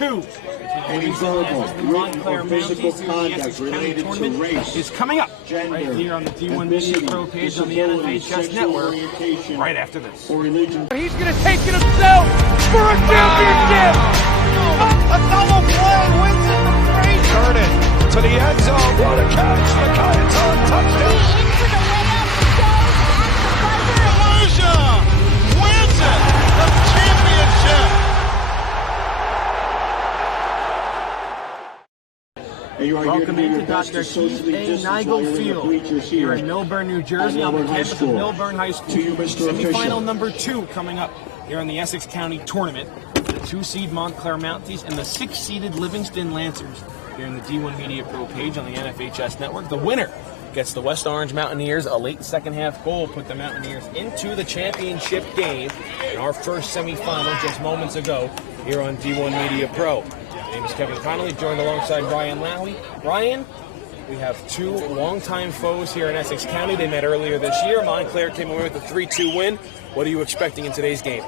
2. Any verbal, written, or physical conduct related to race, is coming up gender, right here on the D1 Media Pro page on the NFHS Network right after this. or religion. He's going to take it himself for a championship. A double play wins it from Brady. Turn it to the end zone. What a catch. Micaiah touchdown. Into the layup goes at the buzzer. Wins it. The championship. Welcome into Dr. Keith A. Nigel Field here in Millburn, New Jersey, on the campus of Millburn High School. Semifinal number 2 coming up here in the Essex County Tournament. The 2-seed Montclair Mounties and the 6-seeded Livingston Lancers here in the D1 Media Pro page on the NFHS Network. The winner gets the West Orange Mountaineers. A late second-half goal put the Mountaineers into the championship game in our first semifinal just moments ago here on D1 Media Pro. My name is Kevin Connolly, joined alongside Ryan Lowy. Ryan, we have 2 longtime foes here in Essex County. They met earlier this year. Montclair came away with a 3-2 win. What are you expecting in today's game?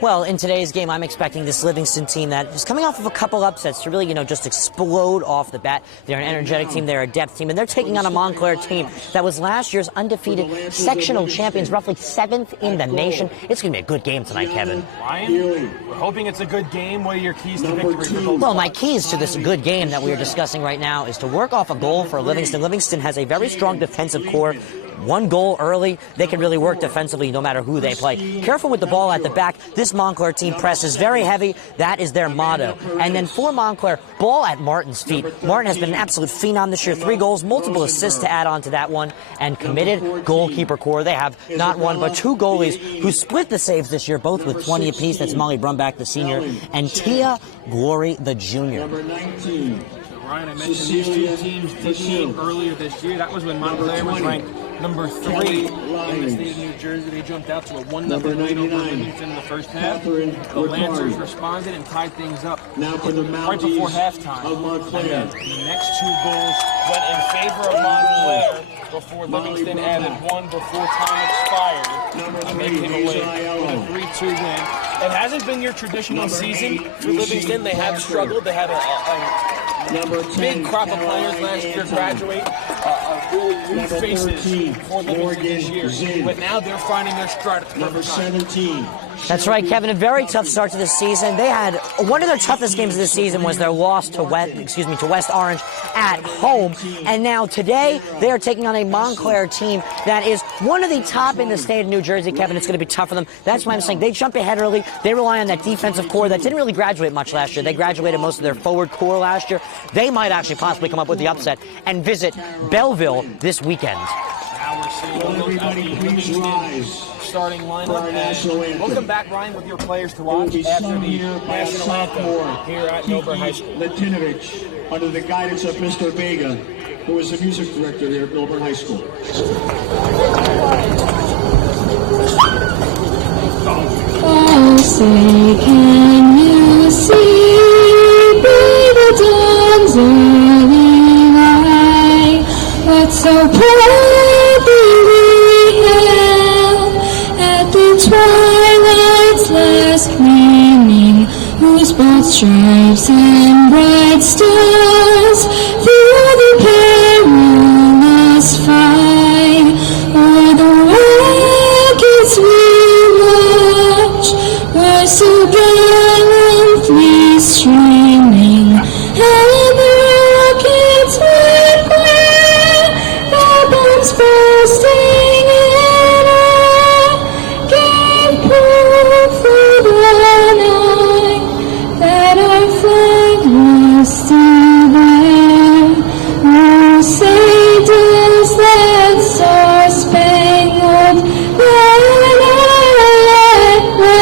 Well, in today's game, I'm expecting this Livingston team that is coming off of a couple upsets to really, just explode off the bat. They're an energetic team, they're a depth team, and they're taking on a Montclair team that was last year's undefeated sectional champions, roughly 7th in the nation. It's going to be a good game tonight, Kevin. Ryan, we're hoping it's a good game. What are your keys to victory for both? Well, my keys to this good game that we are discussing right now is to work off a goal for Livingston. Livingston has a very strong defensive core. 1 goal early, they can really work defensively no matter who they play. Careful with the ball at the back. This Montclair team presses very heavy. That is their motto. And then for Montclair, ball at Martin's feet. Martin has been an absolute phenom this year. 3 goals, multiple assists to add on to that one, and committed goalkeeper core. They have not 1 but 2 goalies who split the saves this year, both with 20 apiece. That's Molly Brumback, the senior, and Tia Glory, the junior. Number 19. Ryan, I mentioned these 2 teams did meet earlier this year. That was when Montclair was ranked number 3 in the state of New Jersey. They jumped out to a 1-0 lead over Livingston in the first half. The Lancers responded and tied things up right before halftime. And then the next 2 goals went in favor of Montclair before Livingston added 1 before time expired. And they came away with a 3-2 win. It hasn't been your traditional season for Livingston. They have struggled. They had a big crop of players last year graduate. Really new faces for Livingston this year. But now they're finding their stride at the perfect time. 17. That's right, Kevin. A very tough start to the season. They had one of their toughest games of the season was their loss to West Orange at home. And now today they are taking on a Montclair team that is one of the top in the state of New Jersey, Kevin. It's going to be tough for them. That's why I'm saying they jump ahead early. They rely on that defensive core that didn't really graduate much last year. They graduated most of their forward core last year. They might actually possibly come up with the upset and visit Belleville this weekend. Now we're seeing Livingston starting lineup. And we'll come back, Ryan, with your players to watch after the national anthem here at Millburn High School. Latinovich, under the guidance of Mr. Vega, who is the music director here at Millburn High School. Oh, say can you see the dawn's early light? What's so proudly we hailed at the twilight's last gleaming, whose broad stripes and bright stars through the perilous fight o'er the wreckage we watch were so gallantly streaming, and the rockets went clear, the bombs bursting in air gave proof through the night that our flag was still there. Oh, say does that star-spangled banner wave?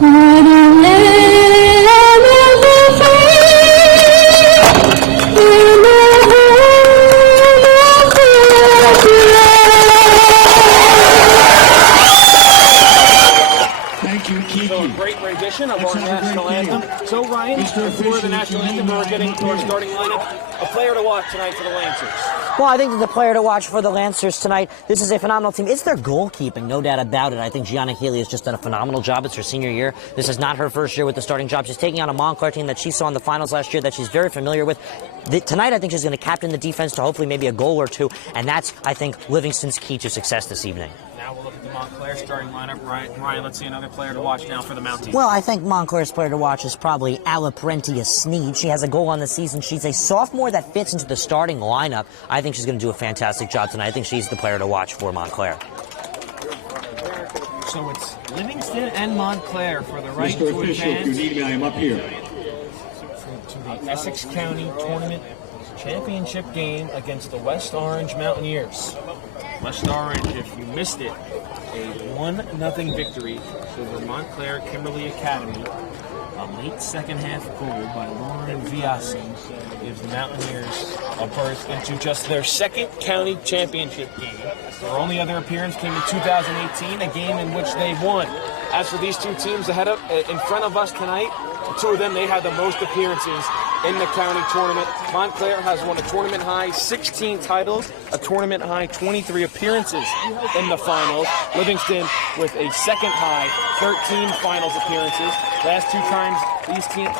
What a land of the free, in the home of the brave. Thank you, Kiki. So a great rendition of our national anthem. So, Ryan, before the national anthem, we're getting to our starting lineup. A player to watch tonight for the Lancers. Well, I think that the player to watch for the Lancers tonight, this is a phenomenal team. It's their goalkeeping, no doubt about it. I think Gianna Healy has just done a phenomenal job. It's her senior year. This is not her first year with the starting job. She's taking on a Montclair team that she saw in the finals last year that she's very familiar with. Tonight, I think she's going to captain the defense to hopefully maybe a goal or two, and that's, I think, Livingston's key to success this evening. Now we'll look at the Montclair starting lineup. Ryan, let's see another player to watch now for the Mounties. Well, I think Montclair's player to watch is probably Alaparentia Sneed. She has a goal on the season. She's a sophomore that fits into the starting lineup. I think she's going to do a fantastic job tonight. I think she's the player to watch for Montclair. So it's Livingston and Montclair for the right Mr. to Official, if you advance need me, I am up here. to the Essex County Tournament Championship game against the West Orange Mountaineers. West Orange, if you missed it, a 1-0 victory over Montclair Kimberly Academy. A late second half goal by Lauren Viasi gives the Mountaineers a berth into just their second county championship game. Their only other appearance came in 2018, a game in which they won. As for these two teams in front of us tonight, the two of them, they had the most appearances in the county tournament. Montclair has won a tournament high 16 titles, a tournament high 23 appearances in the finals. Livingston with a second high 13 finals appearances. Last two times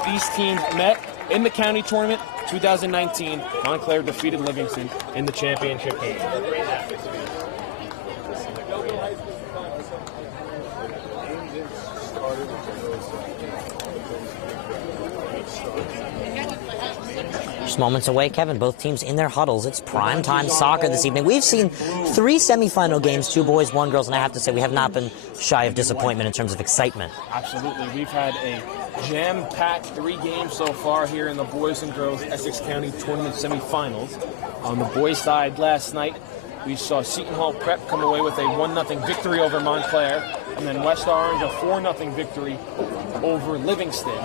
these teams met in the county tournament, 2019, Montclair defeated Livingston in the championship game. Just moments away, Kevin. Both teams in their huddles. It's primetime soccer this evening. We've seen 3 semifinal games, 2 boys, 1 girls, and I have to say we have not been shy of disappointment in terms of excitement. Absolutely. We've had a jam-packed 3 games so far here in the boys and girls Essex County Tournament semifinals. On the boys' side last night, we saw Seton Hall Prep come away with a 1-0 victory over Montclair, and then West Orange a 4-0 victory over Livingston.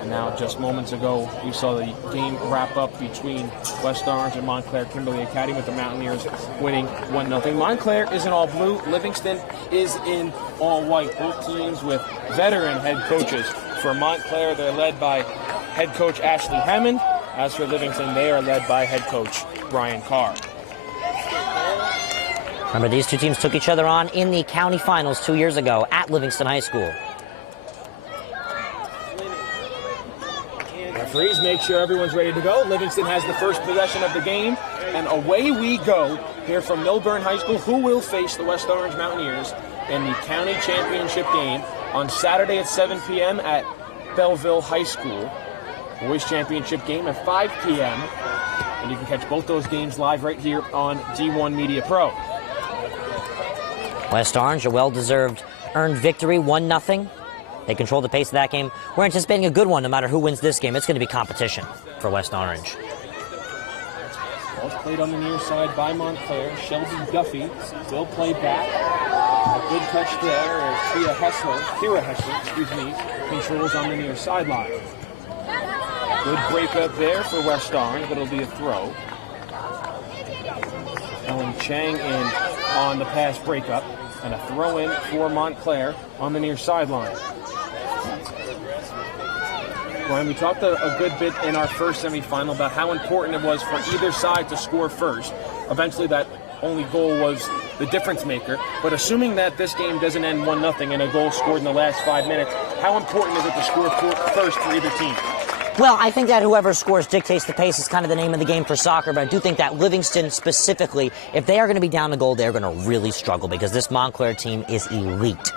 And now, just moments ago, we saw the game wrap up between West Orange and Montclair Kimberly Academy, with the Mountaineers winning 1-0. Montclair is in all blue. Livingston is in all white. Both teams with veteran head coaches. For Montclair, they're led by head coach Ashley Hammond. As for Livingston, they are led by head coach Brian Carr. Remember, these two teams took each other on in the county finals 2 years ago at Livingston High School. Referees make sure everyone's ready to go. Livingston has the first possession of the game, and away we go here from Millburn High School, who will face the West Orange Mountaineers in the county championship game on Saturday at 7 p.m. at Belleville High School. Boys championship game at 5 p.m. And you can catch both those games live right here on D1 Media Pro. West Orange, a well-deserved earned victory, 1-0. They control the pace of that game. We're anticipating a good one no matter who wins this game. It's going to be competition for West Orange. Ball's played on the near side by Montclair. Shelby Duffy will play back. A good touch there as Kira Hessler, controls on the near sideline. Good break up there for West Orange, but it'll be a throw. Ellen Chang in on the pass breakup, and a throw in for Montclair on the near sideline. Brian, we talked a good bit in our first semifinal about how important it was for either side to score first. Eventually that only goal was the difference maker, but assuming that this game doesn't end 1-0 and a goal scored in the last 5 minutes, how important is it to score first for either team? Well, I think that whoever scores dictates the pace. Is kind of the name of the game for soccer, but I do think that Livingston specifically, if they are going to be down a goal, they're going to really struggle because this Montclair team is elite.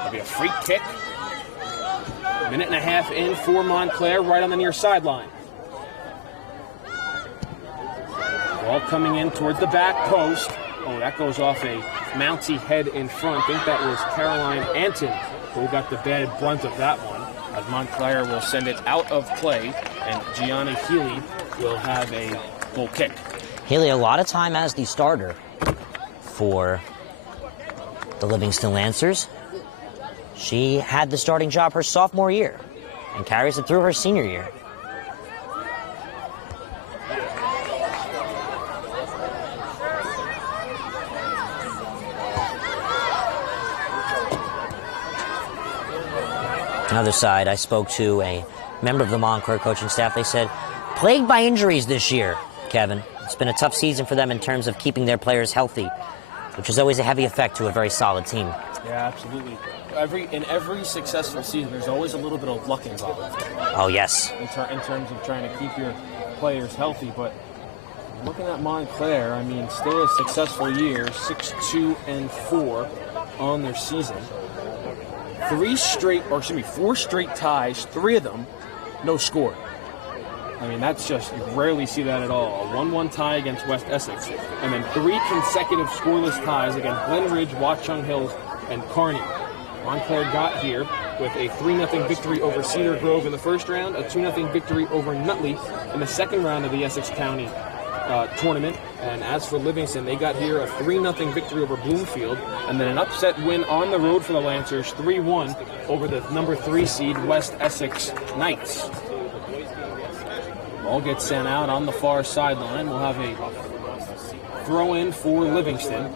It'll be a free kick. Minute and a half in for Montclair, right on the near sideline. Ball coming in towards the back post. Oh, that goes off a Mountie head in front. I think that was Caroline Anton who got the bad brunt of that one, as Montclair will send it out of play, and Gianna Healy will have a goal kick. Healy, a lot of time as the starter for the Livingston Lancers. She had the starting job her sophomore year and carries it through her senior year. Another side, I spoke to a member of the Montclair coaching staff. They said, plagued by injuries this year, Kevin. It's been a tough season for them in terms of keeping their players healthy, which is always a heavy effect to a very solid team. Yeah, absolutely. In every successful season, there's always a little bit of luck involved. Oh, yes. In terms of trying to keep your players healthy. But looking at Montclair, I mean, still a successful year, 6-2-4 on their season. 4 straight ties, 3 of them, no score. I mean, that's just, you rarely see that at all. A 1-1 tie against West Essex, and then 3 consecutive scoreless ties against Glen Ridge, Watchung Hills, and Kearney. Montclair got here with a 3-0 victory over Cedar Grove in the first round, a 2-0 victory over Nutley in the second round of the Essex County tournament. And as for Livingston, they got here a 3-0 victory over Bloomfield, and then an upset win on the road for the Lancers, 3-1 over the number 3 seed West Essex Knights. Ball gets sent out on the far sideline. We'll have a throw-in for Livingston.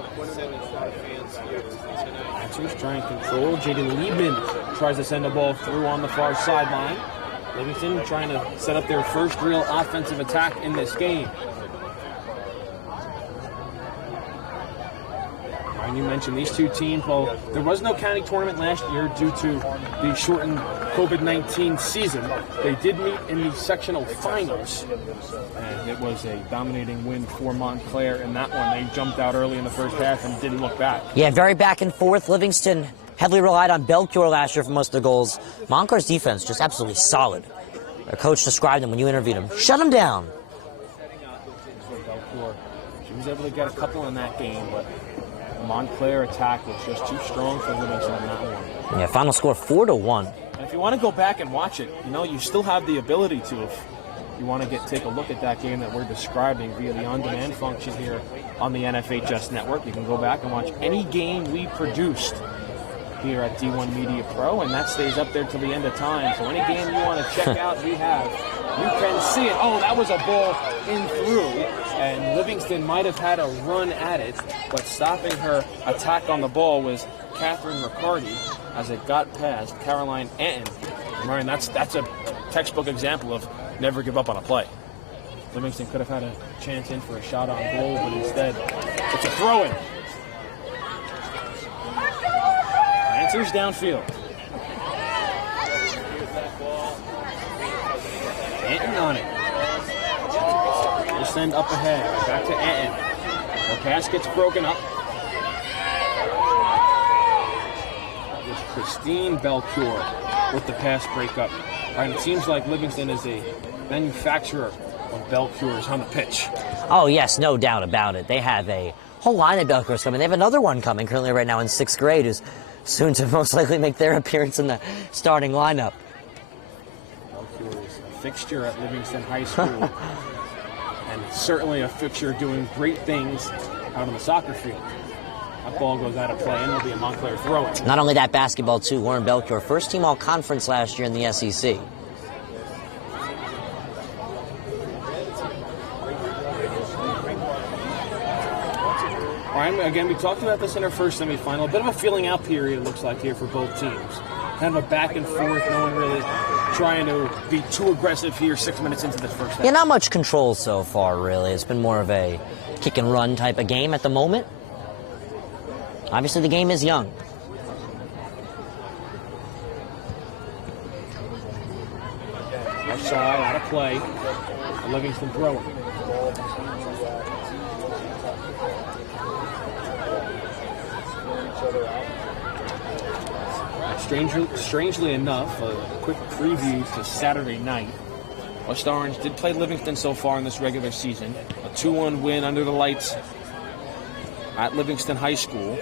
Lancers try and control. Jaden Liebman tries to send the ball through on the far sideline. Livingston trying to set up their first real offensive attack in this game. And you mentioned these two teams. Well, there was no county tournament last year due to the shortened COVID-19 season. They did meet in the sectional finals, and it was a dominating win for Montclair in that one. They jumped out early in the first half and didn't look back. Yeah, very back and forth. Livingston heavily relied on Belcour last year for most of their goals. Montclair's defense just absolutely solid. Their coach described them when you interviewed him. Shut them down. Belcour, she was able to get a couple in that game, but the Montclair attack was just too strong for Livingston in that one. Yeah, final score 4-1. And if you want to go back and watch it, you know, you still have the ability to. If you want to take a look at that game that we're describing via the on-demand function here on the NFHS network, you can go back and watch any game we produced here at D1 Media Pro, and that stays up there till the end of time. So any game you want to check out, we have. You can see it. Oh, that was a ball in through, and Livingston might have had a run at it, but stopping her attack on the ball was Catherine Riccardi as it got past Caroline Anton. Ryan, that's a textbook example of never give up on a play. Livingston could have had a chance in for a shot on goal, but instead it's a throw-in. Lancers downfield. Anton on it. We'll send up ahead. Back to Anton. Her pass gets broken up. It was Christine Belcour with the pass breakup. And it seems like Livingston is a manufacturer of Belcours on the pitch. Oh, yes, no doubt about it. They have a whole line of Belcours coming. They have another one coming currently right now in 6th grade who's soon to most likely make their appearance in the starting lineup. Belcour is a fixture at Livingston High School. And certainly a fixture doing great things out on the soccer field. That ball goes out of play and it'll be a Montclair throw-in. Not only that, basketball too. Lauren Belcour, first team all-conference last year in the SEC. All right, again, we talked about this in our first semifinal. A bit of a feeling out period, it looks like, here for both teams. Kind of a back and forth, no one really trying to be too aggressive here 6 minutes into this first half. Yeah, not much control so far, really. It's been more of a kick and run type of game at the moment. Obviously, the game is young. Left side, out of play. Livingston throwing. Strangely enough, a quick preview to Saturday night. West Orange did play Livingston so far in this regular season. A 2-1 win under the lights at Livingston High School.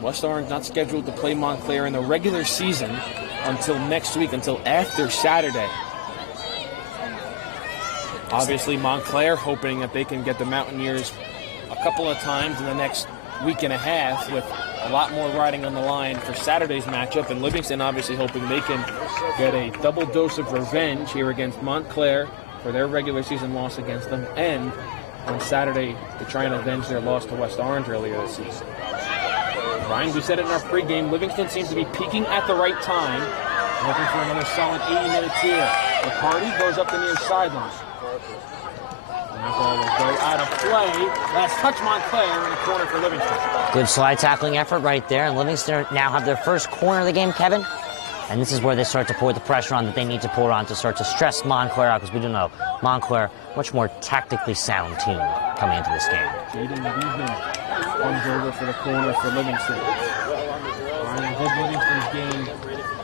West Orange not scheduled to play Montclair in the regular season until next week, until after Saturday. Obviously, Montclair hoping that they can get the Mountaineers a couple of times in the next week and a half, with a lot more riding on the line for Saturday's matchup, and Livingston obviously hoping they can get a double dose of revenge here against Montclair for their regular season loss against them, and on Saturday to try and avenge their loss to West Orange earlier this season. Ryan, we said it in our pregame, Livingston seems to be peaking at the right time, looking for another solid 80 minutes here. McCarty goes up the near sideline. That ball will go out of play. Last touch Montclair in the corner for Livingston. Good slide tackling effort right there, and Livingston now have their first corner of the game, Kevin. And this is where they start to pour the pressure on that they need to pour on to start to stress Montclair out, because we do know Montclair, much more tactically sound team coming into this game. Jaden Liebman comes over for the corner for Livingston. Ryan did Livingston's game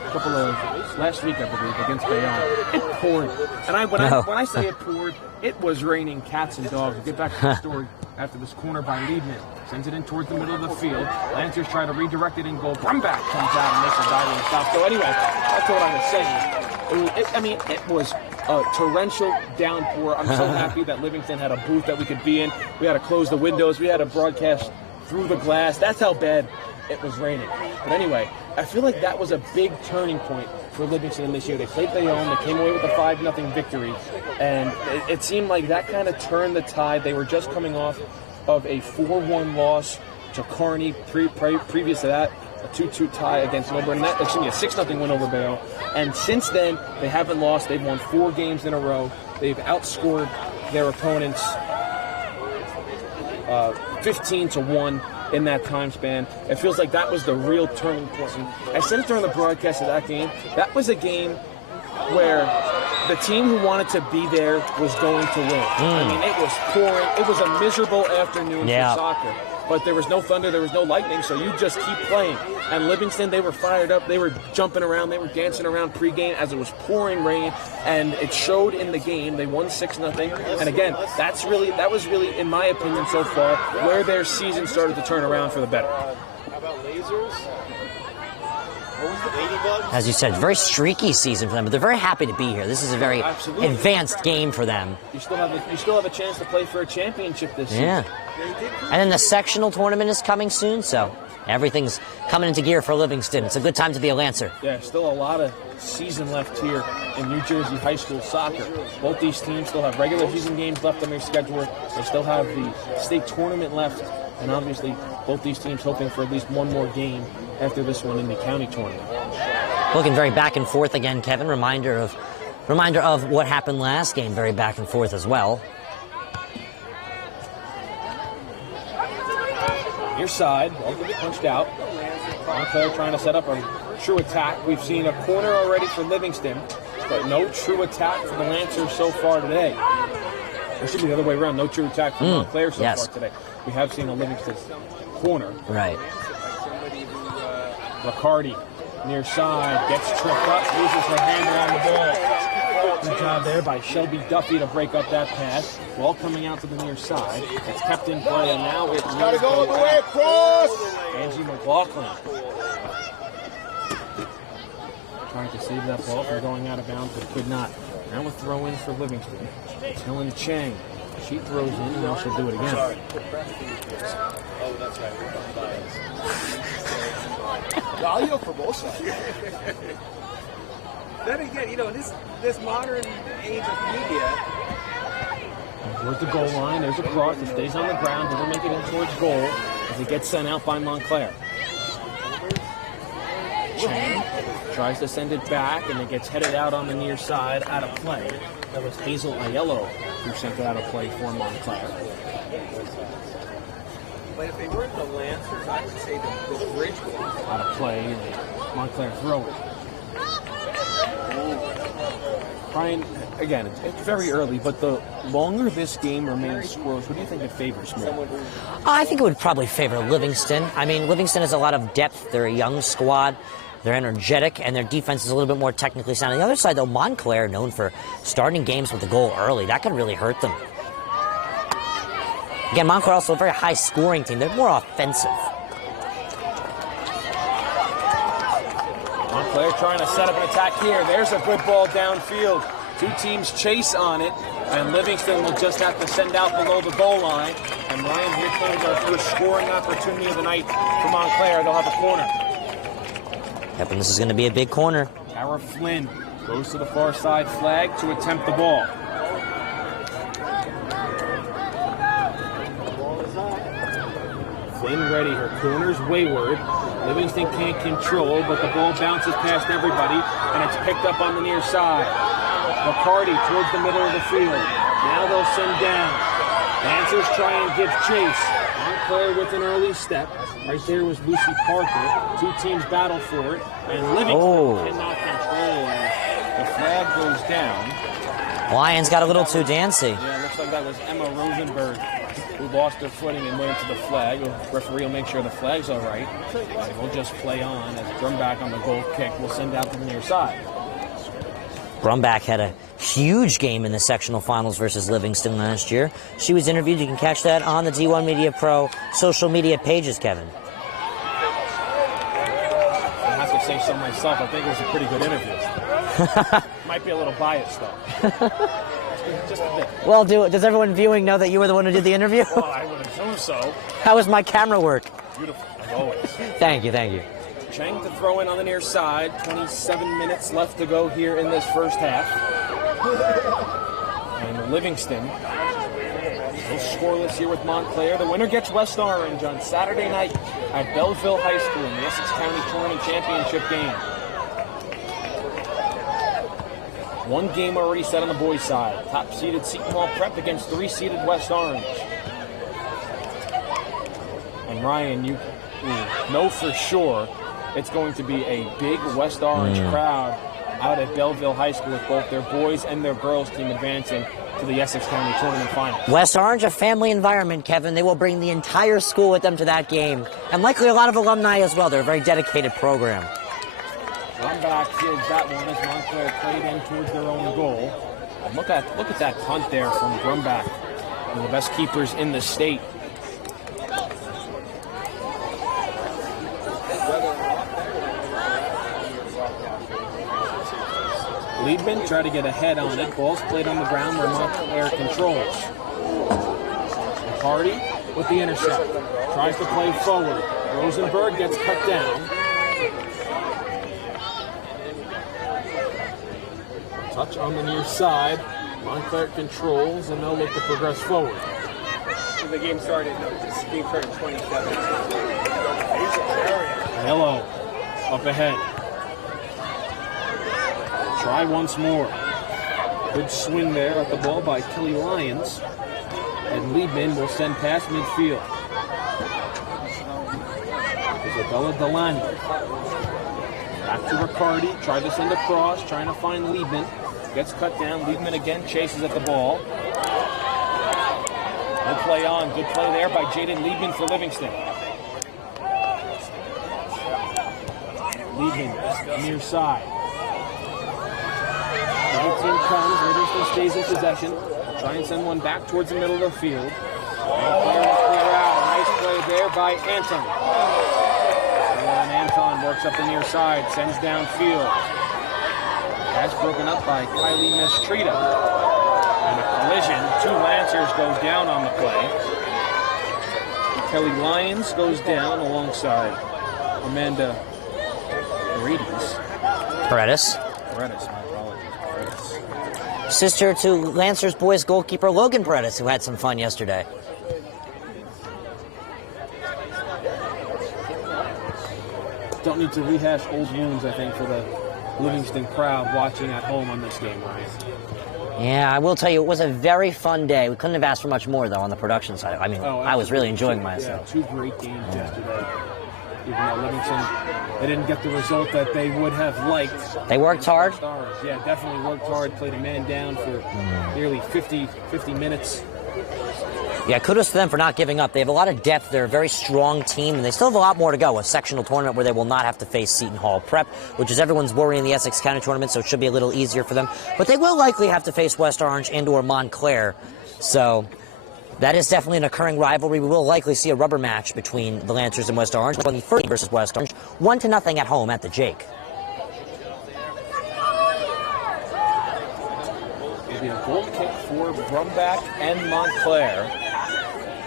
a couple of last week, I believe, against Bayonne. It poured, and when I say it poured, it was raining cats and dogs. We'll get back to the story after this corner by Liebman. Sends it in towards the middle of the field. Lancers try to redirect it in goal. Brumback comes out and makes a diving stop. So anyway, that's what I was saying. It was a torrential downpour. I'm so happy that Livingston had a booth that we could be in. We had to close the windows. We had to broadcast through the glass. That's how bad it was raining. But anyway, I feel like that was a big turning point for Livingston in this year. They played Bayonne. They came away with a 5-0 victory. And it seemed like that kind of turned the tide. They were just coming off of a 4-1 loss to Kearney. Previous to that, a 2-2 tie against Milburn. A 6-0 win over Bayonne. And since then, they haven't lost. They've won 4 games in a row. They've outscored their opponents 15-1 in that time span. It feels like that was the real turning point. And I said it during the broadcast of that game. That was a game where the team who wanted to be there was going to win. I mean, it was pouring. It was a miserable afternoon for soccer. But there was no thunder, there was no lightning, so you just keep playing. And Livingston, they were fired up. They were jumping around. They were dancing around pregame as it was pouring rain. And it showed in the game. They won 6-0. And again, that was really, in my opinion so far, where their season started to turn around for the better. How about lasers? What was the ladybug? As you said, very streaky season for them, but they're very happy to be here. This is a very advanced game for them. You still have a chance to play for a championship this season. Yeah. And then the sectional tournament is coming soon, so everything's coming into gear for Livingston. It's a good time to be a Lancer. Yeah, still a lot of season left here in New Jersey high school soccer. Both these teams still have regular season games left on their schedule. They still have the state tournament left, and obviously both these teams hoping for at least one more game after this one in the county tournament. Looking very back and forth again, Kevin. Reminder of what happened last game. Very back and forth as well. Near side, ball gets punched out. Montclair trying to set up a true attack. We've seen a corner already for Livingston, but no true attack for the Lancers so far today. It should be the other way around. No true attack for Montclair so far today. We have seen a Livingston corner. Right. Riccardi, near side, gets tripped up, loses her hand around the ball. Good job there by Shelby Duffy to break up that pass. Ball coming out to the near side. It's kept in play, and now it's got to go all the way across. Angie McLaughlin trying to save that ball from going out of bounds, but could not. Now a throw in for Livingston. It's Helen Chang. She throws in, and now she'll do it again. Oh, that's right. Value for both sides. Then again, this modern age of media. Towards the goal line, there's a cross. It stays on the ground, doesn't make it in towards goal as it gets sent out by Montclair. Chang tries to send it back, and it gets headed out on the near side, out of play. That was Hazel Aiello who sent it out of play for Montclair. But if they weren't the Lancers, I would say the bridge was Out of play, and Montclair throw it. Brian, again, it's very early, but the longer this game remains scoreless, what do you think it favors more? I think it would probably favor Livingston. I mean, Livingston has a lot of depth. They're a young squad. They're energetic, and their defense is a little bit more technically sound. On the other side, though, Montclair, known for starting games with a goal early, that could really hurt them. Again, Montclair also a very high-scoring team. They're more offensive. Montclair trying to set up an attack here. There's a good ball downfield. Two teams chase on it, and Livingston will just have to send out below the goal line. And Ryan here comes our first scoring opportunity of the night for Montclair. They'll have a corner. Yep, and this is going to be a big corner. Tara Flynn goes to the far side flag to attempt the ball. Flynn ready, her corner's wayward. Livingston can't control, but the ball bounces past everybody, and it's picked up on the near side. McCarty towards the middle of the field. Now they'll send down. Lancers try and give chase. Montclair with an early step. Right there was Lucy Parker. Two teams battle for it. And Livingston cannot control it. The flag goes down. Lions got a little too dancy. Yeah, it looks like that was Emma Rosenberg who lost her footing and went into the flag. The referee will make sure the flag's all right. And we'll just play on as Grumback on the goal kick. We'll send out to the near side. Grumback had a huge game in the sectional finals versus Livingston last year. She was interviewed. You can catch that on the D1 Media Pro social media pages, Kevin. I have to say so myself. I think it was a pretty good interview. Might be a little biased, though. Just a bit. Well, does everyone viewing know that you were the one who did the interview? Well, I would assume so. How was my camera work? Beautiful, as always. Thank you, thank you. Chang to throw in on the near side. 27 minutes left to go here in this first half. And Livingston still scoreless here with Montclair. The winner gets West Orange on Saturday night at Belleville High School in the Essex County Tournament Championship game. One game already set on the boys' side. Top-seeded Seton Hall Prep against 3-seeded West Orange. And Ryan, you know for sure it's going to be a big West Orange crowd out at Belleville High School with both their boys and their girls team advancing to the Essex County Tournament Finals. West Orange, a family environment, Kevin. They will bring the entire school with them to that game. And likely a lot of alumni as well. They're a very dedicated program. Grumback fields that one as Montclair played in towards their own goal. And look at that punt there from Grumback, one of the best keepers in the state. Liebman tried to get a head on it. Ball's played on the ground where Montclair controls. McCarty with the intercept. Tries to play forward. Rosenberg gets cut down. Touch on the near side. Montclair controls, and they'll look to progress forward. The game started, this game started 27. Hello, up ahead. Try once more. Good swing there at the ball by Kelly Lyons. And Liebman will send past midfield. Isabella Delany. Back to Riccardi. Tried to send across. Trying to find Liebman. Gets cut down. Liebman again chases at the ball. Good play on. Good play there by Jaden Liebman for Livingston. Liebman near side. 19 comes. Livingston stays in possession. Try and send one back towards the middle of the field. And clear out. Nice play there by Anton. And Anton works up the near side. Sends downfield. That's broken up by Kylie Mestrita. And a collision. Two Lancers go down on the play. Kelly Lyons goes down alongside Amanda Paredes. My apologies. Sister to Lancers boys goalkeeper Logan Paredes, who had some fun yesterday. Don't need to rehash old wounds, I think, for the Livingston crowd watching at home on this game, Ryan. Yeah, I will tell you, it was a very fun day. We couldn't have asked for much more, though, on the production side. I mean, I was really enjoying myself. Yeah, two great games yesterday. Even though Livingston, they didn't get the result that they would have liked. They worked hard? Yeah, definitely worked hard. Played a man down for nearly 50 minutes. Yeah, kudos to them for not giving up. They have a lot of depth. They're a very strong team, and they still have a lot more to go. A sectional tournament where they will not have to face Seton Hall Prep, which is everyone's worry in the Essex County tournament, so it should be a little easier for them. But they will likely have to face West Orange and or Montclair. So that is definitely an occurring rivalry. We will likely see a rubber match between the Lancers and West Orange. 21st versus West Orange, 1-0 at home at the Jake. It'll be a goal kick for Grumback and Montclair,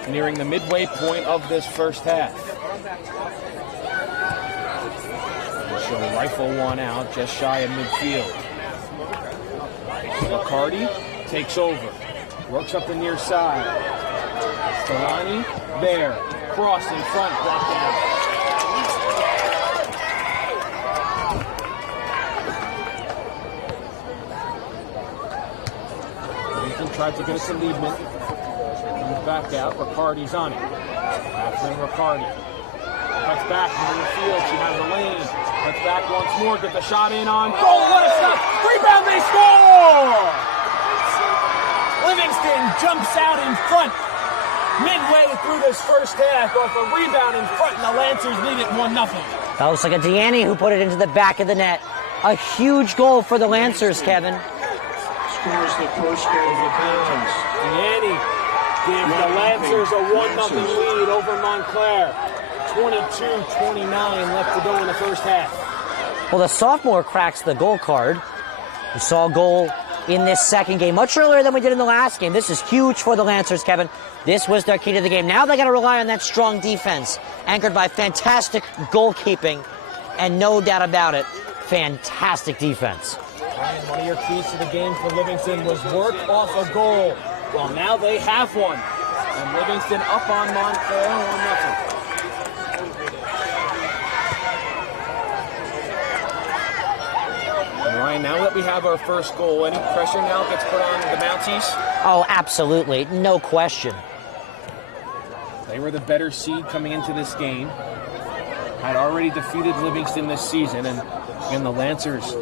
nearing the midway point of this first half. She'll rifle one out just shy of midfield. Riccardi takes over, works up the near side. Delany there, cross in front, brought down. Tried to get it to Liebman. Comes back out. Riccardi's on it. Passing Riccardi. Cuts back into the field. She has a lane. Cuts back once more. Get the shot in on goal. What a stop! Rebound, they score! Livingston jumps out in front midway through this first half off a rebound in front, and the Lancers lead it 1-0. That looks like a Deanne who put it into the back of the net. A huge goal for the Lancers, Kevin. Scores the first goal of the contest. Deanne gives the Lancers a 1-0 lead over Montclair. 22-29 left to go in the first half. Well, the sophomore cracks the goal card. We saw a goal in this second game much earlier than we did in the last game. This is huge for the Lancers, Kevin. This was their key to the game. Now they got to rely on that strong defense, anchored by fantastic goalkeeping, and no doubt about it, fantastic defense. And one of your keys to the game for Livingston was work off a goal. Well, now they have one. And Livingston up on Montclair 1-0. Ryan, now that we have our first goal, any pressure now gets put on the Mounties? Oh, absolutely. No question. They were the better seed coming into this game. Had already defeated Livingston this season, and again, the Lancers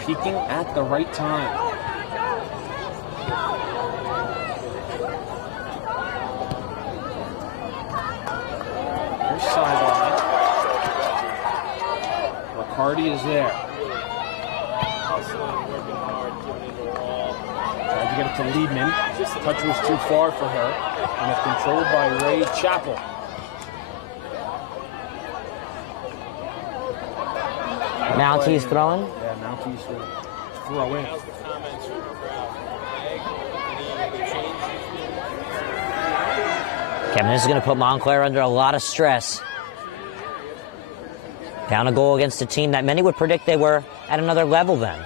peaking at the right time. Here's sideline. Riccardi is there. Tried to get it to Liebman. Touch was too far for her. And it's controlled by Ray Chappell. Mounties throwing? Yeah, Mounties will throw in. Kevin, this is going to put Montclair under a lot of stress. Down a goal against a team that many would predict they were at another level then.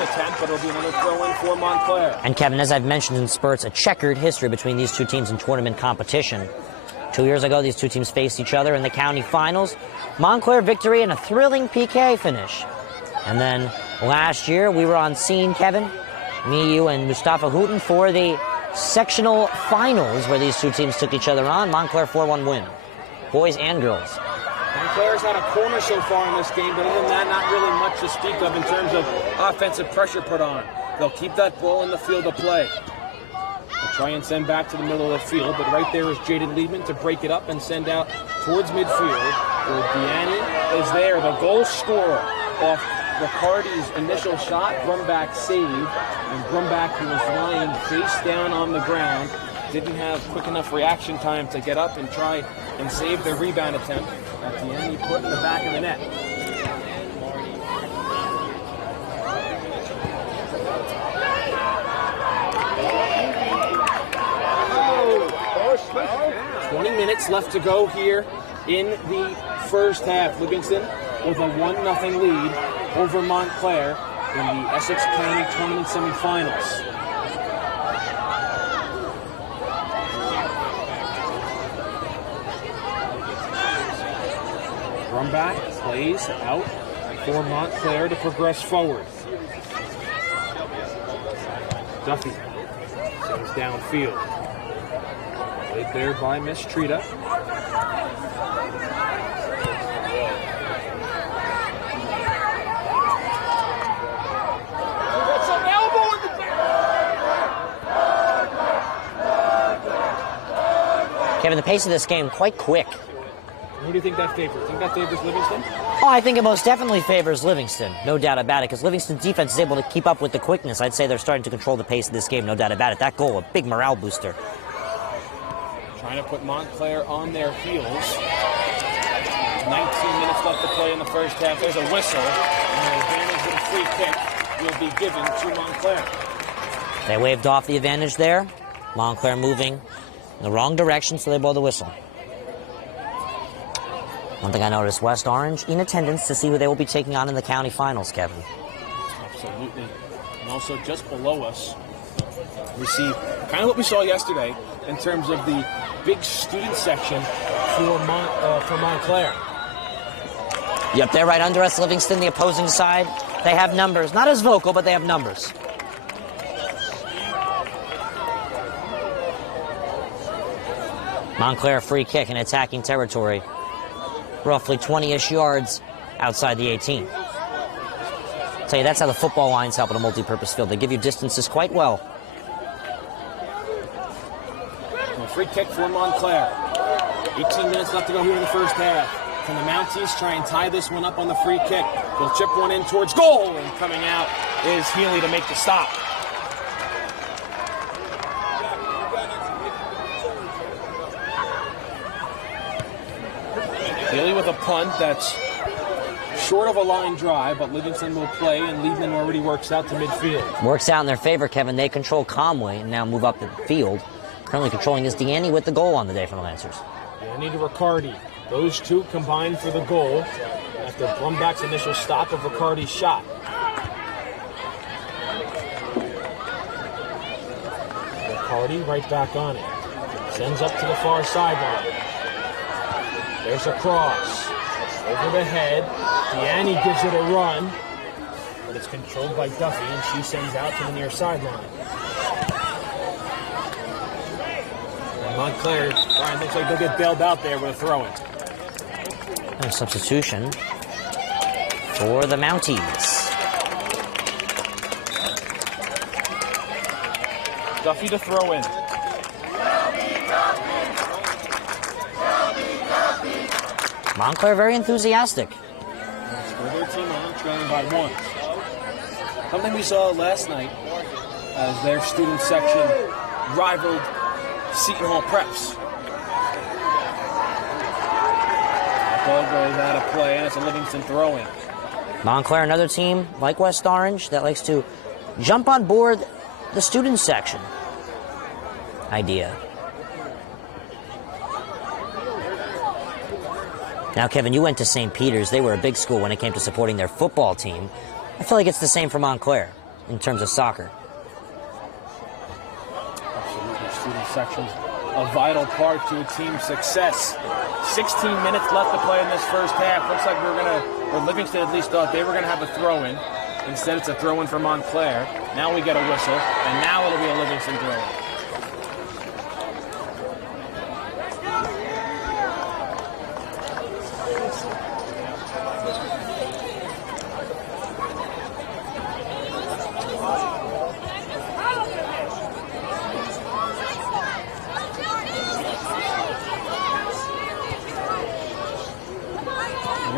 Attempt, but it'll be another throw-in for Montclair. And Kevin, as I've mentioned in spurts, a checkered history between these two teams in tournament competition. 2 years ago, these two teams faced each other in the county finals. Montclair victory and a thrilling PK finish. And then last year, we were on scene, Kevin, me, you, and Mustafa Houghton for the sectional finals where these two teams took each other on. Montclair 4-1 win, boys and girls. Montclair's had a corner so far in this game, but other than that, not really much to speak of in terms of offensive pressure put on. They'll keep that ball in the field of play. They'll try and send back to the middle of the field, but right there is Jaden Liebman to break it up and send out towards midfield. Where Deanne is there, the goal scorer off Riccardi's initial shot. Grumbach saved, and Grumbach, who was lying face down on the ground, didn't have quick enough reaction time to get up and try and save the rebound attempt. At the end, he put in the back of the net. Oh, 20 minutes left to go here in the first half. Livingston with a 1-0 lead over Montclair in the Essex County Tournament semifinals. Grumbach plays out for Montclair to progress forward. Duffy sends downfield. Played there by Miss Trita. Kevin, the pace of this game quite quick. Who do you think that favors? Think that favors Livingston? Oh, I think it most definitely favors Livingston, no doubt about it, because Livingston's defense is able to keep up with the quickness. I'd say they're starting to control the pace of this game, no doubt about it. That goal, a big morale booster. Trying to put Montclair on their heels. 19 minutes left to play in the first half. There's a whistle, and the advantage of the free kick will be given to Montclair. They waved off the advantage there. Montclair moving in the wrong direction, so they blow the whistle. One thing I noticed, West Orange in attendance to see who they will be taking on in the county finals, Kevin. Absolutely. And also just below us, we see kind of what we saw yesterday in terms of the big student section for Montclair. Yep, they're right under us, Livingston, the opposing side. They have numbers. Not as vocal, but they have numbers. Montclair free kick in attacking territory. Roughly 20-ish yards outside the 18. Tell you, that's how the football lines help in a multi-purpose field. They give you distances quite well. Well, free kick for Montclair. 18 minutes left to go here in the first half. Can the Mounties try and tie this one up on the free kick? They'll chip one in towards goal, and coming out is Healy to make the stop. Healy with a punt that's short of a line drive, but Livingston will play, and Liebman already works out to midfield. Works out in their favor, Kevin. They control Conway and now move up the field. Currently controlling is Deaney with the goal on the day for the Lancers. Deaney to Riccardi. Those two combined for the goal after Brumback's initial stop of Riccardi's shot. Riccardi right back on it. Sends up to the far sideline. There's a cross. Over the head. Deaney gives it a run. But it's controlled by Duffy, and she sends out to the near sideline. And Montclair, Brian, looks like they'll get bailed out there with a throw-in. And a substitution for the Mounties. Duffy to throw in. Montclair very enthusiastic. For their team on, trailing by 1. Something we saw last night as their student section rivaled Seton Hall Preps. Ball goes out of play, and it's a Livingston throw-in. Montclair, another team like West Orange that likes to jump on board the student section idea. Now, Kevin, you went to St. Peter's. They were a big school when it came to supporting their football team. I feel like it's the same for Montclair in terms of soccer. Absolutely, student section's a vital part to a team's success. 16 minutes left to play in this first half. Looks like or Livingston at least thought they were gonna have a throw-in. Instead, it's a throw-in for Montclair. Now we get a whistle, and now it'll be a Livingston throw-in.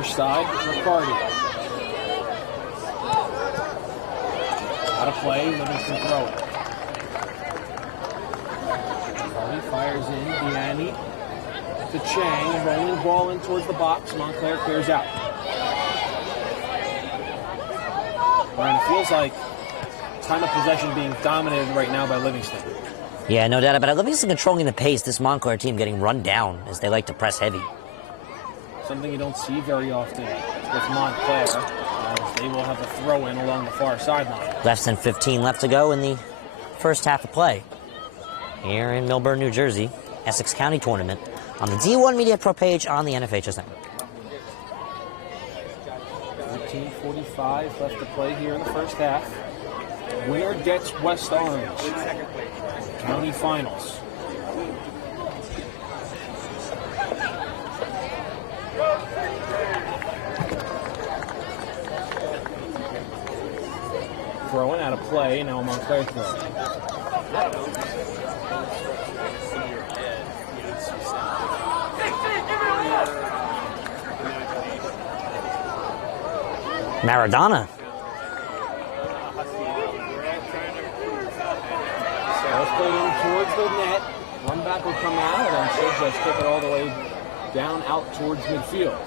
Side, Riccardi. Out of play, Livingston throw it. Riccardi fires in, Deaney to Chang, rolling ball in towards the box. Montclair clears out. Brian, it feels like time of possession being dominated right now by Livingston. Yeah, no doubt about it. Livingston controlling the pace. This Montclair team getting run down as they like to press heavy. Something you don't see very often with Montclair, as they will have a throw-in along the far sideline. Less than 15 left to go in the first half of play. Here in Millburn, New Jersey, Essex County Tournament on the D1 Media Pro page on the NFHS Network. 13:45 left to play here in the first half. Winner gets West Orange. County Finals. Throwing out of play, now Montclair throw. Maradona. Let's go in towards the net. Run back will come out, and she'll just kick it all the way down out towards midfield.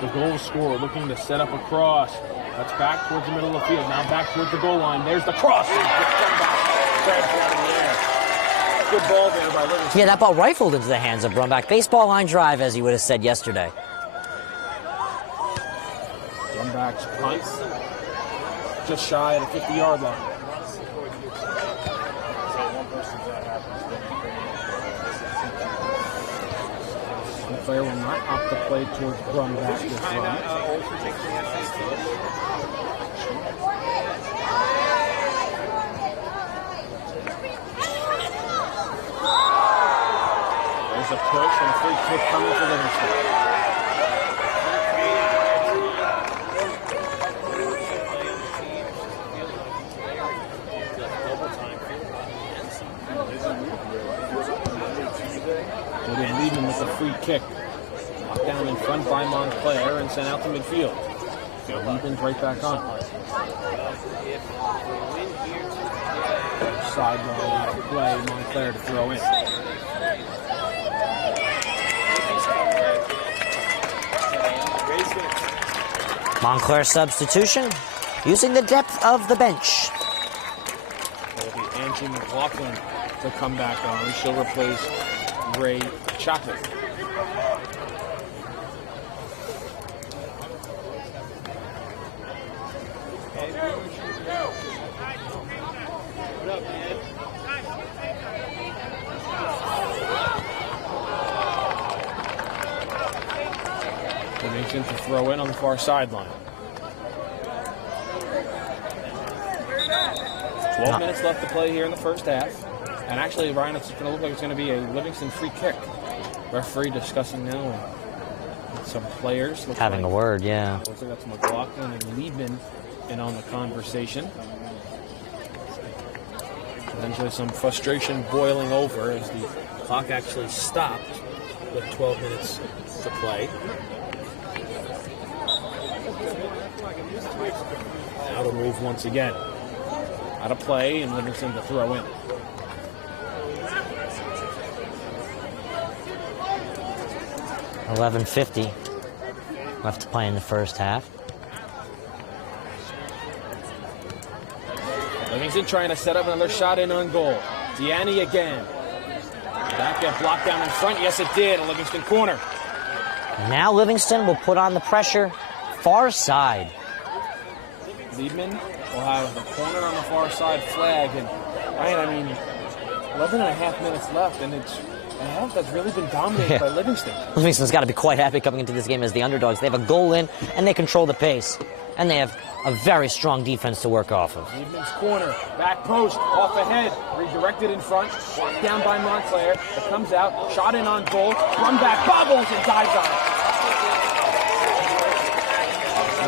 The goal scorer looking to set up a cross. That's back towards the middle of the field. Now back towards the goal line. There's the cross. Good ball there by Livingston. Yeah, that ball rifled into the hands of Brumback. Baseball line drive, as he would have said yesterday. Brumback's punt. Just shy of the 50-yard line. Montclair will not opt to play towards Brumback this run. There's a push and a free kick coming for Livingston. Livingston with the free kick. Knocked down in front by Montclair and sent out to midfield. So Livingston's right back on. Sideline out of play, Montclair to throw in. Montclair substitution, using the depth of the bench. It'll be Angie McLaughlin to come back on. She'll replace Ray Chocolate. Livingston to throw in on the far sideline. 12 minutes left to play here in the first half. And actually, Ryan, it's going to look like it's going to be a Livingston free kick. Referee discussing now with some players. Having a word, yeah. Looks like that's McLaughlin and Liebman in on the conversation. Eventually some frustration boiling over as the clock actually stopped with 12 minutes to play. Now to move once again. Out of play and Livingston to throw in. $11:50 left to play in the first half. Livingston trying to set up another shot in on goal. Deanne again. That get blocked down in front. Yes, it did. A Livingston corner. Now Livingston will put on the pressure far side. Liebman will have the corner on the far side flag. And Ryan, I mean, 11 and a half minutes left, and it's a half that's really been dominated by Livingston. Livingston's got to be quite happy coming into this game as the underdogs. They have a goal in, and they control the pace. And they have a very strong defense to work off of. Liebman's corner, back post, off ahead, redirected in front, blocked down by Montclair. It comes out, shot in on goal, run back, bobbles, and dives on it.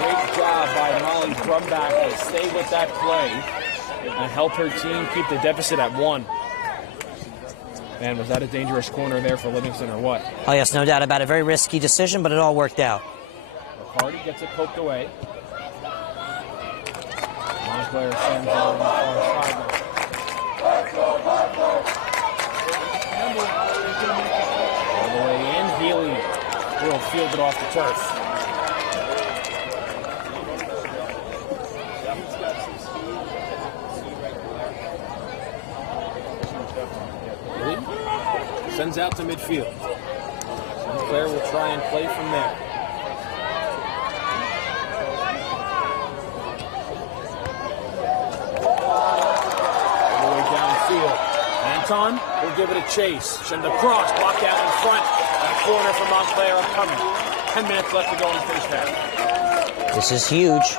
Great job by Molly Brumback to stay with that play and help her team keep the deficit at 1. Man, was that a dangerous corner there for Livingston or what? Oh, yes, no doubt about it. Very risky decision, but it all worked out. Hardy gets it poked away. Montclair sends it on the far sideline. All the way in, Healy will field it off the turf. Healy sends out to midfield. Montclair will try and play from there. Anton will give it a chase. Send the cross, blocked out in front. And a corner for Montclair upcoming. 10 minutes left to go in the first half. This is huge.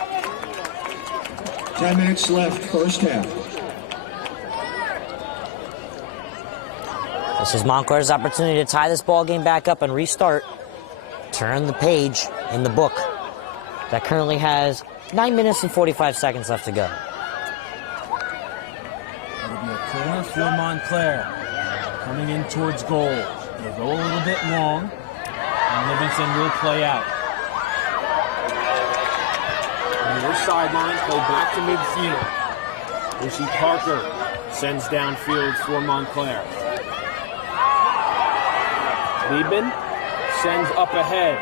10 minutes left, first half. This is Montclair's opportunity to tie this ball game back up and restart. Turn the page in the book that currently has 9 minutes and 45 seconds left to go. Corner for Montclair. Coming in towards goal. They'll go a little bit long. And Livingston will play out. Near sideline, play back to midfield. Lucy Parker sends downfield for Montclair. Liebman sends up ahead.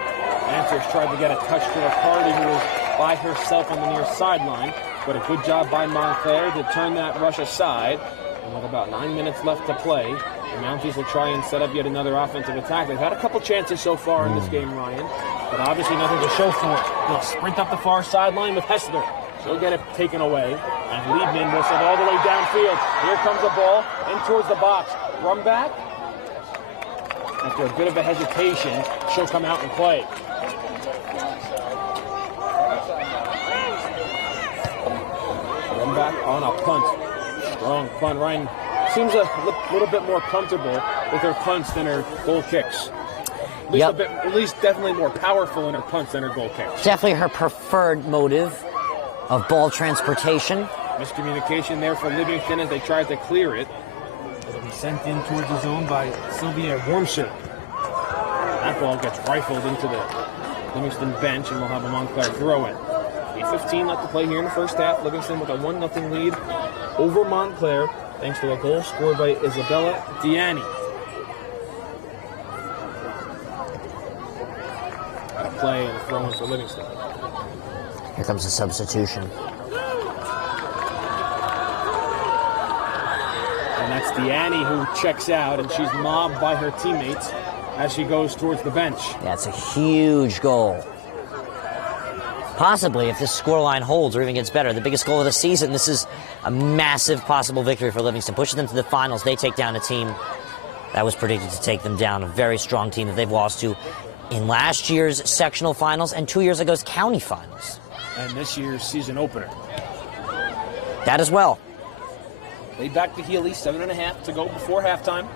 Answers tried to get a touch to Riccardi, who was by herself on the near sideline. But a good job by Montclair to turn that rush aside. And with about 9 minutes left to play, the Mounties will try and set up yet another offensive attack. They've had a couple chances so far in this game, Ryan, but obviously nothing to show for it. They'll sprint up the far sideline with Hessler. She'll get it taken away, and Liebman will send all the way downfield. Here comes the ball in towards the box. Brumback After a bit of a hesitation, she'll come out and play. Run back on a punt. Strong punt. Ryan seems a little bit more comfortable with her punts than her goal kicks. At least definitely more powerful in her punts than her goal kicks. Definitely her preferred motive of ball transportation. Miscommunication there for Livingston as they tried to clear it. It'll be sent in towards the zone by Sylvia Wormser. That ball gets rifled into the Livingston bench, and we'll have a Montclair throw it. 8:15 left to play here in the first half. Livingston with a 1-0 lead over Montclair, thanks to a goal scored by Isabella Diani. Got a play and a throw in for Livingston. Here comes the substitution. And that's Diani who checks out, and she's mobbed by her teammates as she goes towards the bench. That's a huge goal. Possibly, if this scoreline holds or even gets better, the biggest goal of the season. This is a massive possible victory for Livingston. Pushes them to the finals. They take down a team that was predicted to take them down, a very strong team that they've lost to in last year's sectional finals and 2 years ago's county finals. And this year's season opener. That as well. Laid back to Healy, 7.5 to go before halftime.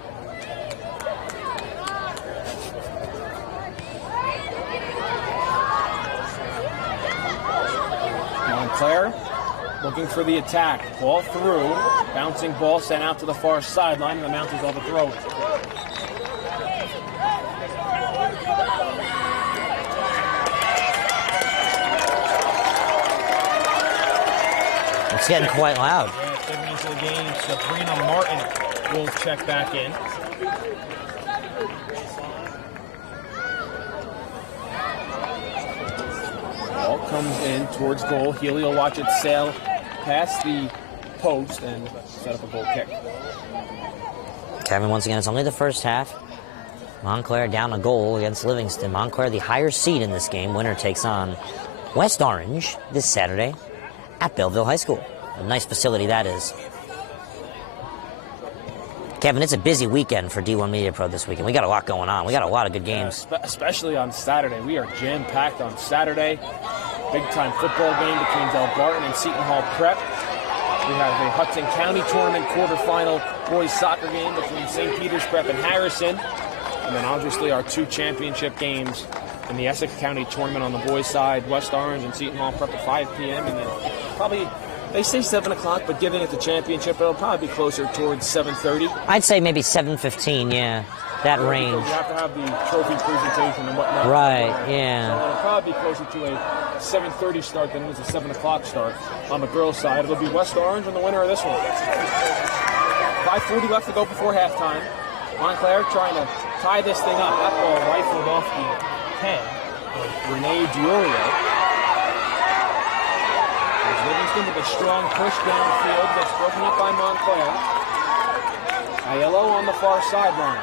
Montclair looking for the attack. Ball through. Bouncing ball sent out to the far sideline, and the Mounties all the throw it. It's getting quite loud. Yeah, stepping into the game, Sabrina Martin will check back in. Ball comes in towards goal. Healy will watch it sail past the post and set up a goal kick. Kevin, once again, it's only the first half. Montclair down a goal against Livingston. Montclair, the higher seed in this game. Winner takes on West Orange this Saturday at Belleville High School. A nice facility that is. Kevin, it's a busy weekend for D1 Media Pro this weekend. We got a lot going on. We got a lot of good games. Especially on Saturday. We are jam-packed on Saturday. Big-time football game between Del Barton and Seton Hall Prep. We have a Hudson County Tournament quarterfinal boys soccer game between St. Peter's Prep and Harrison. And then obviously our 2 championship games in the Essex County Tournament on the boys' side, West Orange and Seton Hall Prep at 5 p.m. And then probably, they say 7 o'clock, but giving it the championship, it'll probably be closer towards 7:30. I'd say maybe 7:15, yeah, that range. You have to have the trophy presentation and whatnot. Right, yeah. So it'll probably be closer to a 7:30 start than it is a 7 o'clock start. On the girls' side, it'll be West Orange and the winner of this one. 5:40 left to go before halftime. Montclair trying to tie this thing up. That ball rifled off the head of Renee Diorio. Livingston with a strong push downfield that's broken up by Montclair. Aiello on the far sideline.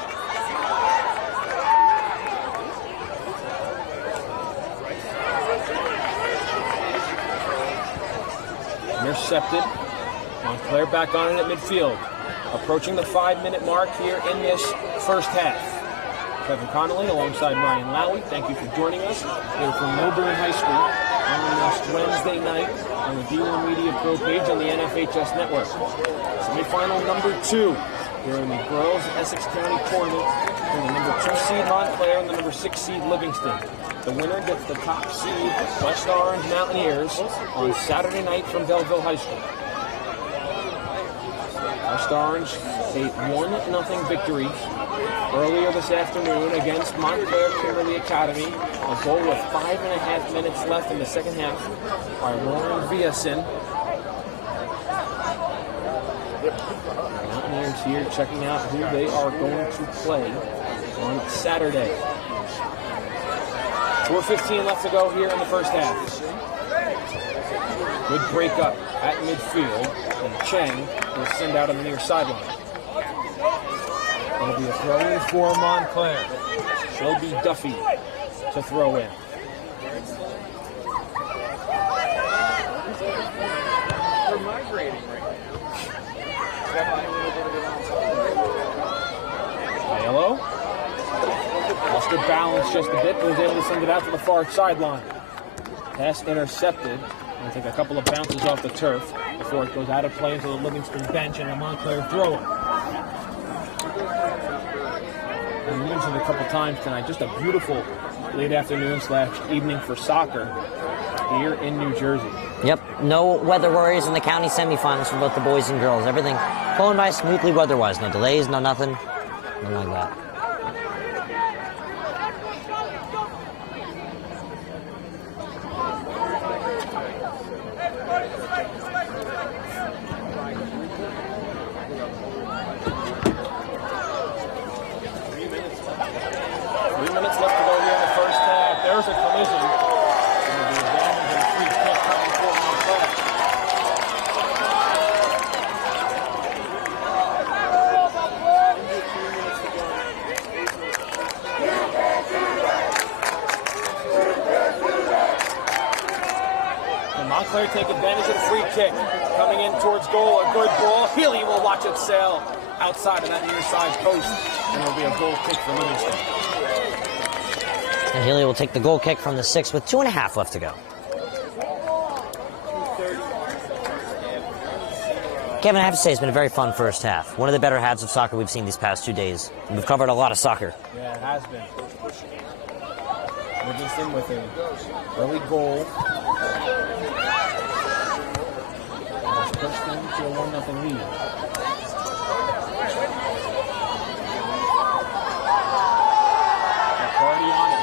Intercepted. Montclair back on it at midfield. Approaching the 5-minute mark here in this first half. Kevin Connolly alongside Ryan Lowy. Thank you for joining us here from Milburn High School on this Wednesday night on the D1 Media Pro page on the NFHS Network. Semifinal number 2 here in the girls Essex County Tournament between the number 2 seed Montclair and the number 6 seed Livingston. The winner gets the top seed West Orange Mountaineers on Saturday night from Belleville High School. West Orange a 1-0 victory earlier this afternoon against Montclair Kimberly Academy. A goal with 5.5 minutes left in the second half by Lauren Viasin. Mountaineers here checking out who they are going to play on Saturday. 4:15 left to go here in the first half. Good break up at midfield, and Cheng will send out on the near sideline. It'll be a throw in for Montclair. Shelby Duffy to throw in. They're migrating right now. Aiello lost their balance just a bit, but was able to send it out to the far sideline. Pass intercepted. Going to take a couple of bounces off the turf before it goes out of play into the Livingston bench and a Montclair throw-in. We mentioned a couple times tonight, just a beautiful late afternoon/evening for soccer here in New Jersey. Yep, no weather worries in the county semifinals for both the boys and girls. Everything flowing by smoothly weather-wise. No delays, no nothing. Nothing like that. 3 minutes left to go here in the first half. There's a collision. Going to be advantage and a free kick coming for Montclair. And Montclair take advantage of the free kick. Coming in towards goal, a good ball. Healy will watch it sail outside of that near side post. And it'll be a goal kick for Livingston. And Healy will take the goal kick from the 6 with 2.5 left to go. Kevin, I have to say, it's been a very fun first half. One of the better halves of soccer we've seen these past 2 days. We've covered a lot of soccer. Yeah, it has been. Livingston with an early goal. Has pushed them to a 1-0 lead.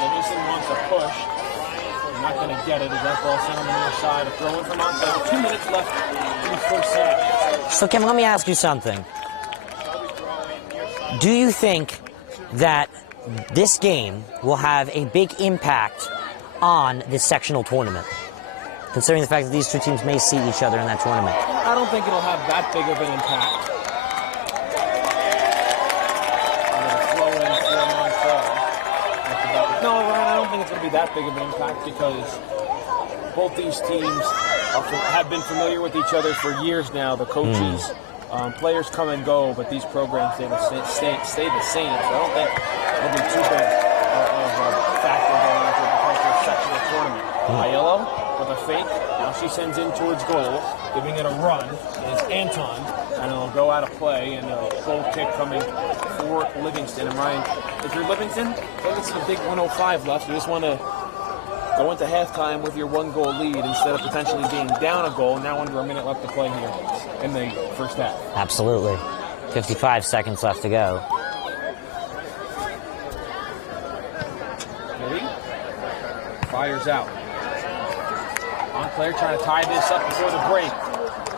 Livingston wants a push. They're not going to get it as that ball sent on the near side. A throw in from Montclair. 2 minutes left in the first half. So, Kevin, let me ask you something. Do you think that this game will have a big impact on this sectional tournament, considering the fact that these two teams may see each other in that tournament? I don't think it'll have that big of an impact. No, Ryan, I don't think it's going to be that big of an impact because both these teams have been familiar with each other for years now. The coaches, players come and go, but these programs stay the same. So I don't think it'll be too big of a factor going into the potential sectional tournament. Aiello with a fake. Now she sends in towards goal, giving it a run. Is Anton, and it'll go out of play, and a goal kick coming for Livingston. And Ryan, if you're Livingston, I think it's a big 1:05 left. You just want to go into halftime with your 1-goal lead instead of potentially being down a goal. Now under a minute left to play here in the first half. Absolutely. 55 seconds left to go. Gilly fires out. Montclair trying to tie this up before the break.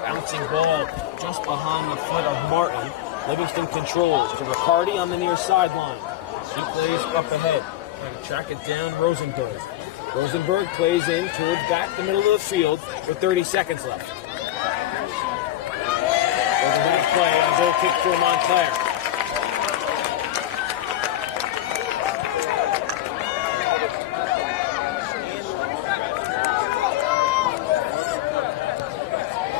Bouncing ball just behind the foot of Martin. Livingston controls to Riccardi on the near sideline. He plays up ahead. Trying to track it down, Rosenberg. Rosenberg plays in towards back the middle of the field with 30 seconds left. There's a nice play on goal kick for Montclair.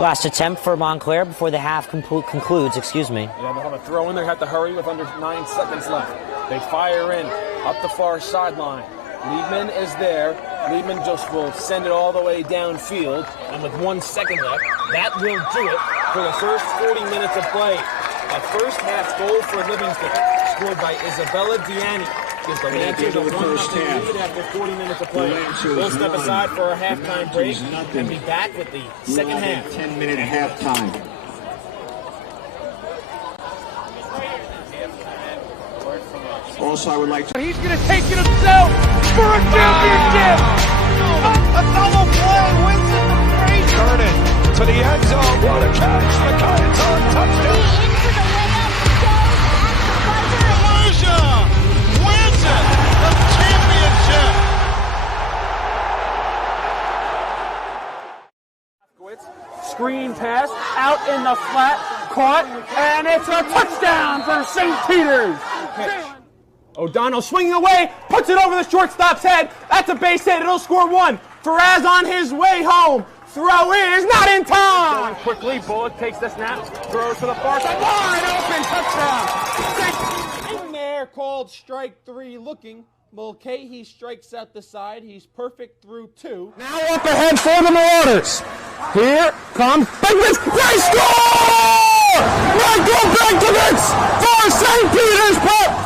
Last attempt for Montclair before the half concludes, excuse me. Yeah, they'll have a throw in there, have to hurry with under 9 seconds left. They fire in up the far sideline. Liebman is there. Liebman just will send it all the way downfield, and with 1 second left, that will do it for the first 40 minutes of play. A first half goal for Livingston, scored by Isabella Diani. Gives the Lancers a 1-0 lead after 40 minutes of play. We'll step aside for a halftime break and be back with the second half. 10-minute halftime. Also, I would like to... He's going to take it himself for a championship. A double play wins it the break. Turn it to the end zone. What a catch. McKay, touchdown. Into the layup goes at the buzzer. Wins it, the championship. Screen pass out in the flat, caught, and it's a touchdown for St. Peter's. O'Donnell swinging away, puts it over the shortstop's head. That's a base hit. It'll score 1. Faraz on his way home. Throw in is not in time. Going quickly, Bullock takes the snap, throws to the far side. Wide open touchdown. In there, called strike 3, looking Mulcahy strikes out the side. He's perfect through 2. Now up ahead for the Marauders. Here comes Biggs. They score! Michael Biggs for St. Peter's Pep.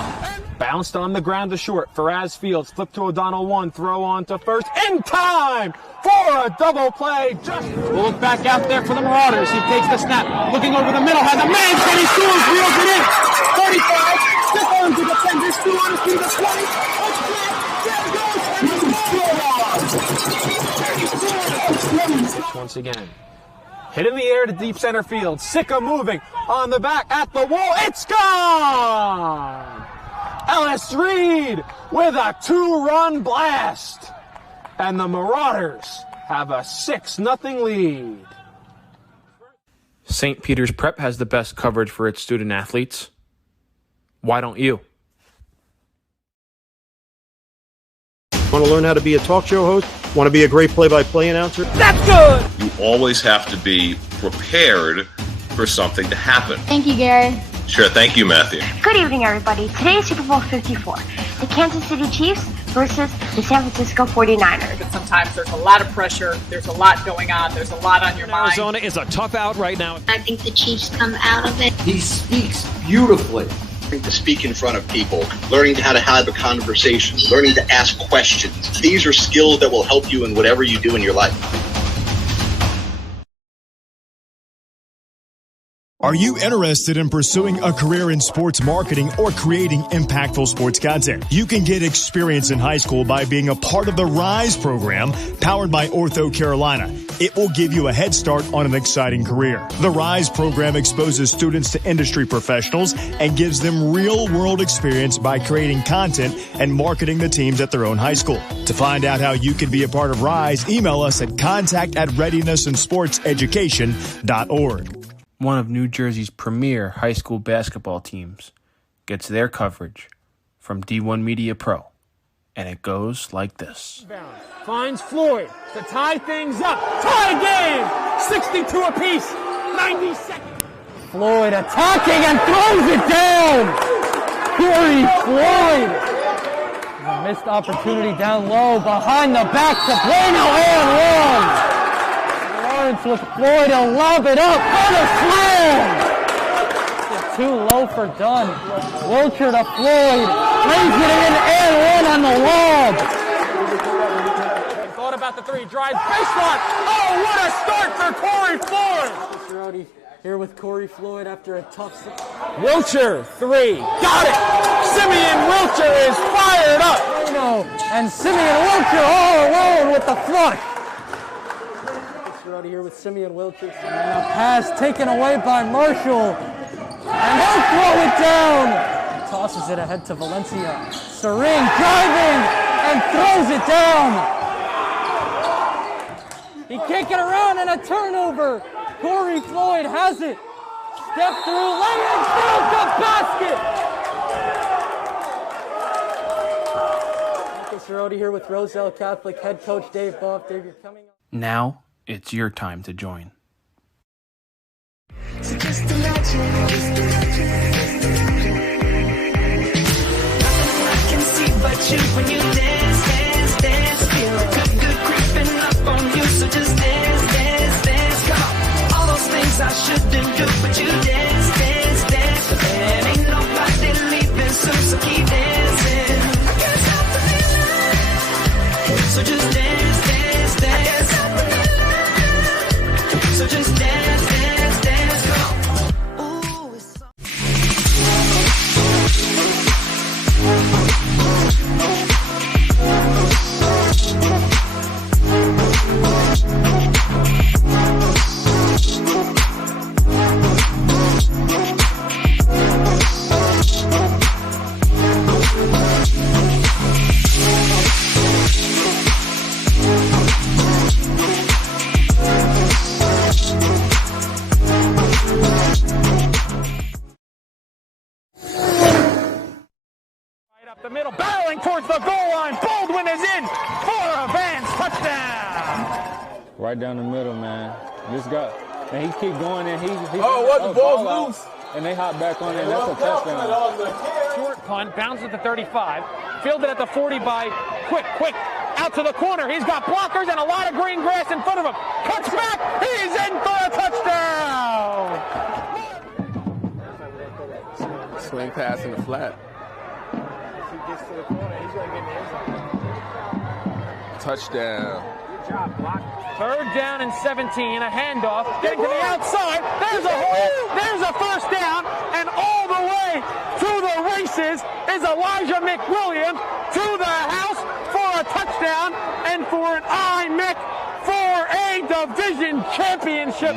Bounced on the ground to short. Faraz Fields flip to O'Donnell 1. Throw on to first in time for a double play. We'll look back out there for the Marauders. He takes the snap. Looking over the middle. Has a man. Can he scores? Reels it in. 45. Stick on to defenders. Still on his feet. The 20. Once again, hit in the air to deep center field. Sicka moving on the back at the wall. It's gone! Ellis Reed with a 2-run blast. And the Marauders have a 6-0 lead. St. Peter's Prep has the best coverage for its student athletes. Why don't you? Want to learn how to be a talk show host? Want to be a great play-by-play announcer? That's good! You always have to be prepared for something to happen. Thank you, Gary. Sure, thank you, Matthew. Good evening, everybody. Today is Super Bowl 54. The Kansas City Chiefs versus the San Francisco 49ers. But sometimes there's a lot of pressure. There's a lot going on. There's a lot on your mind. Arizona is a tough out right now. I think the Chiefs come out of it. He speaks beautifully. To speak in front of people, learning how to have a conversation, learning to ask questions. These are skills that will help you in whatever you do in your life. Are you interested in pursuing a career in sports marketing or creating impactful sports content? You can get experience in high school by being a part of the RISE program powered by Ortho Carolina. It will give you a head start on an exciting career. The RISE program exposes students to industry professionals and gives them real-world experience by creating content and marketing the teams at their own high school. To find out how you can be a part of RISE, email us at contact@readinessandsportseducation.org. One of New Jersey's premier high school basketball teams gets their coverage from D1 Media Pro, and it goes like this. Finds Floyd to tie things up. Tie game! 62 apiece. 90 seconds. Floyd attacking and throws it down. Corey Floyd. A missed opportunity down low behind the back to Bueno and one. With Floyd, he'll lob it up for the slam! It's too low for Dunn. Wilcher to Floyd, lays it in and one on the lob. Thought about the three, drives baseline. Oh, what a start for Corey Floyd! Rowdy here with Corey Floyd after a tough. Wilcher, three, got it! Simeon Wilcher is fired up. And Simeon Wilcher all alone with the flush. Here with Simeon Wilcher. And a pass taken away by Marshall. And he'll throw it down. Tosses it ahead to Valencia. Sering driving and throws it down. He can't get around and a turnover. Corey Floyd has it. Step through, lay it through the basket. Marcus Cerroti here with Roselle Catholic head coach Dave Boff. Dave, you're coming up. Now it's your time to join. So just imagine, nothing I can see but you when you dance, dance, dance. Feel good creeping up on you, so just dance, dance, dance. Come on, all those things I shouldn't do, but you dance, dance, dance. And ain't nobody leaving soon, so keep dancing. I can't stop the feeling, so just dance, dance, dance. So just dance, dance, dance, go. Ooh, it's so... The middle, barreling towards the goal line. Baldwin is in for a Vance touchdown. Right down the middle, man. This guy, And he keep going, and he the ball's loose. And they hop back on it, and that's a touchdown. Short punt, bounces at the 35. Fielded at the 40 by Quick. Out to the corner. He's got blockers and a lot of green grass in front of him. Cuts back. He's in for a touchdown. Swing pass in the flat. If he gets to the corner, he's going to get in the end zone. Touchdown. Good job, block. 3rd down and 17. A handoff. Getting to the outside. There's a hole. There's a first down. And all the way to the races is Elijah McWilliams to the house for a touchdown and for an IMEC for a division championship.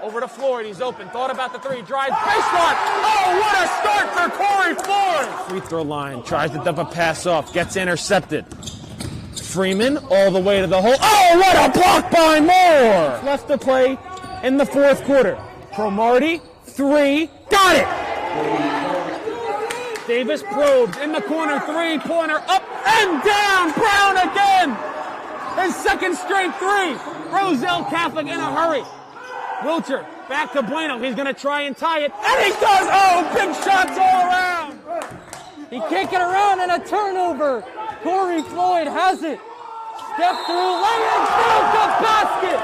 Over to Floyd, he's open, thought about the 3, drives baseline. Oh, what a start for Corey Floyd! Free throw line, tries to dump a pass off, gets intercepted. Freeman all the way to the hole. Oh, what a block by Moore! Left to play in the 4th quarter. Cromartie, 3, got it! Davis probes in the corner, 3-pointer, up and down, Brown again! His 2nd straight 3. Roselle Catholic in a hurry. Wilcher, back to Bueno. He's going to try and tie it. And he does! Oh, big shots all around! He can't get around, and a turnover. Corey Floyd has it. Step through, lay it down the basket!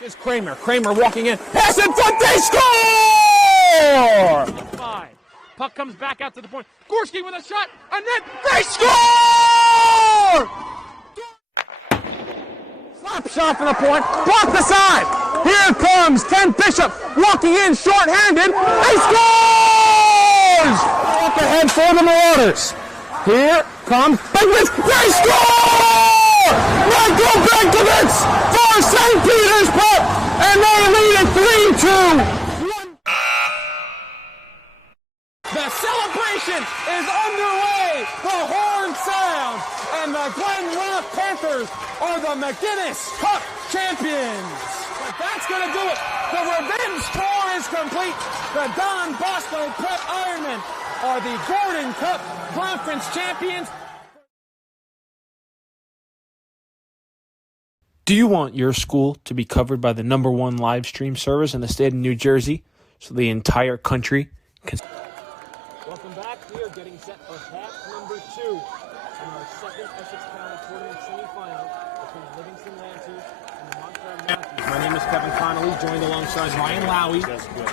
Here's Kramer. Kramer walking in. Pass in front. They score! 5. Puck comes back out to the point. Gorski with a shot, and then they score! Slap shot for the point. Block the side. Here comes Ken Bishop walking in short-handed. He scores! Walk ahead for the Marauders. Here comes Bigwitz. They score! Michael Benkovitz for St. Petersburg, and they lead it 3-2. The celebration is underway. The horn sounds, and the Glen Rock Panthers are the McGinnis Cup champions. But that's going to do it. The revenge tour is complete. The Don Bosco Prep Ironmen are the Gordon Cup Conference champions. Do you want your school to be covered by the #1 live stream service in the state of New Jersey so the entire country can... Welcome back. We are getting set for half number 2 in our 2nd Essex County Tournament semifinal between Livingston Lancers and the Montclair Mounties. My name is Kevin Connolly, joined alongside Ryan Lowy.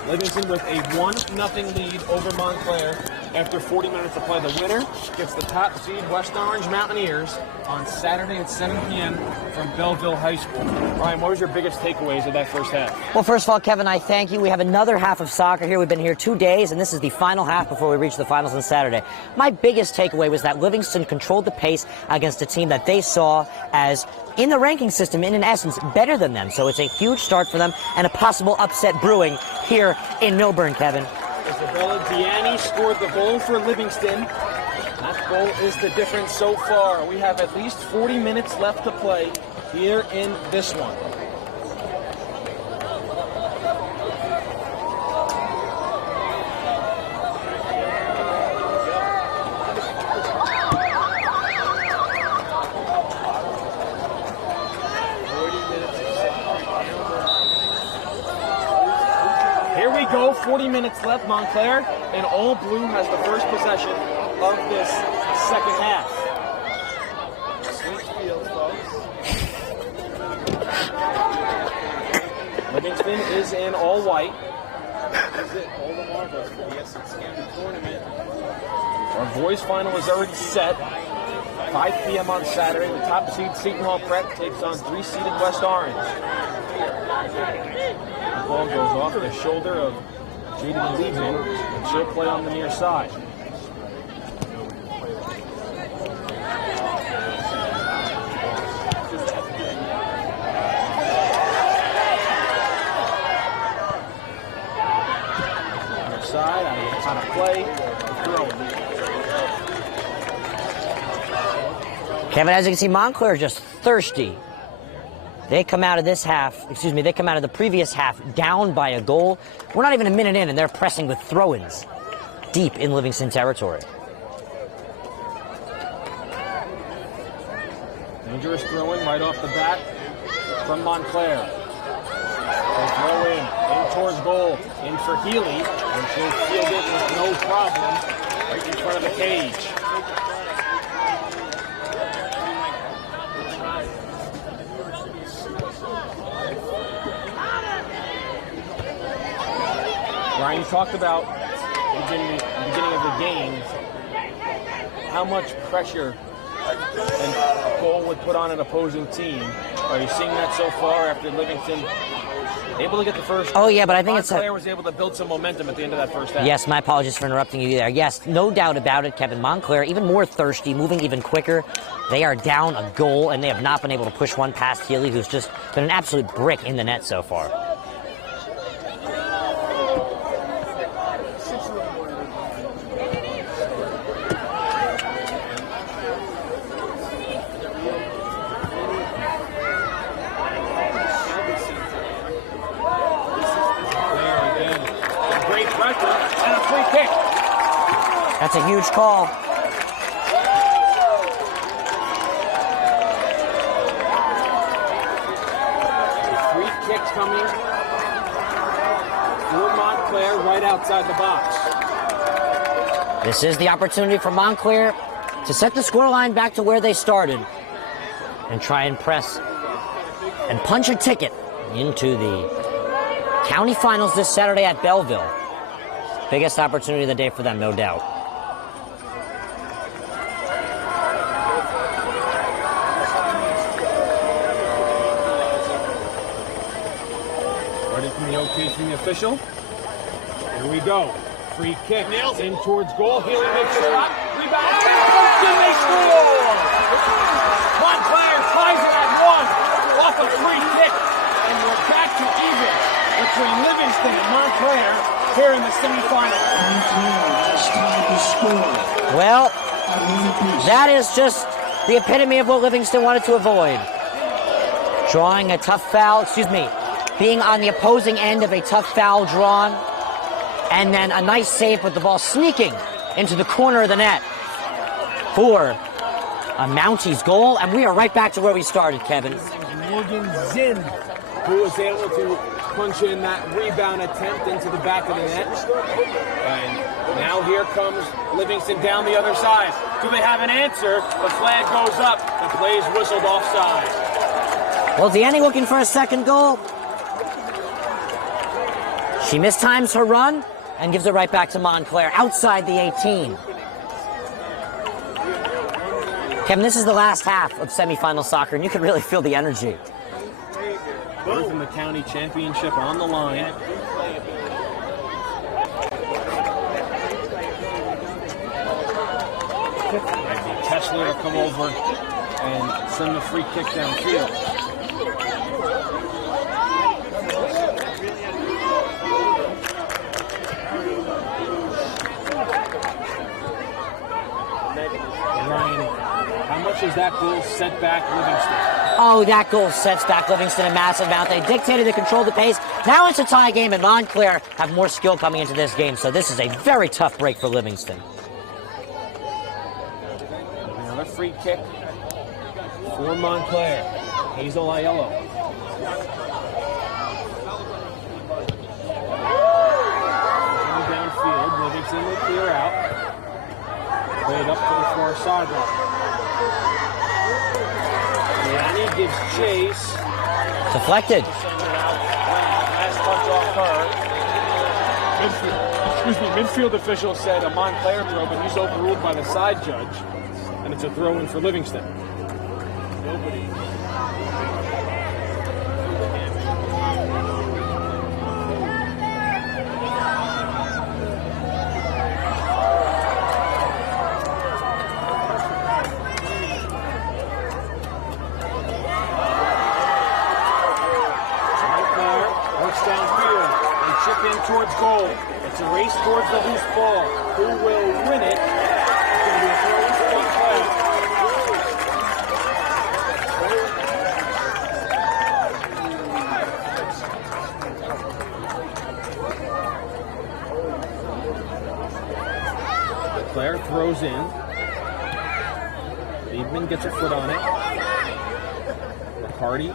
Livingston with a 1-0 lead over Montclair after 40 minutes to play. The winner gets the top seed West Orange Mountaineers on Saturday at 7 p.m. from Belleville High School. Ryan, what was your biggest takeaways of that first half? Well, first of all, Kevin, I thank you. We have another half of soccer here. We've been here 2 days, and this is the final half before we reach the finals on Saturday. My biggest takeaway was that Livingston controlled the pace against a team that they saw as, in the ranking system, in essence, better than them. So it's a huge start for them and a possible upset brewing here in Millburn, Kevin. Isabella Diani scored the goal for Livingston. That goal is the difference so far. We have at least 40 minutes left to play here in this one. Here we go, 40 minutes left. Montclair in all blue has the first possession of this second half. Switch field, folks. Livingston is in all white. This is it, all the marbles for the Essex County Tournament. Our boys final is already set. 5 p.m. on Saturday. The top seed Seton Hall Prep takes on 3-seeded West Orange. The ball goes off the shoulder of Jaden Liebman, and she'll play on the near side. Near side, on a play, throw. Kevin, as you can see, Montclair just thirsty. They come out of this half, they come out of the previous half down by a goal. We're not even a minute in, and they're pressing with throw-ins deep in Livingston territory. Dangerous throw-in right off the bat from Montclair. They throw in towards goal, in for Healy, and she'll field it with no problem right in front of the cage. Ryan, you talked about the beginning of the game, how much pressure and a goal would put on an opposing team. Are you seeing that so far after Livingston able to get the first? Oh yeah, but I think Montclair was able to build some momentum at the end of that first half. Yes, my apologies for interrupting you there. Yes, no doubt about it, Kevin. Montclair even more thirsty, moving even quicker. They are down a goal, and they have not been able to push one past Healy, who's just been an absolute brick in the net so far. That's a huge call. Free kicks coming for Montclair right outside the box. This is the opportunity for Montclair to set the scoreline back to where they started and try and press and punch a ticket into the county finals this Saturday at Belleville. Biggest opportunity of the day for them, no doubt. Ready from the OK from the official. Here we go. Free kick. Nails in towards goal. Healy makes a shot. Rebound. And they score! Montclair ties it at 1 off a free kick. And we're back to even between Livingston and Montclair here in the semifinals. Well, that is just the epitome of what Livingston wanted to avoid. Drawing a tough foul, being on the opposing end of a tough foul drawn, and then a nice save with the ball sneaking into the corner of the net for a Mounties goal, and we are right back to where we started, Kevin. Morgan Zinn, who was able to punch in that rebound attempt into the back of the net. And now here comes Livingston down the other side. Do they have an answer? The flag goes up. The play's whistled offside. Well, Deanne looking for a second goal. She mistimes her run and gives it right back to Montclair outside the 18. Kevin, this is the last half of semifinal soccer, and you can really feel the energy. Both in the county championship on the line. Kessler to come over and send the free kick downfield. Ryan, how much is that goal set back Livingston? Oh, that goal sets back Livingston a massive amount. They dictated to control the pace. Now it's a tie game, and Montclair have more skill coming into this game, so this is a very tough break for Livingston. Another free kick for Montclair. Hazel Aiello. Downfield, Livingston will clear out. Played up to the far sideline. Gianni gives chase. Deflected. Last touch off her. Midfield official said a Montclair throw, but he's overruled by the side judge. And it's a throw-in for Livingston. Nobody. Towards goal. It's a race towards the loose ball. Who will win it? It's going to be a throw-in for Montclair. Montclair throws in. Liebman gets her foot on it. McCarty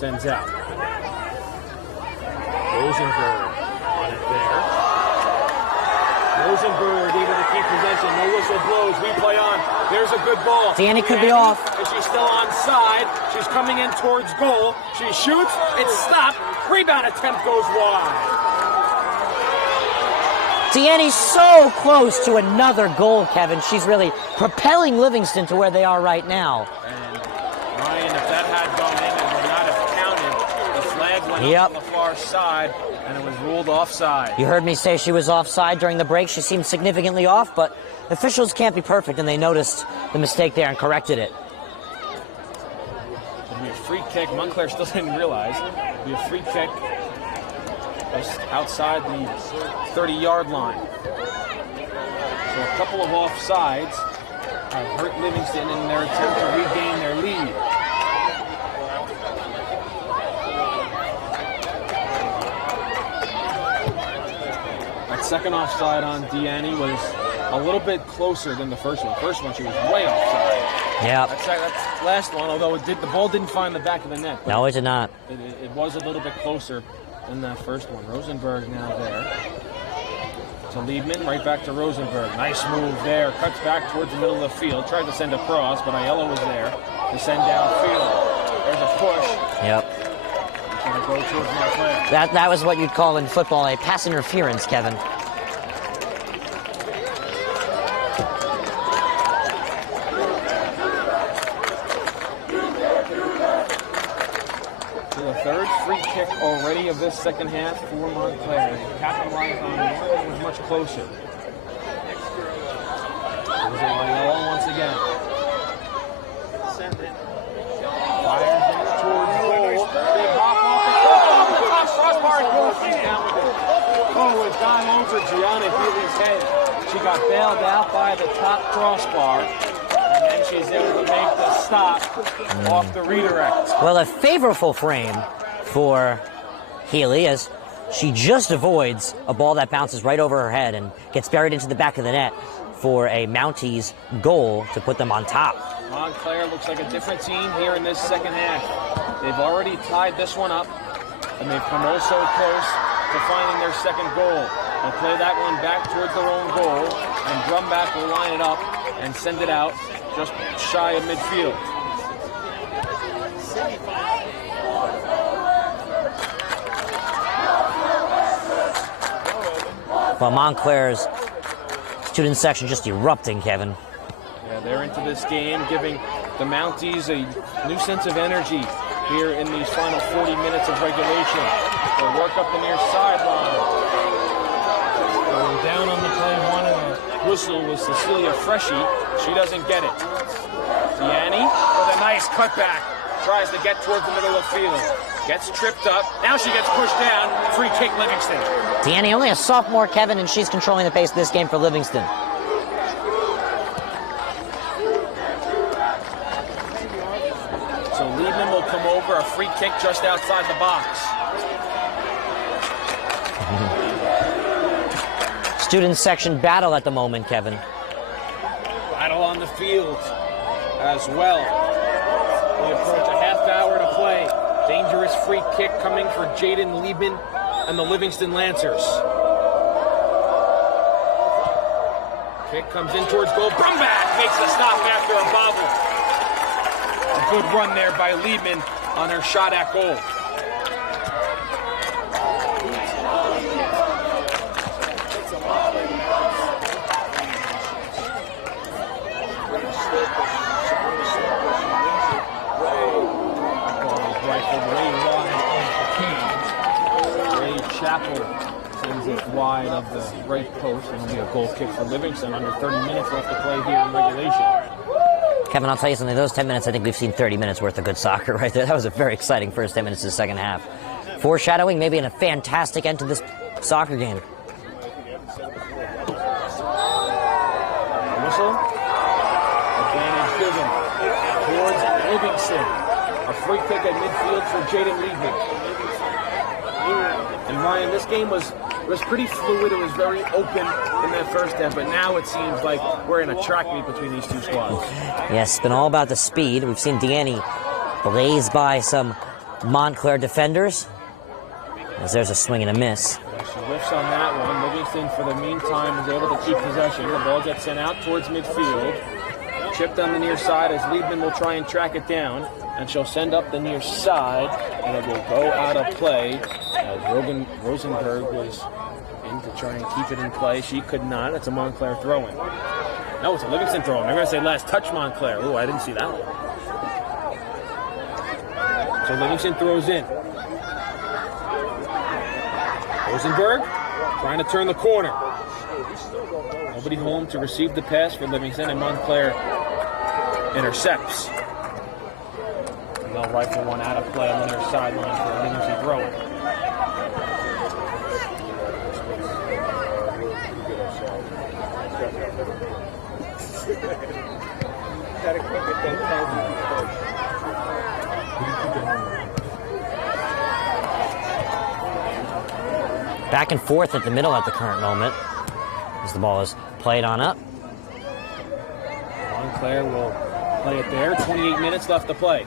sends out. Rosenberg on it there. Rosenberg able to keep possession. No whistle blows. We play on. There's a good ball. Deanne could be off. And she's still onside. She's coming in towards goal. She shoots. It's stopped. Rebound attempt goes wide. Deanne's so close to another goal, Kevin. She's really propelling Livingston to where they are right now. And Ryan, if that had gone in, it would not have counted. The flag went up on the far side, and it was ruled offside. You heard me say she was offside during the break. She seemed significantly off, but officials can't be perfect, and they noticed the mistake there and corrected it. It'll be a free kick. Montclair still didn't realize. It'll be a free kick just outside the 30-yard line. So a couple of offsides have hurt Livingston in their attempt to regain their lead. That second offside on Deanne was a little bit closer than the first one. First one, she was way offside. Yeah. That last one, although the ball didn't find the back of the net. No, it did not. It was a little bit closer than that first one. Rosenberg now there. To Liebman, right back to Rosenberg. Nice move there. Cuts back towards the middle of the field. Tried to send across, but Aiello was there to send downfield. There's a push. Yep. He's going to go towards Montclair. That was what you'd call in football a pass interference, Kevin. Third free kick already of this second half for Montclair. Capitalized on one that was much closer. There's Aiello once again. Fires it towards goal. Big hop off the top crossbar. She's down with it. Oh, it got over Gianna Healy's head. She got bailed out by the top crossbar. And she's able to make the stop off the redirect. Well, a favorable frame for Healy as she just avoids a ball that bounces right over her head and gets buried into the back of the net for a Mounties goal to put them on top. Montclair looks like a different team here in this second half. They've already tied this one up, and they've come oh so close to finding their second goal. They'll play that one back towards their own goal, and Drumback will line it up and send it out just shy of midfield. Well, Montclair's student section just erupting, Kevin. Yeah, they're into this game, giving the Mounties a new sense of energy here in these final 40 minutes of regulation. They'll work up the near sideline. Going down on the play, one of the whistle was Cecilia Freshy. She doesn't get it. Deanne with a nice cutback. Tries to get towards the middle of the field. Gets tripped up. Now she gets pushed down. Free kick Livingston. Deanne, only a sophomore, Kevin, and she's controlling the pace of this game for Livingston. So Liebman will come over. A free kick just outside the box. Student section battle at the moment, Kevin. Battle on the field as well. We approach a half hour to play. Dangerous free kick coming for Jaden Liebman and the Livingston Lancers. Kick comes in towards goal. Brumback makes the stop after a bobble. A good run there by Liebman on her shot at goal. Chapel sends it wide of the right post, and it'll be a goal kick for Livingston. Under 30 minutes left to play here in regulation. Kevin, I'll tell you something. Those 10 minutes, I think we've seen 30 minutes worth of good soccer right there. That was a very exciting first 10 minutes of the second half. Foreshadowing maybe in a fantastic end to this soccer game. Whistle. Advantage given towards Livingston. A free kick at midfield for Jaden Liebman. And Ryan, this game was It was pretty fluid. It was very open in that first half, but now it seems like we're in a track meet between these two squads. Yes, it's been all about the speed. We've seen Deanne blaze by some Montclair defenders, as there's a swing and a miss. She whiffs on that one. Livingston, for the meantime, is able to keep possession. The ball gets sent out towards midfield. Chipped on the near side as Liebman will try and track it down, and she'll send up the near side, and it will go out of play as Rosenberg was in to try and keep it in play. She could not. It's a Montclair throw-in. No, it's a Livingston throw-in. They're going to say last touch Montclair. Ooh, I didn't see that one. So Livingston throws in. Rosenberg trying to turn the corner. Nobody home to receive the pass for Livingston, and Montclair intercepts. And they'll rifle one out of play on the near sideline for a Livingston throw-in. Back and forth at the middle at the current moment, as the ball is played on up. Montclair will play it there. 28 minutes left to play.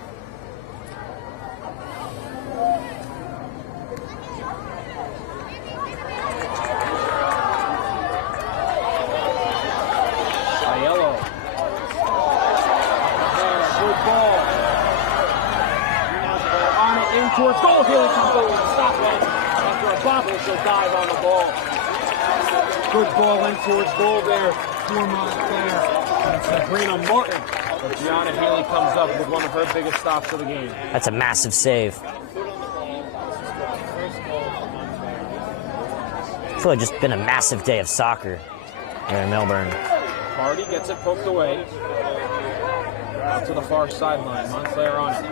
Aiello. Good ball. On it, in towards goal. Haley comes over and stops it. After a bobble, she'll dive on the ball. Good ball in towards goal there for Montclair. And it's Sabrina Martin. But Gianna Haley comes up with one of her biggest stops of the game. That's a massive save. It's really just been a massive day of soccer here in Melbourne. Hardy gets it poked away. Out to the far sideline. Montclair on it.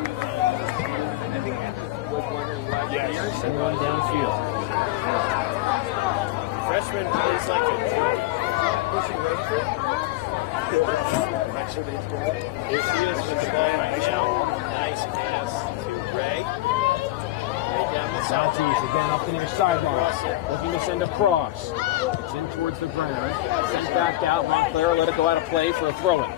Send one downfield. Freshman plays like a pushing register. Here she is with the ball right now. Nice pass to Ray. Southeast again up the near sideline. Looking to send a cross. It's in towards the ground. Sent back out. Montclair let it go out of play for a throw-in.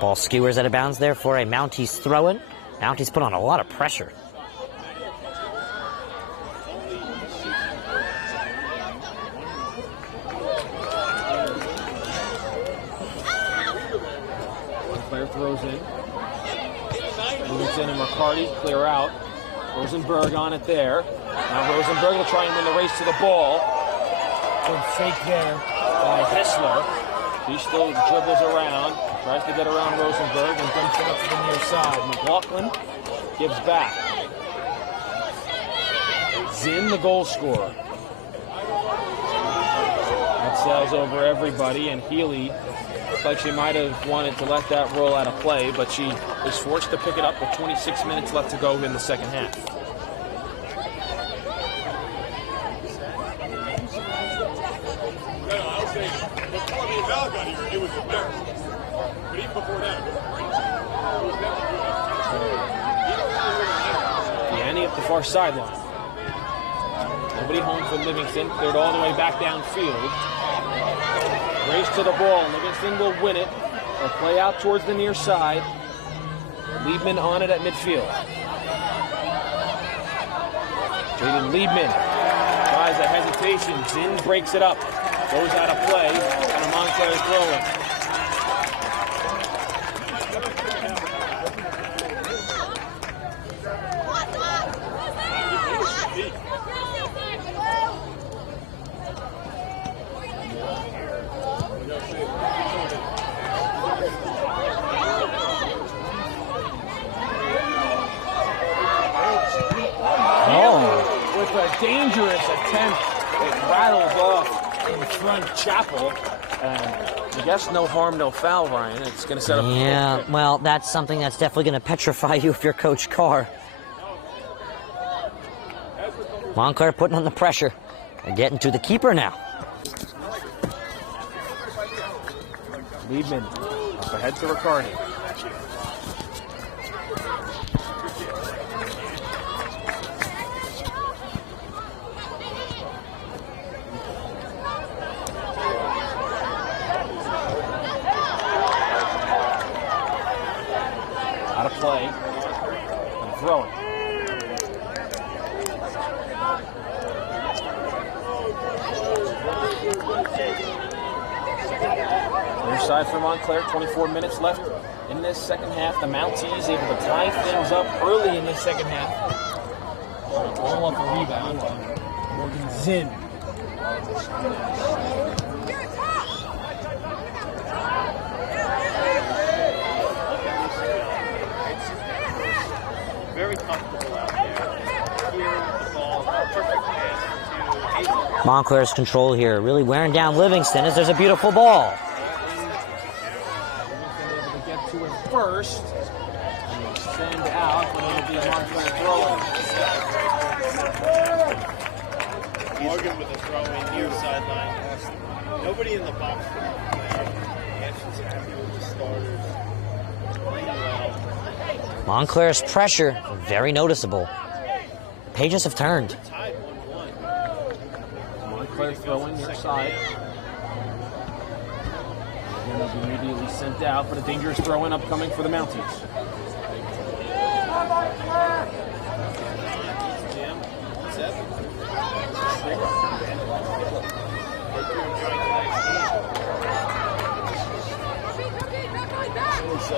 Ball skewers out of bounds there for a Mounties throw-in. Mounties put on a lot of pressure. Montclair throws in. Livingston and McCarty clear out. Rosenberg on it there. Now Rosenberg will try and win the race to the ball. Good fake there by Hessler. He still dribbles around, tries to get around Rosenberg and dumps it up to the near side. McLaughlin gives back. Zinn, the goal scorer. That sails over everybody, and Healy looked like she might have wanted to let that roll out of play, but she is forced to pick it up with 26 minutes left to go in the second half. Before the foul got here, it was embarrassing. But even before that, Yanni up the far sideline. Nobody home for Livingston. Cleared all the way back downfield. Race to the ball. Livingston will win it. They'll play out towards the near side. Liebman on it at midfield. Jaden Liebman tries a hesitation. Zinn breaks it up. Goes out of play, and a Montclair throw-in. With a dangerous attempt, it rattles off in front chapel, and I guess no harm, no foul, Ryan. It's going to set up. Yeah, well, that's something that's definitely going to petrify you if you're Coach Carr. Montclair putting on the pressure. They're getting to the keeper now. Liebman up ahead to Riccardi. throwing. Near side for Montclair, 24 minutes left in this second half. The Mounties able to tie things up early in this second half. All up a rebound by Morgan Zinn. Very comfortable out there. Here with the ball, perfect pass to Montclair's control here, really wearing down Livingston as there's a beautiful ball. Livingston able to get to it first. And send out, but it'll be a Montclair throw. Morgan with a throw in near sideline. Nobody in the box for Montclair. Ashley's happy with the starters. Playing well. Montclair's pressure, very noticeable. Pages have turned. Montclair throwing near side. Again, they'll be immediately sent out, but a dangerous throw in upcoming for the Mounties.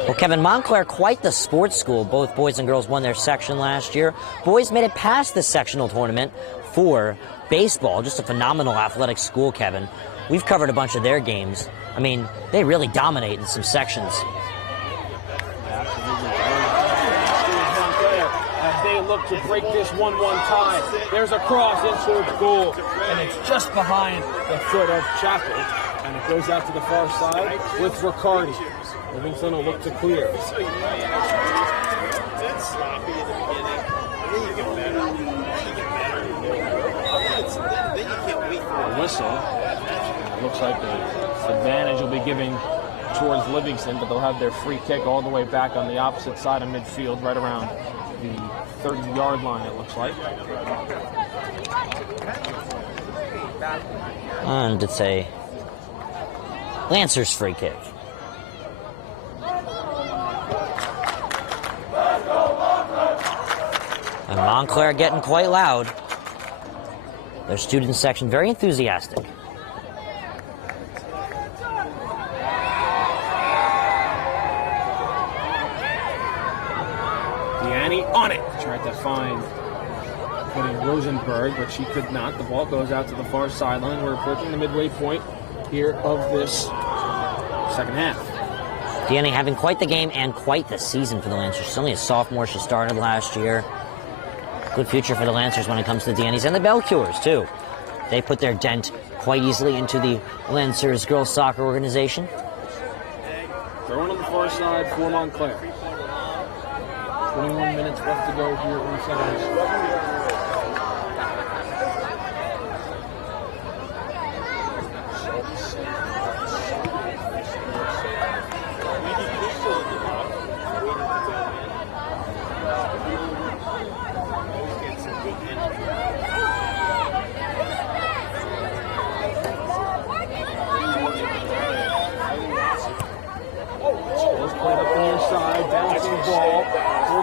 Well, Kevin, Montclair, quite the sports school. Both boys and girls won their section last year. Boys made it past the sectional tournament for baseball. Just a phenomenal athletic school, Kevin. We've covered a bunch of their games. I mean, they really dominate in some sections. As they look to break this 1-1 tie. There's a cross in towards goal, and it's just behind the foot of Chapel. And it goes out to the far side with Riccardi. Livingston will look to clear. That's sloppy in the beginning. Then you get better. Then you can't wait for A whistle. It looks like the advantage will be giving towards Livingston, but they'll have their free kick all the way back on the opposite side of midfield, right around the 30-yard line, it looks like. And it's a Lancers free kick. And Montclair getting quite loud. Their student section very enthusiastic. Deanne on it. Tried to find Cody Rosenberg, but she could not. The ball goes out to the far sideline. We're approaching the midway point here of this second half. Deanne having quite the game and quite the season for the Lancers. She's only a sophomore. She started last year. Good future for the Lancers when it comes to the Deannes and the Belcours, too. They put their dent quite easily into the Lancers girls soccer organization. Throwing on the far side for Montclair. 21 minutes left to go here in the second.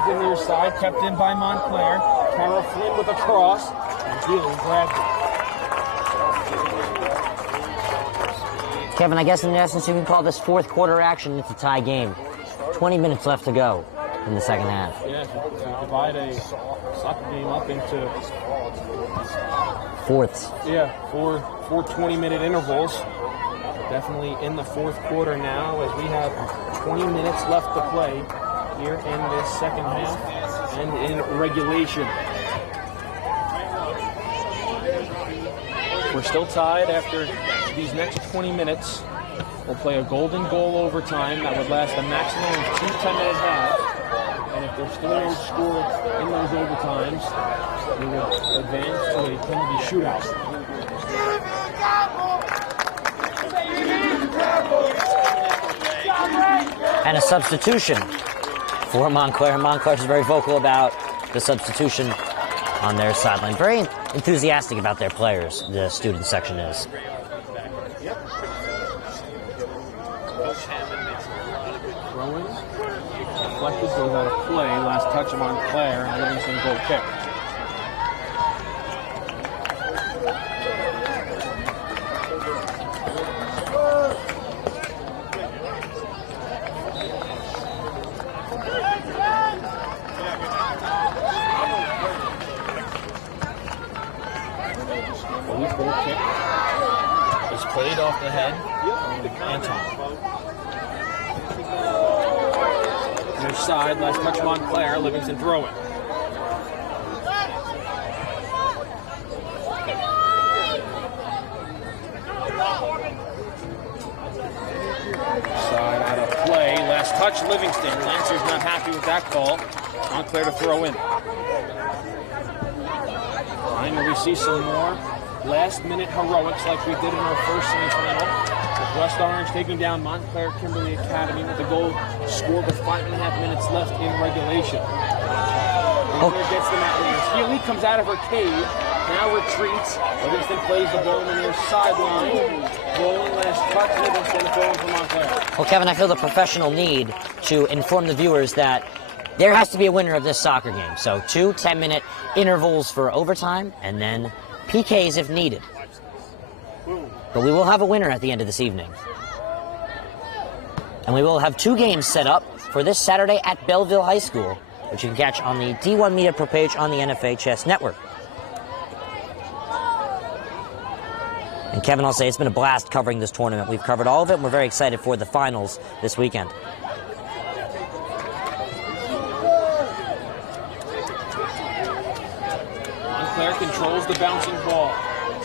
The near side, kept in by Montclair. Tara Flynn with a cross, and Healy grabbed it. Kevin, I guess in essence you can call this fourth quarter action. It's a tie game. 20 minutes left to go in the second half. Yeah, to divide a soccer game up into fourths. Yeah, four 20-minute intervals. Definitely in the fourth quarter now, as we have 20 minutes left to play here in this second half and in regulation. We're still tied after these next 20 minutes. We'll play a golden goal overtime that would last a maximum of 2 10-minute halves. And if there's still no score in those overtimes, we will advance to a penalty shootout. And a substitution for Montclair. Montclair is very vocal about the substitution on their sideline. Very enthusiastic about their players, the student section is. Throwing. deflected, goes out of play. Last touch of Montclair, and Livingston goal kick. Goal kick is played off the head. Anton. Near side, last touch Montclair, Livingston throwing. Side out of play, last touch Livingston. Lancers not happy with that call. Montclair to throw in. Finally, we see some more last-minute heroics like we did in our first semifinal. With West Orange taking down Montclair Kimberly Academy with the goal scored with 5.5 minutes left in regulation. Montclair gets the mat leaders. Healy comes out of her cave, now retreats. Livingston plays the ball on the near sideline. Rolling last touch, Livingston throwing for Montclair. Well, Kevin, I feel the professional need to inform the viewers that there has to be a winner of this soccer game. So 2 10-minute intervals for overtime, and then PKs if needed. But we will have a winner at the end of this evening. And we will have 2 games set up for this Saturday at Belleville High School, which you can catch on the D1 Media Pro page on the NFHS Network. And Kevin, I'll say it's been a blast covering this tournament. We've covered all of it, and we're very excited for the finals this weekend. Montclair controls the bouncing ball.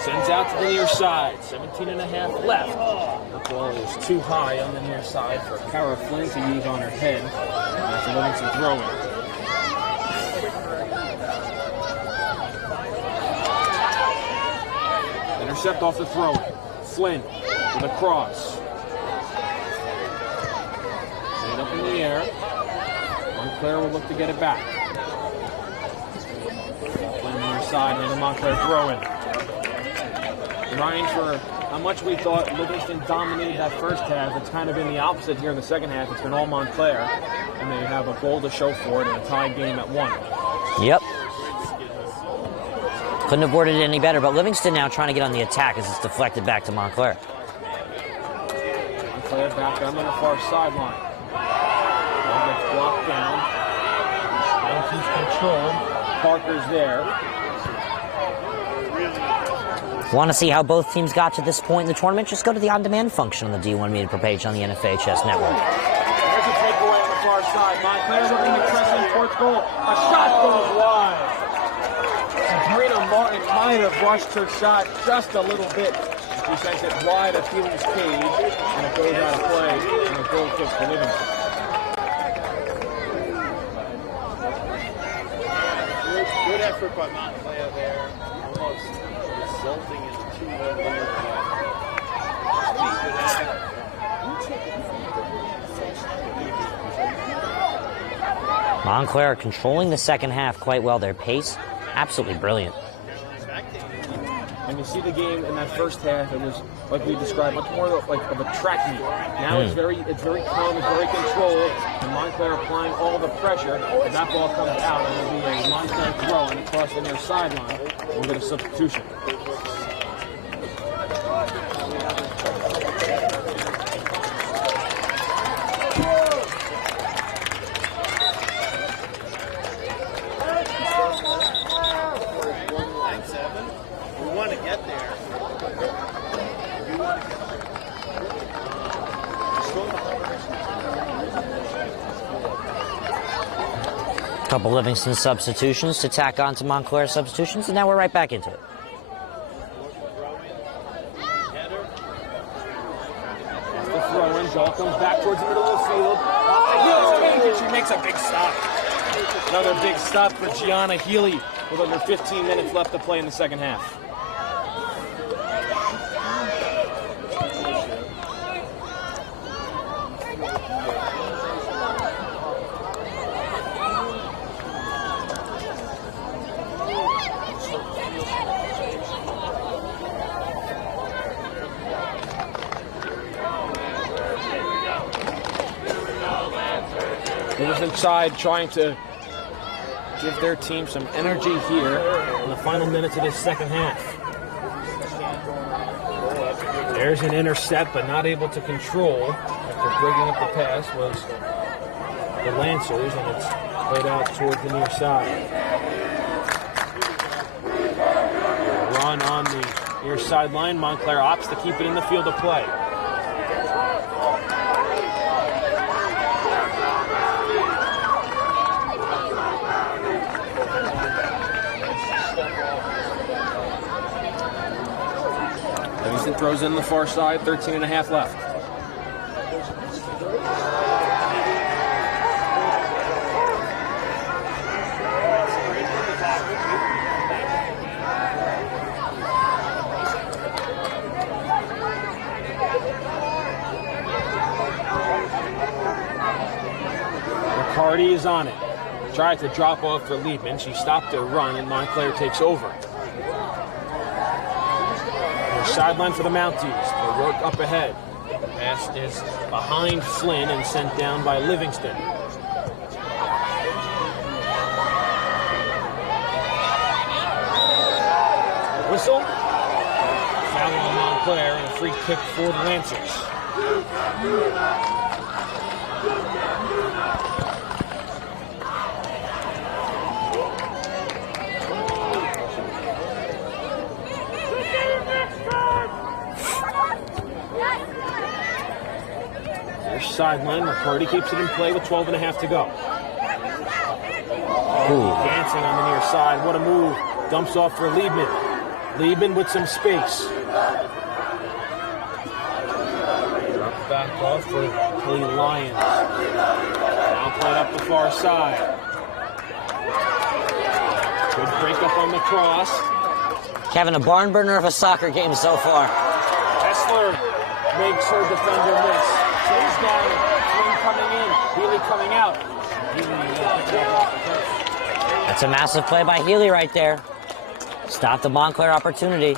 Sends out to the near side. 17.5 left. The ball is too high on the near side for Kara Flynn to use on her head. That's a Livingston throw-in. Intercept off the throw. Flynn with a cross. Laid up in the air. Montclair will look to get it back. Flynn near side and the Montclair throw-in. Ryan, for how much we thought Livingston dominated that first half, it's kind of been the opposite here in the second half. It's been all Montclair, and they have a goal to show for it in a tied game at 1. Yep. Couldn't have worded it any better, but Livingston now trying to get on the attack as it's deflected back to Montclair. Montclair back down on the far sideline. Ball gets blocked down. Yankees control. Parker's there. Want to see how both teams got to this point in the tournament? Just go to the on-demand function on the D1 Media Pro page on the NFHS Network. There's a takeaway on the far side. Montclair looking to press in towards goal. A shot goes wide. Sabrina Martin might have rushed her shot just a little bit. She sends it wide of Healy's cage, and it goes out of play, and a goal kick for Livingston. Good effort by Montclair there. Almost resulting in a 2-1 lead. Montclair controlling the second half quite well. Their pace, absolutely brilliant. And you see the game in that first half, it was, like we described, much more of a track meet. Now it's very calm, it's very controlled, and Montclair applying all the pressure. If that ball comes out, it'll be a Montclair throw and across the near sideline. We'll get a substitution. Couple Livingston substitutions to tack on to Montclair substitutions, and now we're right back into it. The throw-in, ball comes back towards the middle of the field. Off the Healy's cage, and she makes a big stop. Another big stop for Gianna Healy with under 15 minutes left to play in the second half. Livingston side trying to give their team some energy here in the final minutes of this second half. There's an intercept, but not able to control after breaking up the pass was the Lancers, and it's played out towards the near side. Run on the near sideline. Montclair opts to keep it in the field of play. Livingston throws in the far side, 13.5 left. Riccardi is on it. Tried to drop off for Liebman. She stopped her run, and Montclair takes over. Sideline for the Mounties. They work up ahead. Pass is behind Flynn and sent down by Livingston. Whistle. Foul on Montclair and a free kick for the Lancers. Sideline, Riccardi keeps it in play with 12.5 to go. Dancing on the near side, what a move. Dumps off for Liebman. Liebman with some space. Drop back off for Kelly Lyons. Now played up the far side. Good break up on the cross. Kevin, a barn burner of a soccer game so far. Hessler makes her defender miss. He's got Flynn coming in, Healy coming out. That's a massive play by Healy right there. Stopped the Montclair opportunity.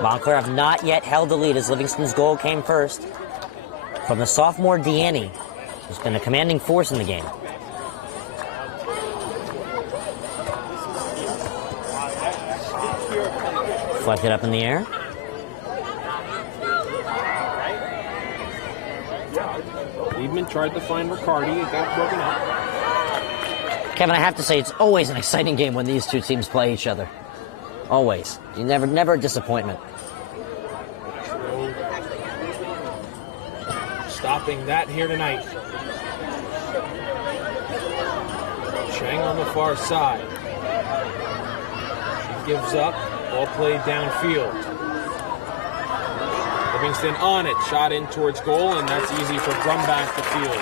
Montclair have not yet held the lead as Livingston's goal came first from the sophomore Deanne, who's been a commanding force in the game. Flipped it up in the air. Liebman tried to find Riccardi. It got broken up. Kevin, I have to say, it's always an exciting game when these two teams play each other. Always. You never a disappointment. Stopping that here tonight. Chang on the far side. She gives up. Ball played downfield. Livingston on it. Shot in towards goal, and that's easy for Brumback to field.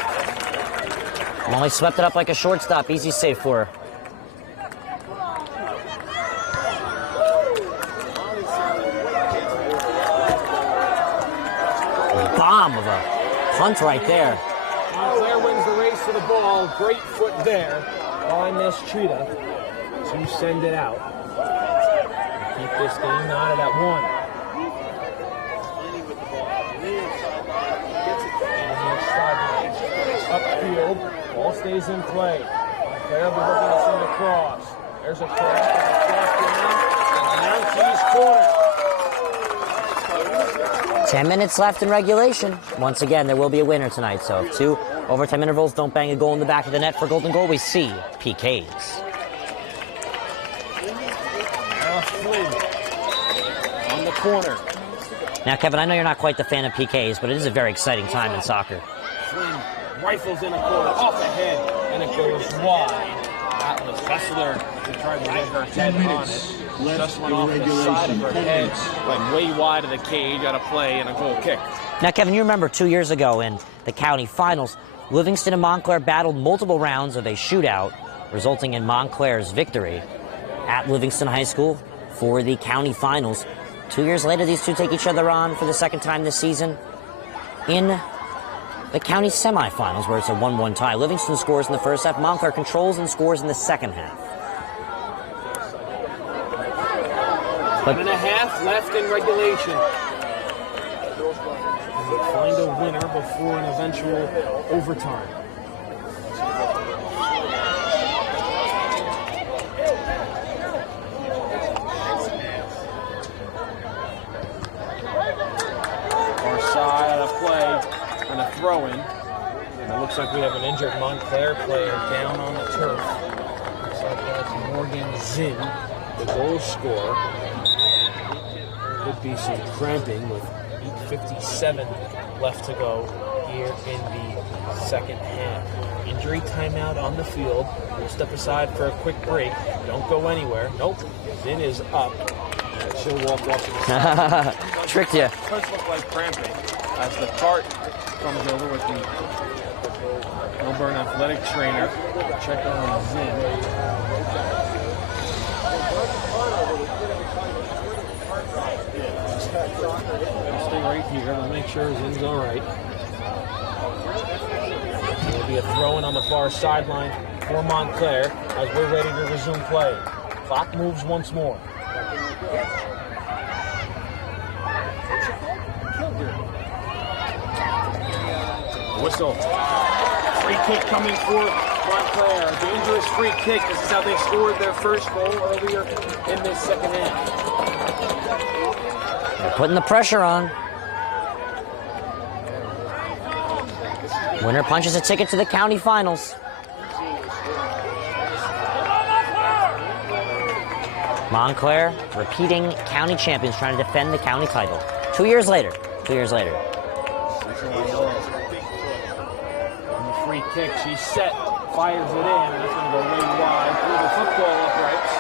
Molly swept it up like a shortstop. Easy save for her. Bomb of a punt right there. Montclair wins the race to the ball. Great foot there by Miss Cheetah to send it out. Keep this game knotted at 1. Upfield, ball stays in play. Montclair will be looking to send a cross. There's a cross to the 10 minutes left in regulation. Once again, there will be a winner tonight. So if 2 overtime intervals don't bang a goal in the back of the net for Golden Goal, we see PKs. Flynn on the corner. Now, Kevin, I know you're not quite the fan of PKs, but it is a very exciting time in soccer. Flynn rifles in a corner, off the head, and it goes wide. That was Hessler to try to get her head on it. Just went off the side of her head, like way wide of the cage, got a play and a goal kick. Now, Kevin, you remember 2 years ago in the county finals, Livingston and Montclair battled multiple rounds of a shootout, resulting in Montclair's victory at Livingston High School for the county finals. 2 years later, these two take each other on for the second time this season in the county semifinals, where it's a 1-1 tie. Livingston scores in the first half. Montclair controls and scores in the second half. 1.5 left in regulation. And we find a winner before an eventual overtime. looks like we have an injured Montclair player down on the turf. Looks like that's Morgan Zinn, the goal scorer. Could be some cramping with 8:57 left to go here in the second half. Injury timeout on the field. We'll step aside for a quick break. Don't go anywhere. Nope. Zinn is up. She'll walk off. Tricked you. It does look like cramping as the cart comes over with the Milburn athletic trainer. Check on Zinn. Stay right here. We'll make sure Zinn's all right. There'll be a throw-in on the far sideline for Montclair as we're ready to resume play. Clock moves once more. Whistle. Free kick coming for Montclair. Dangerous free kick. This is how they scored their first goal earlier in this second half. They're putting the pressure on. Winner punches a ticket to the county finals. Montclair, repeating county champions, trying to defend the county title. 2 years later. 2 years later. Free kick, she's set, fires it in, and it's going to go way wide through the football uprights.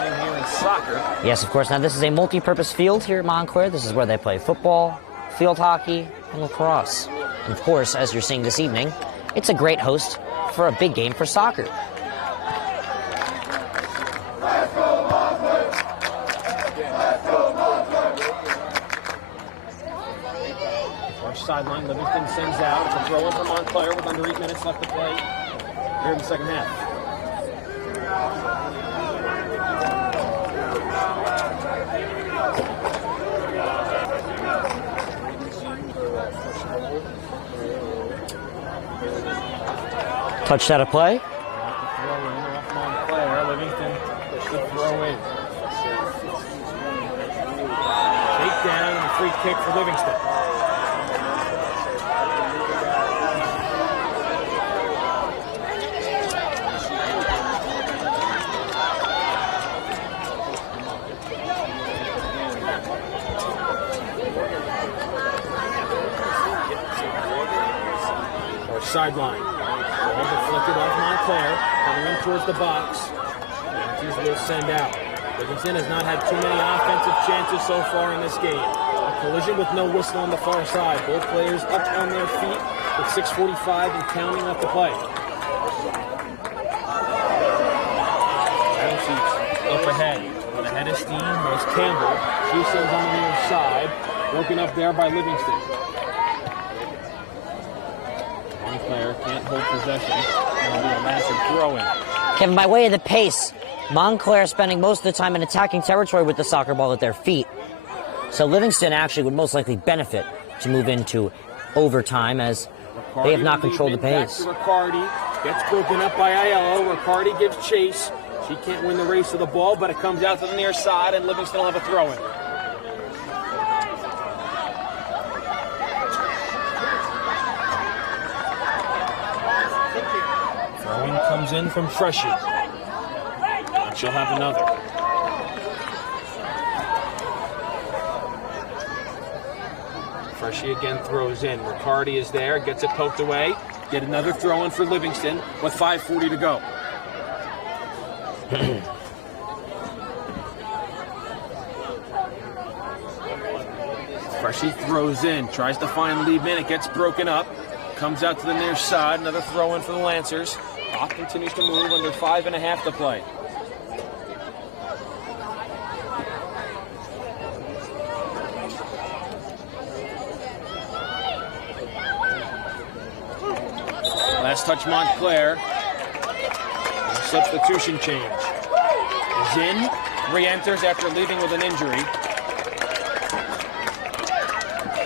Anything here in soccer. Yes, of course. Now, this is a multi-purpose field here at Montclair. This is where they play football, field hockey, and lacrosse. And of course, as you're seeing this evening, it's a great host for a big game for soccer. Sideline, Livingston sends out. It's a throw-in for Montclair with under 8 minutes left to play here in the second half. Touched out of play. Throw-in off Montclair. Livingston pushed the throw-in. Takedown and a free kick for Livingston. Sideline. Ball deflected off Montclair, coming in towards the box. Matthews will send out. Livingston has not had too many offensive chances so far in this game. A collision with no whistle on the far side. Both players up on their feet with 6:45 and counting left to play. Up ahead. On the head of steam was Campbell. She sends on the near side. Broken up there by Livingston. Montclair can't hold possession. It'll be a massive throw-in. Kevin, by way of the pace, Montclair spending most of the time in attacking territory with the soccer ball at their feet. So Livingston actually would most likely benefit to move into overtime as they have not controlled the pace. Back to Riccardi. Gets broken up by Aiello. Riccardi gives chase. She can't win the race to the ball, but it comes out to the near side, and Livingston will have a throw-in. Comes in from Freshie. And she'll have another. Freshie again throws in. Riccardi is there, gets it poked away. Get another throw in for Livingston with 5:40 to go. Freshie throws in, tries to find Liebman. It gets broken up. Comes out to the near side. Another throw in for the Lancers. Clock continues to move under 5.5 to play. Last touch Montclair. Substitution change. Zinn re-enters after leaving with an injury.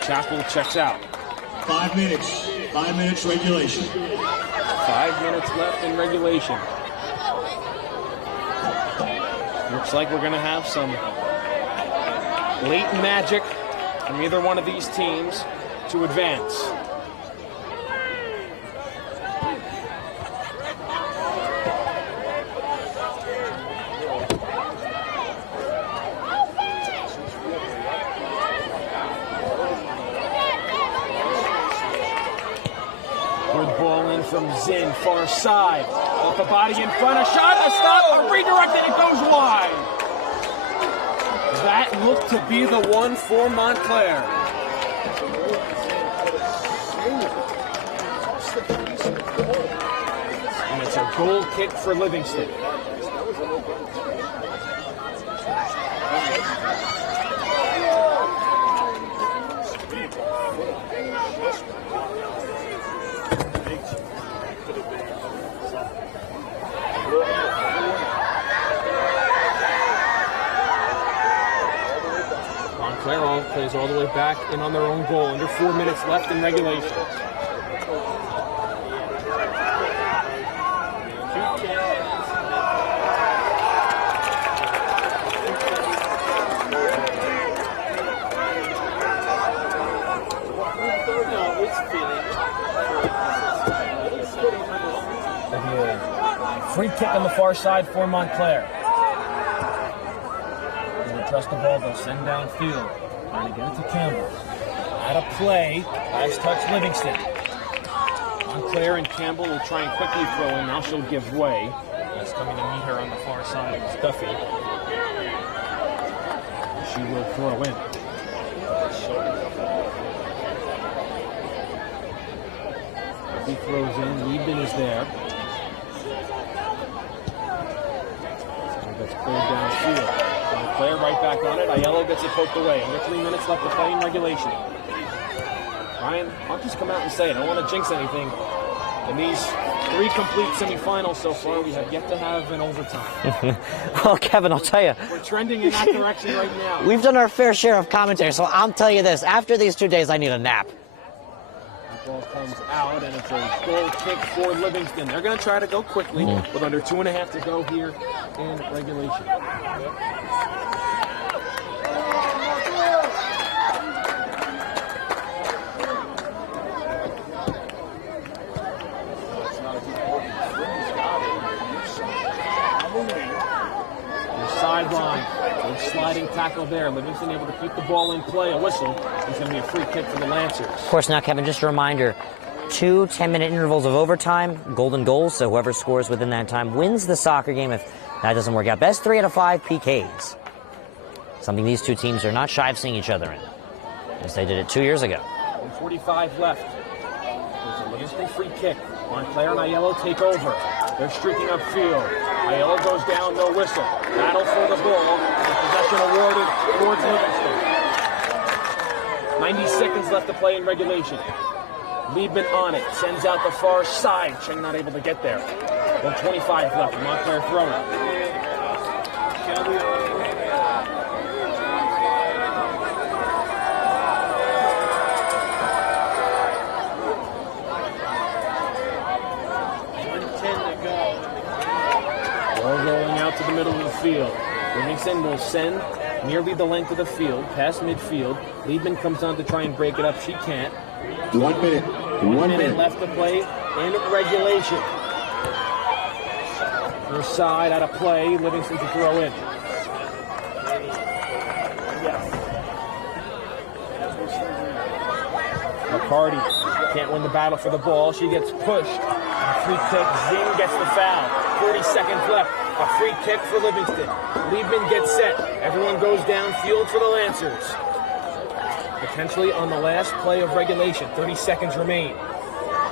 Chapel checks out. 5 minutes. 5 minutes regulation. 5 minutes left in regulation. Looks like we're going to have some late magic from either one of these teams to advance. moves in, far side. Off the body in front, a shot, a stop, a redirected, it goes wide. That looked to be the one for Montclair. And it's a goal kick for Livingston. Montclair plays all the way back in on their own goal. Under 4 minutes left in regulation. Free kick on the far side for Montclair. They'll trust the ball, they'll send downfield. Trying to get it to Campbell. Out of play, last touch Livingston. Montclair and Campbell will try and quickly throw in, now she'll give way. He's coming to meet her on the far side is Duffy. She will throw in. He throws in, Liebman is there. That's cleared downfield. Montclair right back on it. Aiello gets it poked away. Under 3 minutes left to play in regulation. Ryan, I'll just come out and say it. I don't want to jinx anything. In these 3 complete semifinals so far, we have yet to have an overtime. Well, Kevin, I'll tell you. We're trending in that direction right now. We've done our fair share of commentary, so I'll tell you this. After these 2 days, I need a nap. The ball comes out, and it's a goal kick for Livingston. They're going to try to go quickly with under 2.5 to go here in regulation. Sideline, a sliding tackle there. Livingston able to keep the ball in play. A whistle. It's going to be a free kick for the Lancers. Of course, now, Kevin, just a reminder, 2 10-minute intervals of overtime, golden goals, so whoever scores within that time wins the soccer game if that doesn't work out. Best 3 out of 5 PKs. Something these 2 teams are not shy of seeing each other in, as they did it 2 years ago. 1:45 left. There's a Livingston free kick. Montclair and Aiello take over. They're streaking upfield. Aiello goes down, no whistle. Battle for the ball. The possession awarded towards Livingston. 90 seconds left to play in regulation. Liebman on it. Sends out the far side. Cheng not able to get there. 1:25 left. Montclair throwing. Rolling out to the middle of the field. Livingston will send nearly the length of the field, past midfield. Liebman comes on to try and break it up. She can't. 1 minute. 1 minute left to play in regulation. Near side out of play. Livingston to throw in. McCarty can't win the battle for the ball. She gets pushed. Free kick. Zing gets the foul. 40 seconds left. A free kick for Livingston. Liebman gets set. Everyone goes downfield for the Lancers. Potentially on the last play of regulation. 30 seconds remain.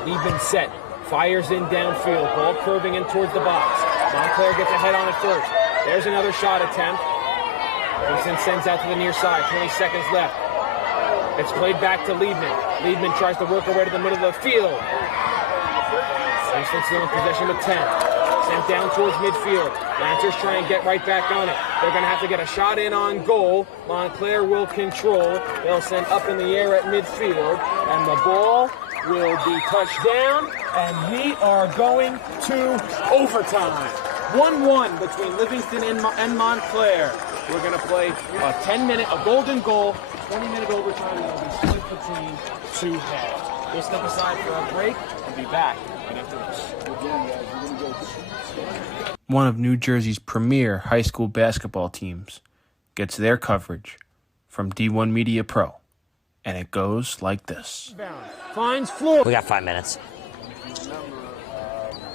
Liebman set. Fires in downfield. Ball curving in towards the box. Montclair gets a head on it first. There's another shot attempt. Livingston sends out to the near side. 20 seconds left. It's played back to Liebman. Liebman tries to work her way to the middle of the field. Livingston still in possession with 10. Sent down towards midfield. Lancers try and get right back on it. They're going to have to get a shot in on goal. Montclair will control. They'll send up in the air at midfield. And the ball will be touched down. And we are going to overtime. 1-1 between Livingston and Montclair. We're going to play a 10-minute, a golden goal, 20-minute overtime. That will be split between 2 halves. We'll step aside for a break and be back right after this. One of New Jersey's premier high school basketball teams gets their coverage from D1 Media Pro, and it goes like this. Finds floor. We got 5 minutes.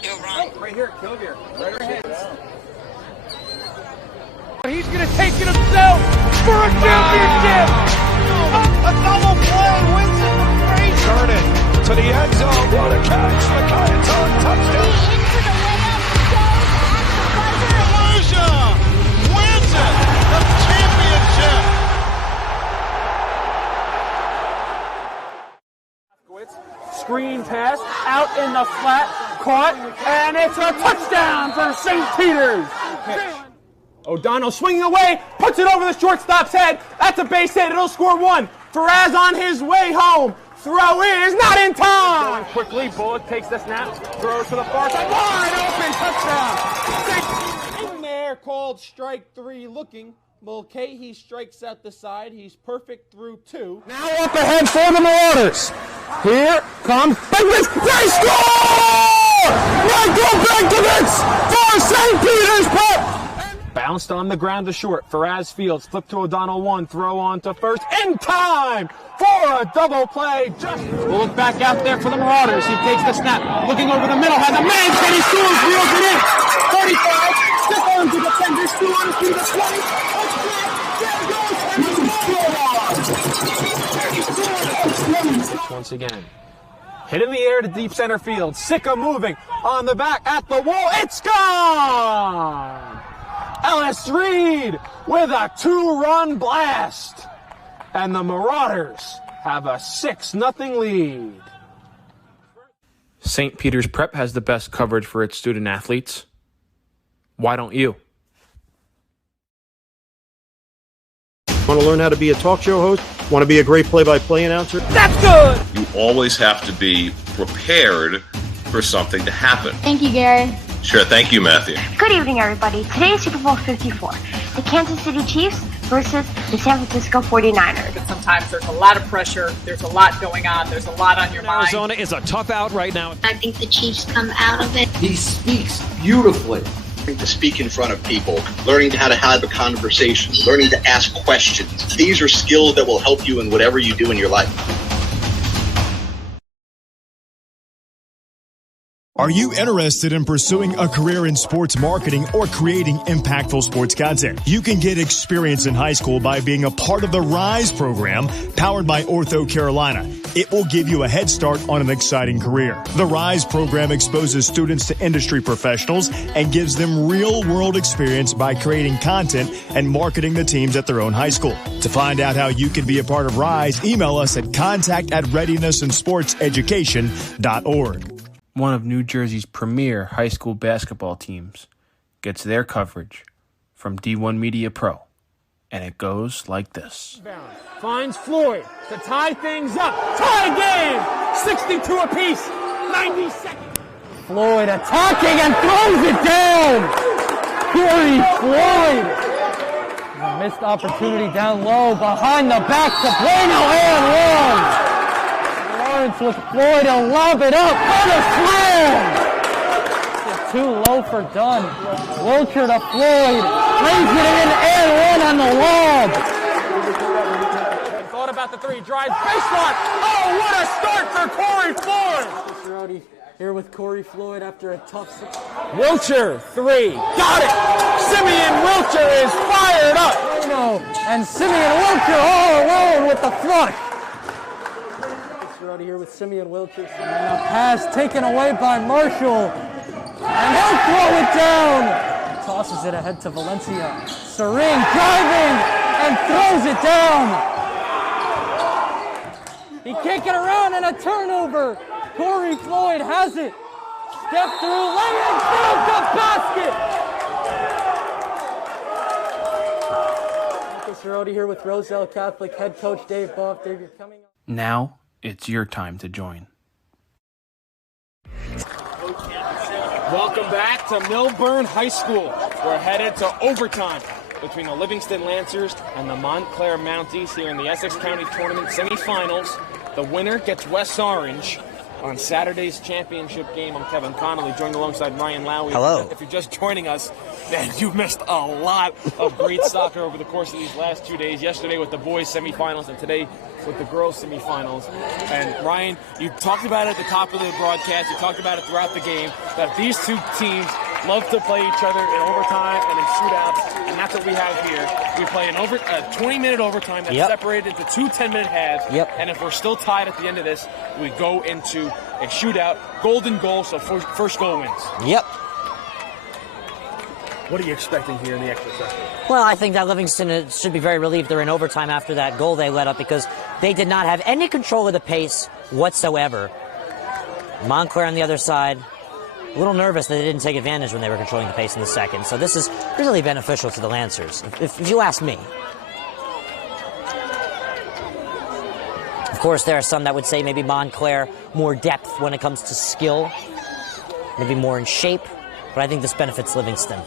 Right here, Kilgear. Right ahead. He's going to take it himself for a championship. A double play wins it from Frazier. Turn it to the end zone. What a catch. McIntyre touchdown. Volusia wins it. The championship. Screen pass out in the flat, caught, and it's a touchdown for St. Peter's. O'Donnell swinging away, puts it over the shortstop's head. That's a base hit. It'll score one. Faraz on his way home. Throw is not in time. Going quickly, Bullock takes the snap, throws to the far side. Wide open touchdown. In there, called strike three. Looking. Mulcahy strikes out the side. He's perfect through two. Now up ahead for the Marauders. Here comes Bigwitz. They score! Michael Bigwitz for St. Peter's Prep. Bounced on the ground to short. Faraz Fields flip to O'Donnell one. Throw on to first. In time for a double play. Just we'll look back out there for the Marauders. He takes the snap. Looking over the middle. Has a man. Can he scores? Reels it in. 35. Stick on to defenders. 2 on to the 20. Once again. Hit in the air to deep center field. Sicka moving on the back at the wall. It's gone! Ellis Reed with a 2-run blast. And the Marauders have a 6-0 lead. St. Peter's Prep has the best coverage for its student athletes. Why don't you? Want to learn how to be a talk show host? Want to be a great play-by-play announcer? That's good! You always have to be prepared for something to happen. Thank you, Gary. Sure, thank you, Matthew. Good evening, everybody. Today is Super Bowl 54. The Kansas City Chiefs versus the San Francisco 49ers. But sometimes there's a lot of pressure. There's a lot going on. There's a lot on your mind. Arizona is a tough out right now. I think the Chiefs come out of it. He speaks beautifully. To speak in front of people, learning how to have a conversation, learning to ask questions. These are skills that will help you in whatever you do in your life. Are you interested in pursuing a career in sports marketing or creating impactful sports content? You can get experience in high school by being a part of the RISE program powered by Ortho Carolina. It will give you a head start on an exciting career. The RISE program exposes students to industry professionals and gives them real-world experience by creating content and marketing the teams at their own high school. To find out how you can be a part of RISE, email us at contact@readinessandsportseducation.org. One of New Jersey's premier high school basketball teams gets their coverage from D1 Media Pro, and it goes like this. Finds Floyd to tie things up. Tie game! 62 apiece. 90 seconds. Floyd attacking and throws it down. Corey Floyd. A missed opportunity down low behind the back to Bueno and one. Lawrence with Floyd to lob it up. What a slam! Too low for Dunn. Wilcher to Floyd. Lays it in and one on the lob. Thought about the three. Drives baseline. Oh, what a start for Corey Floyd! Here with Corey Floyd after a tough Wilcher, three. Got it! Simeon Wilcher is fired up! And Simeon Wilcher all alone with the flush. Here with Simeon Wilcher. And a pass taken away by Marshall. And he'll throw it down. Tosses it ahead to Valencia. Serene driving and throws it down. He can't get around and a turnover. Corey Floyd has it. Step through lane, found the basket. Marcus Cerroti here with Roselle Catholic head coach Dave Boff. Dave, you're coming up. Now it's your time to join. Welcome back to Millburn High School. We're headed to overtime between the Livingston Lancers and the Montclair Mounties here in the Essex County Tournament semifinals. The winner gets West Orange. on Saturday's championship game. I'm Kevin Connolly, joined alongside Ryan Lowy. Hello. If you're just joining us, then you've missed a lot of great soccer over the course of these last 2 days. Yesterday with the boys semifinals and today with the girls semifinals. And Ryan, you talked about it at the top of the broadcast, you talked about it throughout the game, that these two teams love to play each other in overtime and in shootouts, and that's what we have here. We play an 20-minute overtime that's separated into two 10-minute halves, and if we're still tied at the end of this, we go into a shootout, golden goal, so first goal wins. Yep. What are you expecting here in the extra session? Well, I think that Livingston should be very relieved they're in overtime after that goal they let up, because they did not have any control of the pace whatsoever. Montclair on the other side, a little nervous that they didn't take advantage when they were controlling the pace in the second. So this is really beneficial to the Lancers, if you ask me. Of course, there are some that would say maybe Montclair more depth when it comes to skill, maybe more in shape, but I think this benefits Livingston.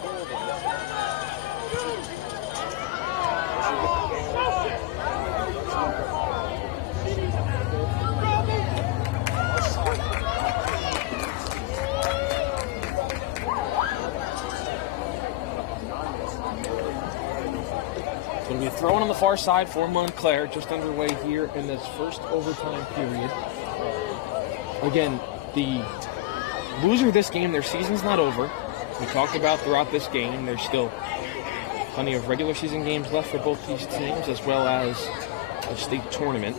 Going to be thrown on the far side for Montclair, just underway here in this first overtime period. Again, the loser of this game, their season's not over. We talked about throughout this game, there's still plenty of regular season games left for both these teams, as well as a state tournament.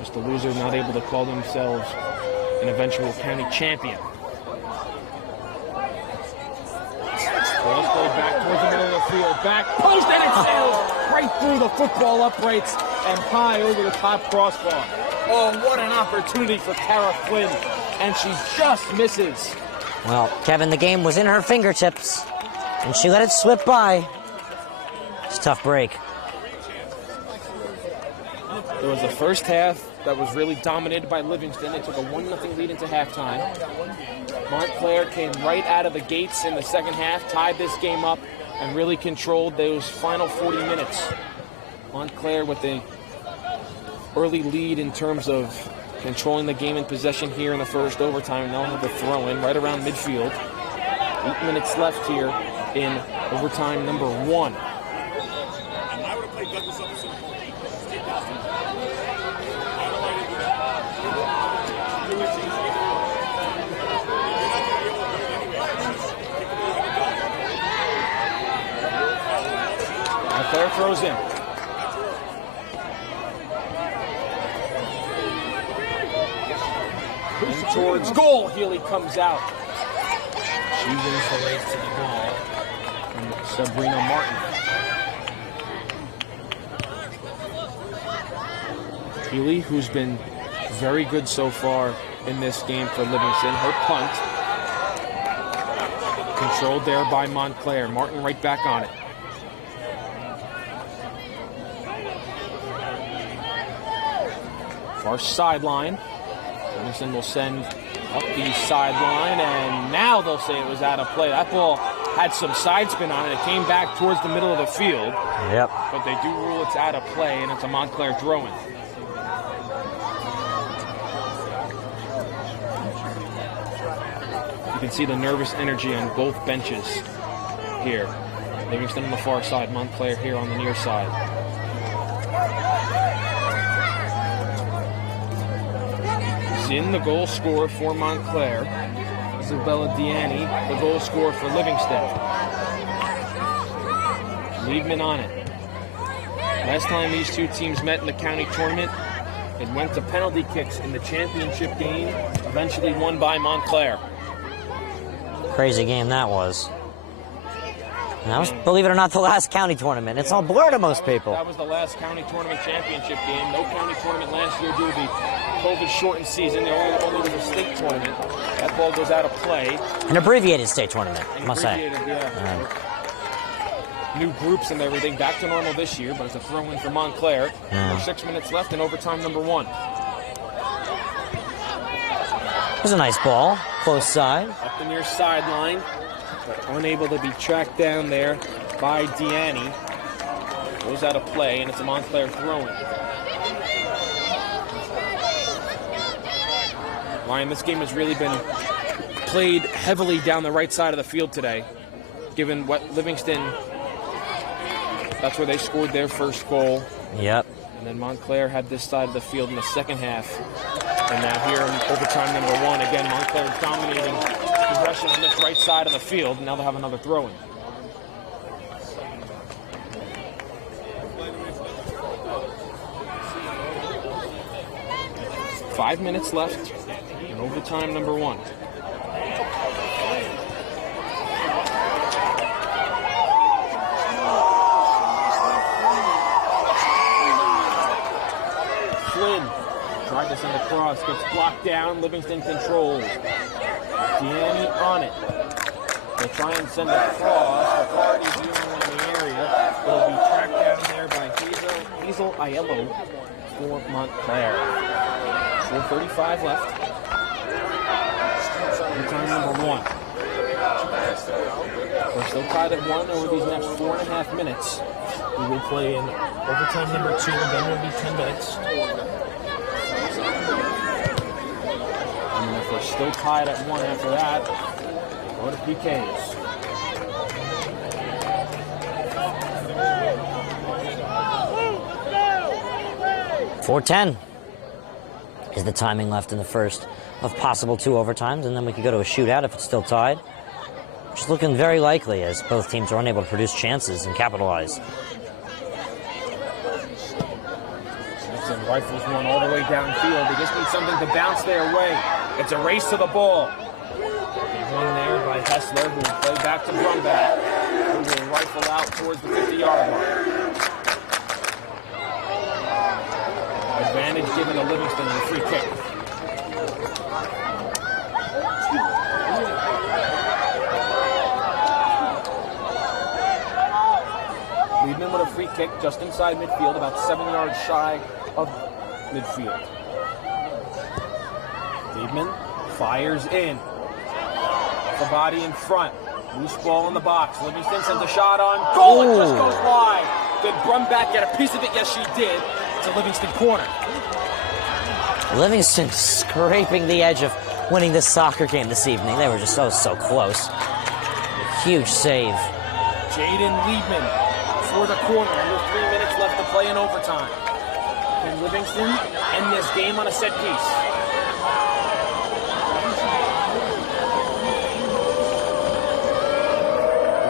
Just the loser not able to call themselves an eventual county champion. Ball's played back towards the middle of the field. Back post, and it sails right through the football uprights and high over the top crossbar. Oh, what an opportunity for Tara Flynn, and she just misses. Well, Kevin, the game was in her fingertips, and she let it slip by. It's a tough break. There was the first half that was really dominated by Livingston. They took a 1-0 lead into halftime. Montclair came right out of the gates in the second half, tied this game up, and really controlled those final 40 minutes. Montclair with the early lead in terms of controlling the game in possession here in the first overtime. Now have the throw-in right around midfield. 8 minutes left here in overtime number 1. Montclair throws in. In towards goal, Healy comes out. She wins the race to the ball from Sabrina Martin. Healy, who's been very good so far in this game for Livingston. Her punt controlled there by Montclair. Martin right back on it. Far sideline. Livingston will send up the sideline, and now they'll say it was out of play. That ball had some side spin on it. It came back towards the middle of the field. Yep. But they do rule it's out of play, and it's a Montclair throw-in. You can see the nervous energy on both benches here. Livingston on the far side, Montclair here on the near side. In the goal scorer for Montclair, Isabella Diani, the goal scorer for Livingston. Liebman on it. Last time these two teams met in the county tournament, it went to penalty kicks in the championship game, eventually won by Montclair. Crazy game that was. And that was, believe it or not, the last county tournament. It's all blur to most people. That was the last county tournament championship game. No county tournament last year due to the COVID-shortened season. There only was a state tournament. That ball goes out of play. An abbreviated state tournament, I must say. Yeah. New groups and everything. Back to normal this year, but it's a throw-in for Montclair. There's 6 minutes left in overtime number 1. It was a nice ball. Close side. Up the near sideline, but unable to be tracked down there by Diani. Goes out of play, and it's a Montclair throw-in. Ryan, this game has really been played heavily down the right side of the field today, given what Livingston, that's where they scored their first goal. Yep. And then Montclair had this side of the field in the second half. And now here in overtime number 1, again, Montclair dominating possession on this right side of the field. And now they'll have another throw-in. Five minutes left in overtime number 1. Flynn tried to send a cross, gets blocked down. Livingston controls. Gianni on it. They try and send a cross. McCarty's the only one in the area. It'll be tracked down there by Hazel Aiello for Montclair. 4:35 left. Overtime number 1. We're still tied at 1 over these next 4.5 minutes. We will play in overtime number 2, and then will be 10 minutes. And if we're still tied at 1 after that, go to PKs. .410 is the timing left in the first of possible 2 overtimes, and then we could go to a shootout if it's still tied. Which is looking very likely as both teams are unable to produce chances and capitalize. Livingston rifles one all the way downfield. They just need something to bounce their way. It's a race to the ball. One there by Hessler, who will play back to Brumback, who will rifle out towards the 50-yard line. Advantage given to Livingston in the free kick. Liebman with a free kick just inside midfield, about 7 yards shy of midfield. Liebman fires in. The body in front. Loose ball in the box. Livingston sends a shot on goal. It just goes wide. Did Brumback get a piece of it? Yes, she did. It's a Livingston corner. Livingston scraping the edge of winning this soccer game this evening. They were just so close. A huge save. Jaden Liebman for the corner. Under 3 minutes left to play in overtime. Can Livingston end this game on a set piece?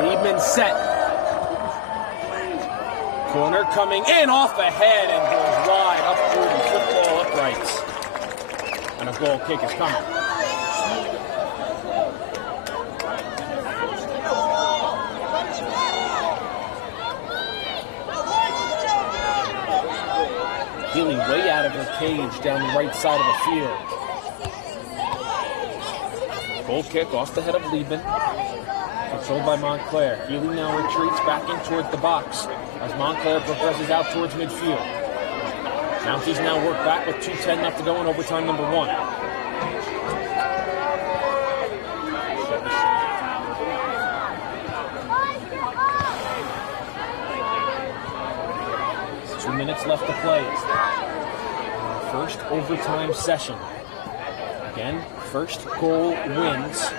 Liebman set. Corner coming in off the head and goes wide up through the football uprights. And a goal kick is coming. Healy way out of her cage down the right side of the field. Goal kick off the head of Liebman. Controlled by Montclair. Healy now retreats back in towards the box as Montclair progresses out towards midfield. Mounties now work back with 2:10 left to go in overtime number 1. Two minutes left to play. First overtime session. Again, first goal wins.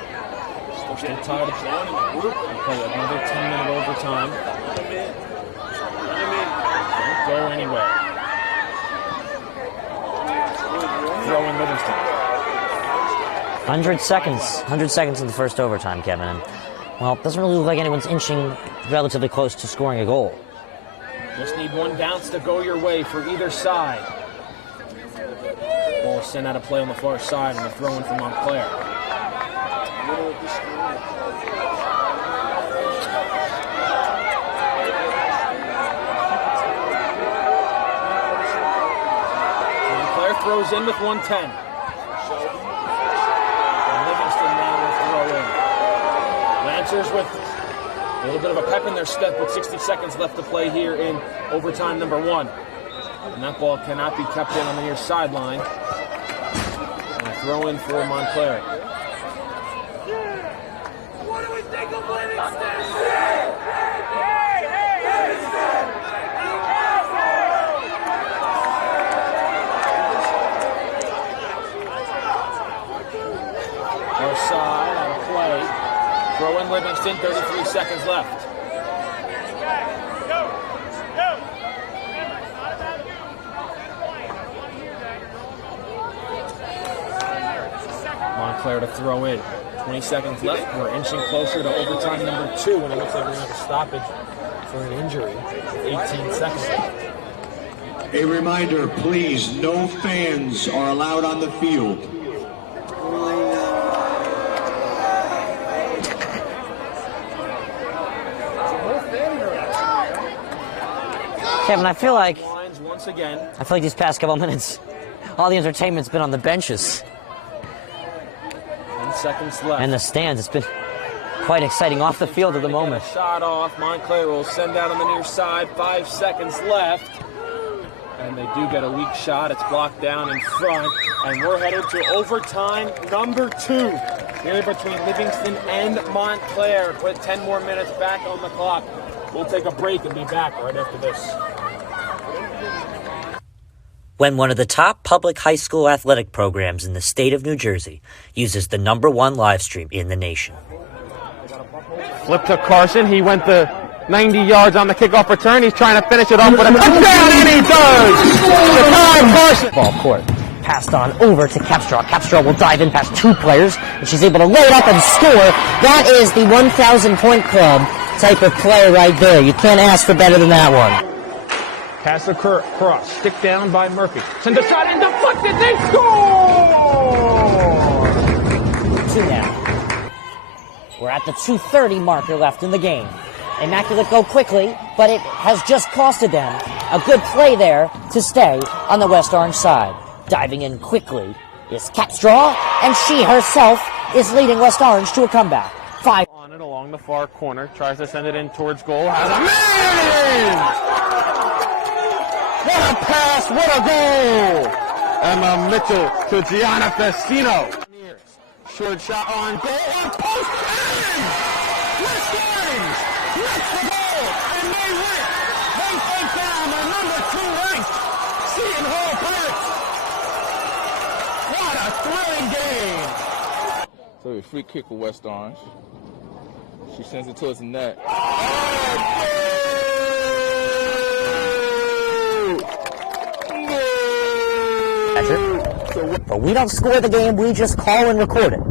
They're still tied at 1 in the group. We'll play another 10-minute overtime. Don't go anywhere. Throw in Livingston. 100 seconds in the first overtime, Kevin. And, well, it doesn't really look like anyone's inching relatively close to scoring a goal. Just need one bounce to go your way for either side. Ball sent out of play on the far side and a throw in from Montclair. Montclair throws in with 1:10. And Livingston now will throw in. Lancers with a little bit of a pep in their step with 60 seconds left to play here in overtime number 1. And that ball cannot be kept in on the near sideline. And a throw in for Montclair. What do we think of Livingston? Livingston, 33 seconds left. Montclair to throw in. 20 seconds left. We're inching closer to overtime number 2, and it looks like we're going to have a stoppage for an injury. 18 seconds left. A reminder, please, no fans are allowed on the field. Kevin, I feel like once again. these past couple minutes, all the entertainment's been on the benches. 10 seconds left. And the stands. It's been quite exciting off the field at the moment. Shot off. Montclair will send out on the near side. 5 seconds left. And they do get a weak shot. It's blocked down in front. And we're headed to overtime number 2. Here between Livingston and Montclair. With 10 more minutes back on the clock. We'll take a break and be back right after this. When one of the top public high school athletic programs in the state of New Jersey uses the #1 live stream in the nation. Flip to Carson. He went the 90 yards on the kickoff return. He's trying to finish it off with a touchdown, and he does! Shakai Carson. Ball court. Passed on over to Capstraw. Capstraw will dive in past 2 players, and she's able to load up and score. That is the 1,000-point club type of play right there. You can't ask for better than that one. Pass across. Stick down by Murphy. Send a shot and deflected. They score! 2 now. We're at the 2:30 marker left in the game. Immaculate go quickly, but it has just costed them a good play there to stay on the West Orange side. Diving in quickly is Capstraw, and she herself is leading West Orange to a comeback. 5 on it along the far corner. Tries to send it in towards goal. Has a man! What a pass! What a goal! Emma Mitchell to Gianna Festino. Short shot on goal. Off post. West Orange gets the goal, and they win. They take down the #2 ranked Seton Hall Pirates. What a thrilling game! So a free kick for West Orange. She sends it towards the net. But we don't score the game, we just call and record it.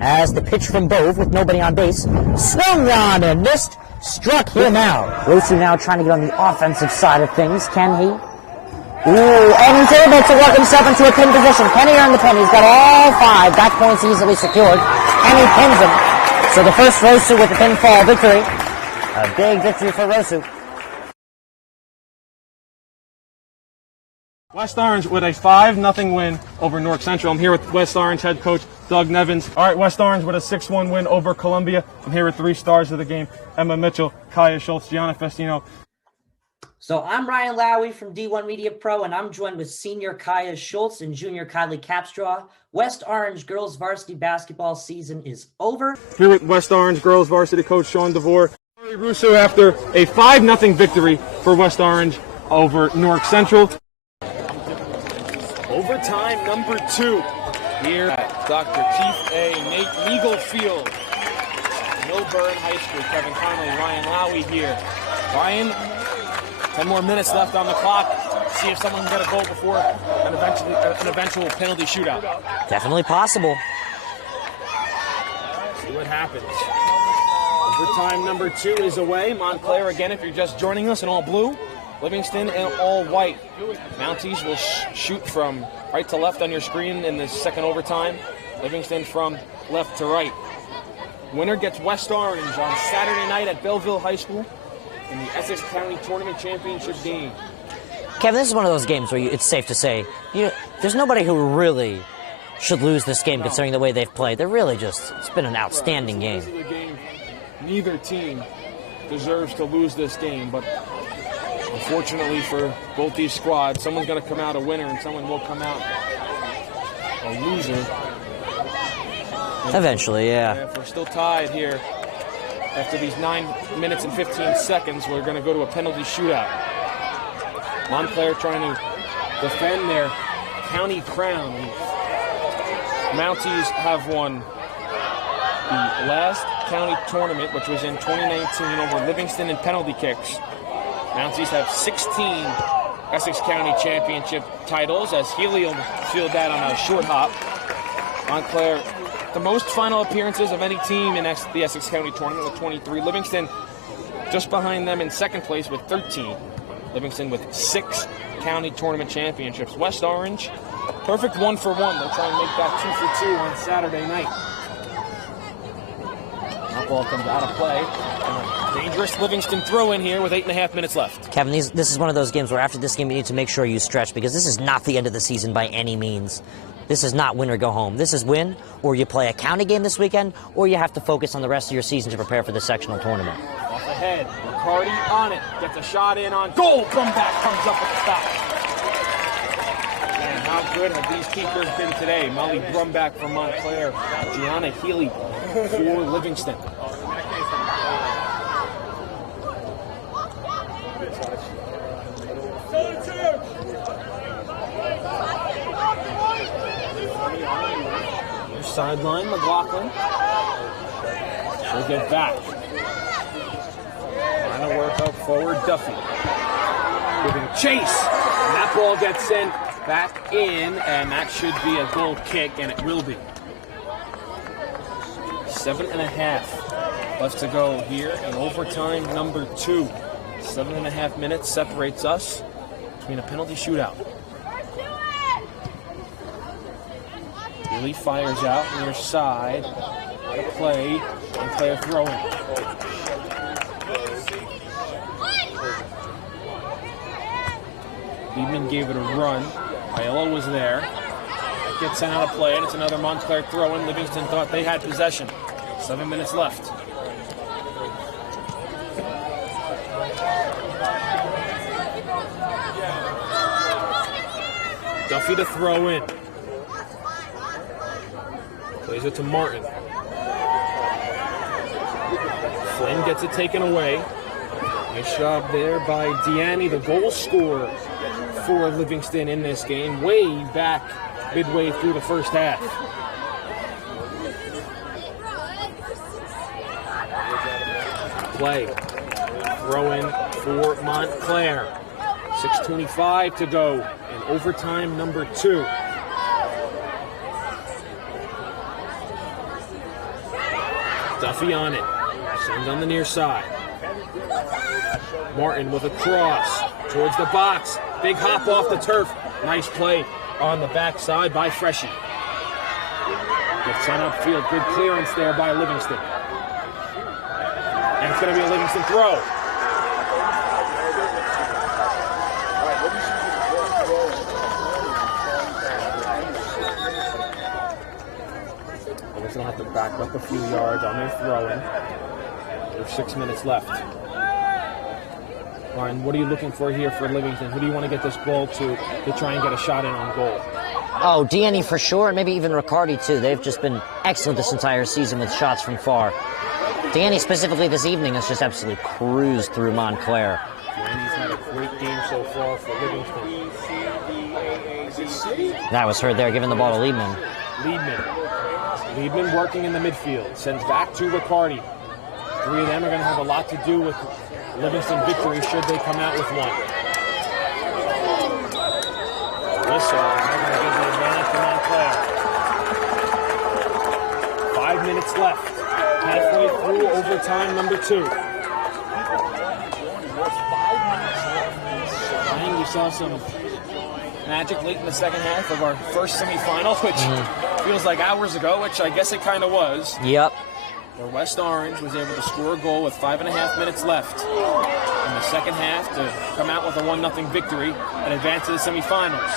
As the pitch from Bove with nobody on base, swung on and missed, struck him out. Rosu now trying to get on the offensive side of things. Can he? Ooh, and he's able to work himself into a pin position. Can he earn the pin? He's got all 5 back points easily secured, and he pins him. So the first Rosu with the pinfall victory. A big victory for Rosu. West Orange with a 5-0 win over North Central. I'm here with West Orange head coach Doug Nevins. All right, West Orange with a 6-1 win over Columbia. I'm here with 3 stars of the game: Emma Mitchell, Kaya Schultz, Gianna Festino. So I'm Ryan Lowy from D1 Media Pro, and I'm joined with senior Kaya Schultz and junior Kylie Capstraw. West Orange girls varsity basketball season is over. Here with West Orange girls varsity coach Sean DeVore. Russo after a 5-0 victory for West Orange over Newark Central. Overtime number 2 here at Dr. Keith A. Nate Legal Field. Millburn High School. Kevin Connolly, Ryan Lowy here. Ryan, 10 more minutes left on the clock. See if someone can get a goal before an eventual penalty shootout. Definitely possible. See what happens. Overtime number 2 is away. Montclair again, if you're just joining us, in all blue. Livingston in all white. Mounties will shoot from right to left on your screen in the second overtime. Livingston from left to right. Winner gets West Orange on Saturday night at Belleville High School in the Essex County Tournament Championship game. Kevin, this is one of those games where it's safe to say, there's nobody who really should lose this game considering the way they've played. They're really it's been an outstanding game. This is a game neither team deserves to lose this game, but unfortunately for both these squads, someone's going to come out a winner and someone will come out a loser. Eventually, yeah. If we're still tied here after these 9 minutes and 15 seconds, we're going to go to a penalty shootout. Montclair trying to defend their county crown. Mounties have won the last County tournament, which was in 2019 over Livingston in penalty kicks. Mounties have 16 Essex County championship titles, as Healy will field that on a short hop. Montclair, the most final appearances of any team in the Essex County tournament with 23. Livingston just behind them in second place with 13. Livingston with 6 county tournament championships. West Orange, perfect 1 for 1. They'll try and make that 2 for 2 on Saturday night. That ball comes out of play. Dangerous Livingston throw in here with 8.5 minutes left. Kevin, this is one of those games where after this game you need to make sure you stretch, because this is not the end of the season by any means. This is not win or go home. This is win, or you play a county game this weekend, or you have to focus on the rest of your season to prepare for the sectional tournament. Off ahead, McCarty on it, gets a shot in on goal. Brumback comes up with the stop. And how good have these keepers been today? Molly Brumback for Montclair, Gianna Healy for Livingston. Sideline, McLaughlin. She'll get back. Trying to work up forward, Duffy. Giving chase. And that ball gets sent back in, and that should be a goal kick, and it will be. 7.5 left to go here in overtime number 2. 7.5 minutes separates us between a penalty shootout. Healy fires out near side. Out of play. Montclair throwing. Liebman gave it a run. Aiello was there. Gets sent out of play, and it's another Montclair throw in. Livingston thought they had possession. 7 minutes left. Duffy to throw in. Plays it to Martin. Flynn gets it taken away. Nice job there by Deanne, the goal scorer for Livingston in this game, way back midway through the first half. Play. Throw in for Montclair. 6:25 to go in overtime number 2. Duffy on it. Send on the near side. Martin with a cross towards the box. Big hop off the turf. Nice play on the backside by Freshie. Gets sent upfield. Good clearance there by Livingston. And it's going to be a Livingston throw. Livingston will have to back up a few yards on their throw-in. There's 6 minutes left. Ryan, what are you looking for here for Livingston? Who do you want to get this ball to try and get a shot in on goal? Oh, Deanne for sure, and maybe even Riccardi too. They've just been excellent this entire season with shots from far. Deanne specifically this evening has just absolutely cruised through Montclair. Deanne's had a great game so far for Livingston. That was heard there, giving the ball to Liebman. Liebman working in the midfield. Sends back to Riccardi. 3 of them are going to have a lot to do with Livingston victory should they come out with one. Whistle, and they're going to give the advantage to Montclair. 5 minutes left. Halfway through overtime number 2. Ryan, we saw some magic late in the second half of our first semifinal, which feels like hours ago, which I guess it kind of was. Yep. Where West Orange was able to score a goal with 5.5 minutes left in the second half to come out with a 1-0 victory and advance to the semifinals.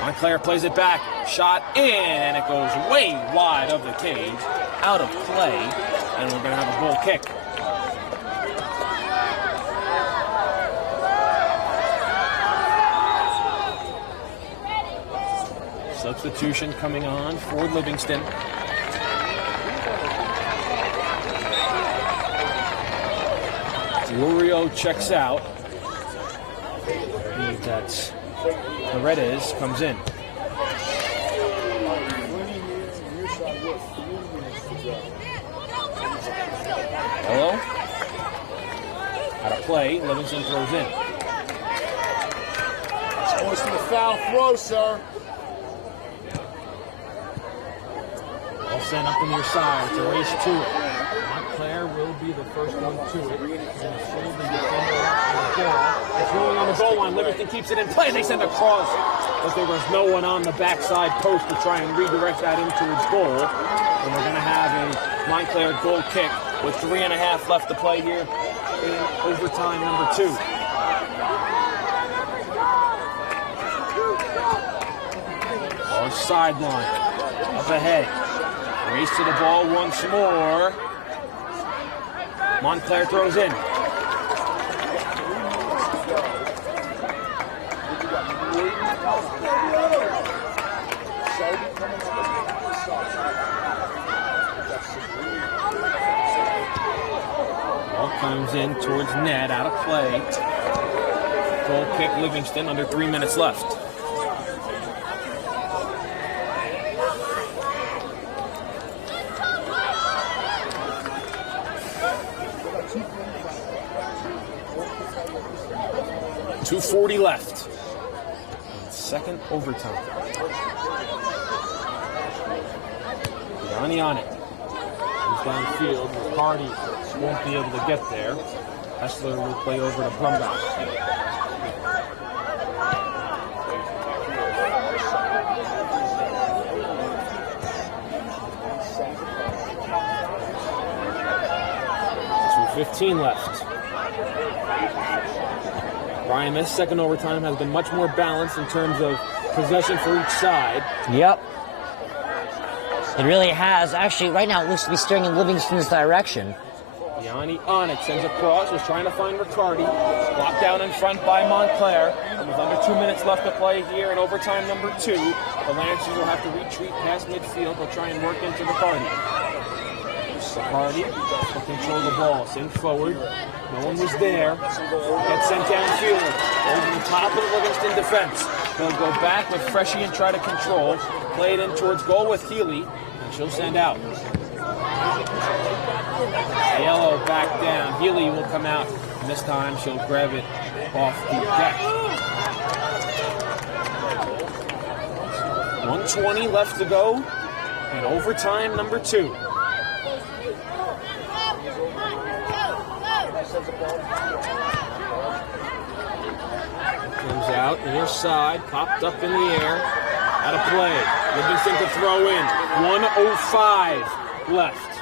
Montclair plays it back, shot in, and it goes way wide of the cage, out of play, and we're going to have a goal kick. Substitution coming on for Livingston. Lurio checks out. That's Paredes comes in. Yellow. Out of play, Livingston throws in. It's close to the foul throw, sir. Ball sent up the near side. It's a race to it. Montclair will be the first one to it. It's rolling on the goal line. Livingston keeps it in play. They send a cross, but there was no one on the backside post to try and redirect that into its goal. And we're going to have a Montclair goal kick with 3.5 left to play here in overtime number 2. Ball sideline. Up ahead. Race to the ball once more. Montclair throws in. Ball comes in towards net, out of play. Goal kick Livingston, under 3 minutes left. .240 left. Second overtime. Johnny on it. He's downfield. Hardy won't be able to get there. Hessler will play over to Brumbach. .215 left. Ryan, this second overtime has been much more balanced in terms of possession for each side. Yep. It really has. Actually, right now it looks to be steering in Livingston's direction. Yanni on it, sends a cross, was trying to find Riccardi. Blocked down in front by Montclair. With under 2 minutes left to play here in overtime number 2. The Lancers will have to retreat past midfield. They'll try and work into Riccardi. Riccardi will control the ball. Send forward. No one was there. Gets sent downfield. Over the top of the Livingston defense. They'll go back with Freshy and try to control. Play it in towards goal with Healy. And she'll send out. Yellow back down. Healy will come out. And this time she'll grab it off the deck. 1:20 left to go in overtime number 2. Comes out, near side, popped up in the air, out of play. Livingston to throw in. 1:05 left.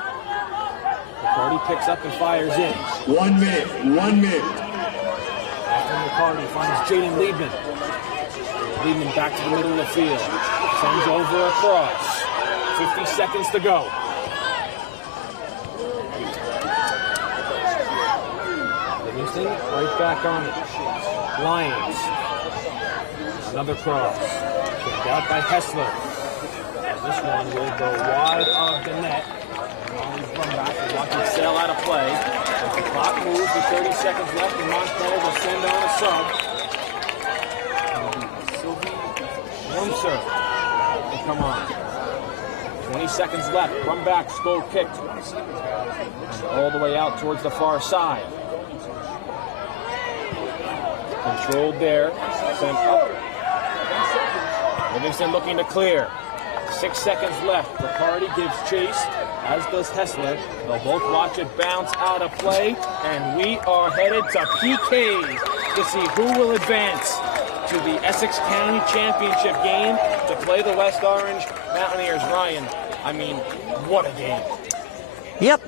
McCarty picks up and fires in. 1 minute. After McCarty finds Jaden Liebman. Liebman back to the middle of the field. Sends over across. 50 seconds to go. Livingston right back on it. Lions. Another cross. Kicked out by Hessler. This one will go wide of the net. Molly's run back and watch it sail out of play. As the clock moves with 30 seconds left, and Montclair will send on a sub. Sylvie Wormser will come on. 20 seconds left. Run back, goal kicked. All the way out towards the far side. Controlled there. Sent up. Livingston looking to clear. 6 seconds left. Riccardi gives chase, as does Hessler. They'll both watch it bounce out of play, and we are headed to PKs to see who will advance to the Essex County Championship game to play the West Orange Mountaineers. Ryan, I mean, what a game. Yep,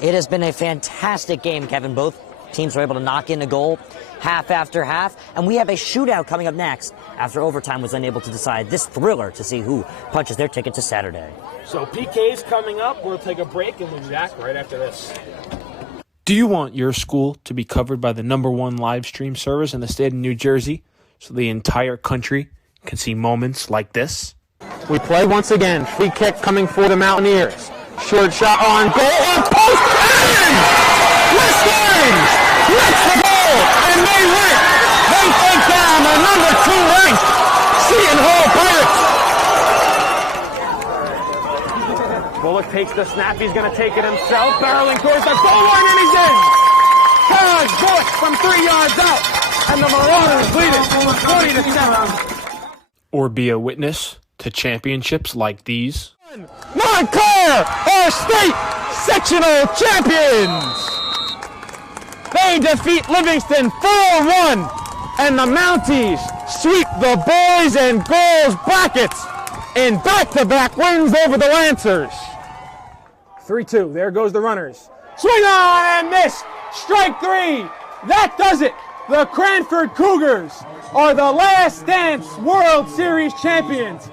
it has been a fantastic game, Kevin. Both teams were able to knock in a goal half after half, and we have a shootout coming up next after overtime was unable to decide this thriller to see who punches their ticket to Saturday. So PK's coming up. We'll take a break and we'll be back right after this. Do you want your school to be covered by the #1 live stream service in the state of New Jersey so the entire country can see moments like this? We play once again. Free kick coming for the Mountaineers. Short shot on goal. On post. And West Orange lets the ball, and they win. They take down the number 2 ranked Seton Hall Pirates. Bullock takes the snap. He's going to take it himself. Barreling towards the goal line, and he's in. Charge bullet from 3 yards out. And the Marauders lead it 20-7. Or be a witness to championships like these. Montclair are state sectional champions. They defeat Livingston 4-1. And the Mounties sweep the boys and girls brackets in back-to-back wins over the Lancers. 3-2. There goes the runners. Swing on and miss. Strike 3. That does it. The Cranford Cougars are the Last Dance World Series champions.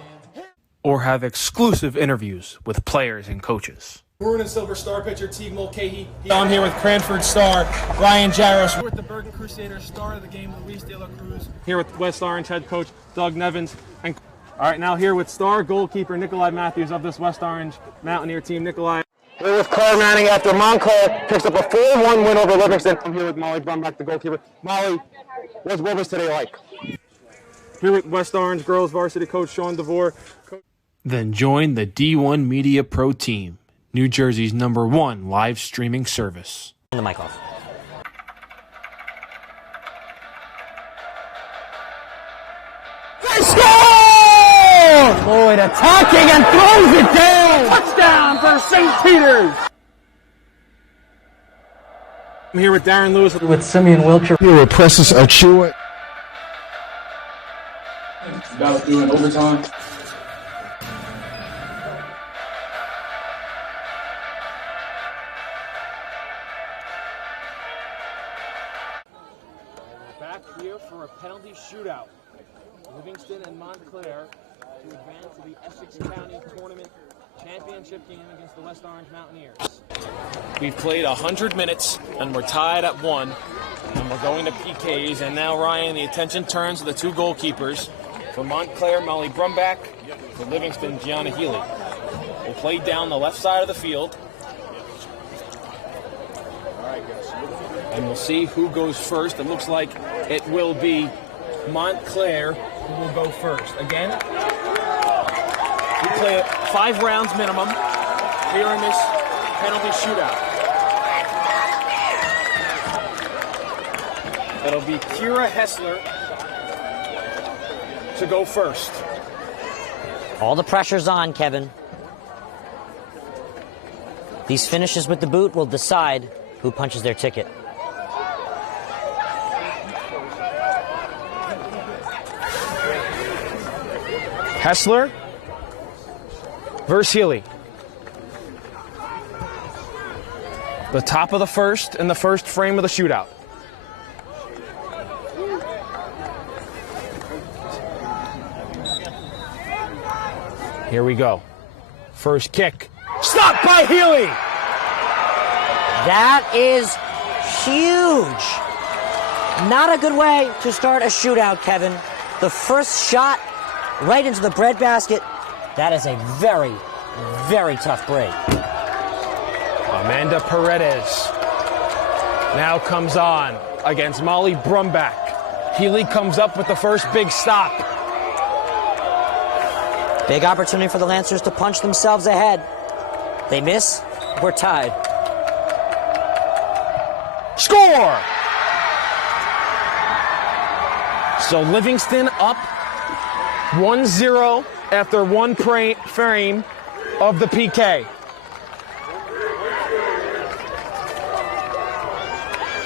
Or have exclusive interviews with players and coaches. Maroon and Silver Star pitcher Teague Mulcahy. I'm here with Cranford star Ryan Jaros. We're with the Bergen Crusaders star of the game, Luis De La Cruz. Here with West Orange head coach Doug Nevins. And all right, now here with star goalkeeper Nikolai Matthews of this West Orange Mountaineer team. Nikolai. Here with Claire Manning after Montclair picks up a 4-1 win over Livingston. I'm here with Molly Brumback, the goalkeeper. Molly, what was today like? Here with West Orange girls varsity coach Sean DeVore. Then join the D1 Media Pro team, New Jersey's #1 live streaming service. The mic off. They score! Lloyd attacking and throws it down. Touchdown for St. Peter's. I'm here with Darren Lewis. With Simeon Wilcher. Here with Precious Achua. About doing overtime. Back here for a penalty shootout. Livingston and Montclair to advance to the Essex County Tournament Championship game against the West Orange Mountaineers. We've played 100 minutes, and we're tied at 1, and we're going to PKs. And now, Ryan, the attention turns to the two goalkeepers. For Montclair, Molly Brumback. For Livingston, Gianna Healy. We'll play down the left side of the field. And we'll see who goes first. It looks like it will be Montclair who will go first. Again, we play 5 rounds minimum here in this penalty shootout. It'll be Kira Hessler to go first. All the pressure's on, Kevin. These finishes with the boot will decide who punches their ticket. Hessler versus Healy. The top of the first and the first frame of the shootout. Here we go. First kick. Stopped by Healy! That is huge. Not a good way to start a shootout, Kevin. The first shot right into the breadbasket. That is a very, very tough break. Amanda Paredes now comes on against Molly Brumback. Healy comes up with the first big stop. Big opportunity for the Lancers to punch themselves ahead. They miss, we're tied. Score! So Livingston up 1-0 after one frame of the PK.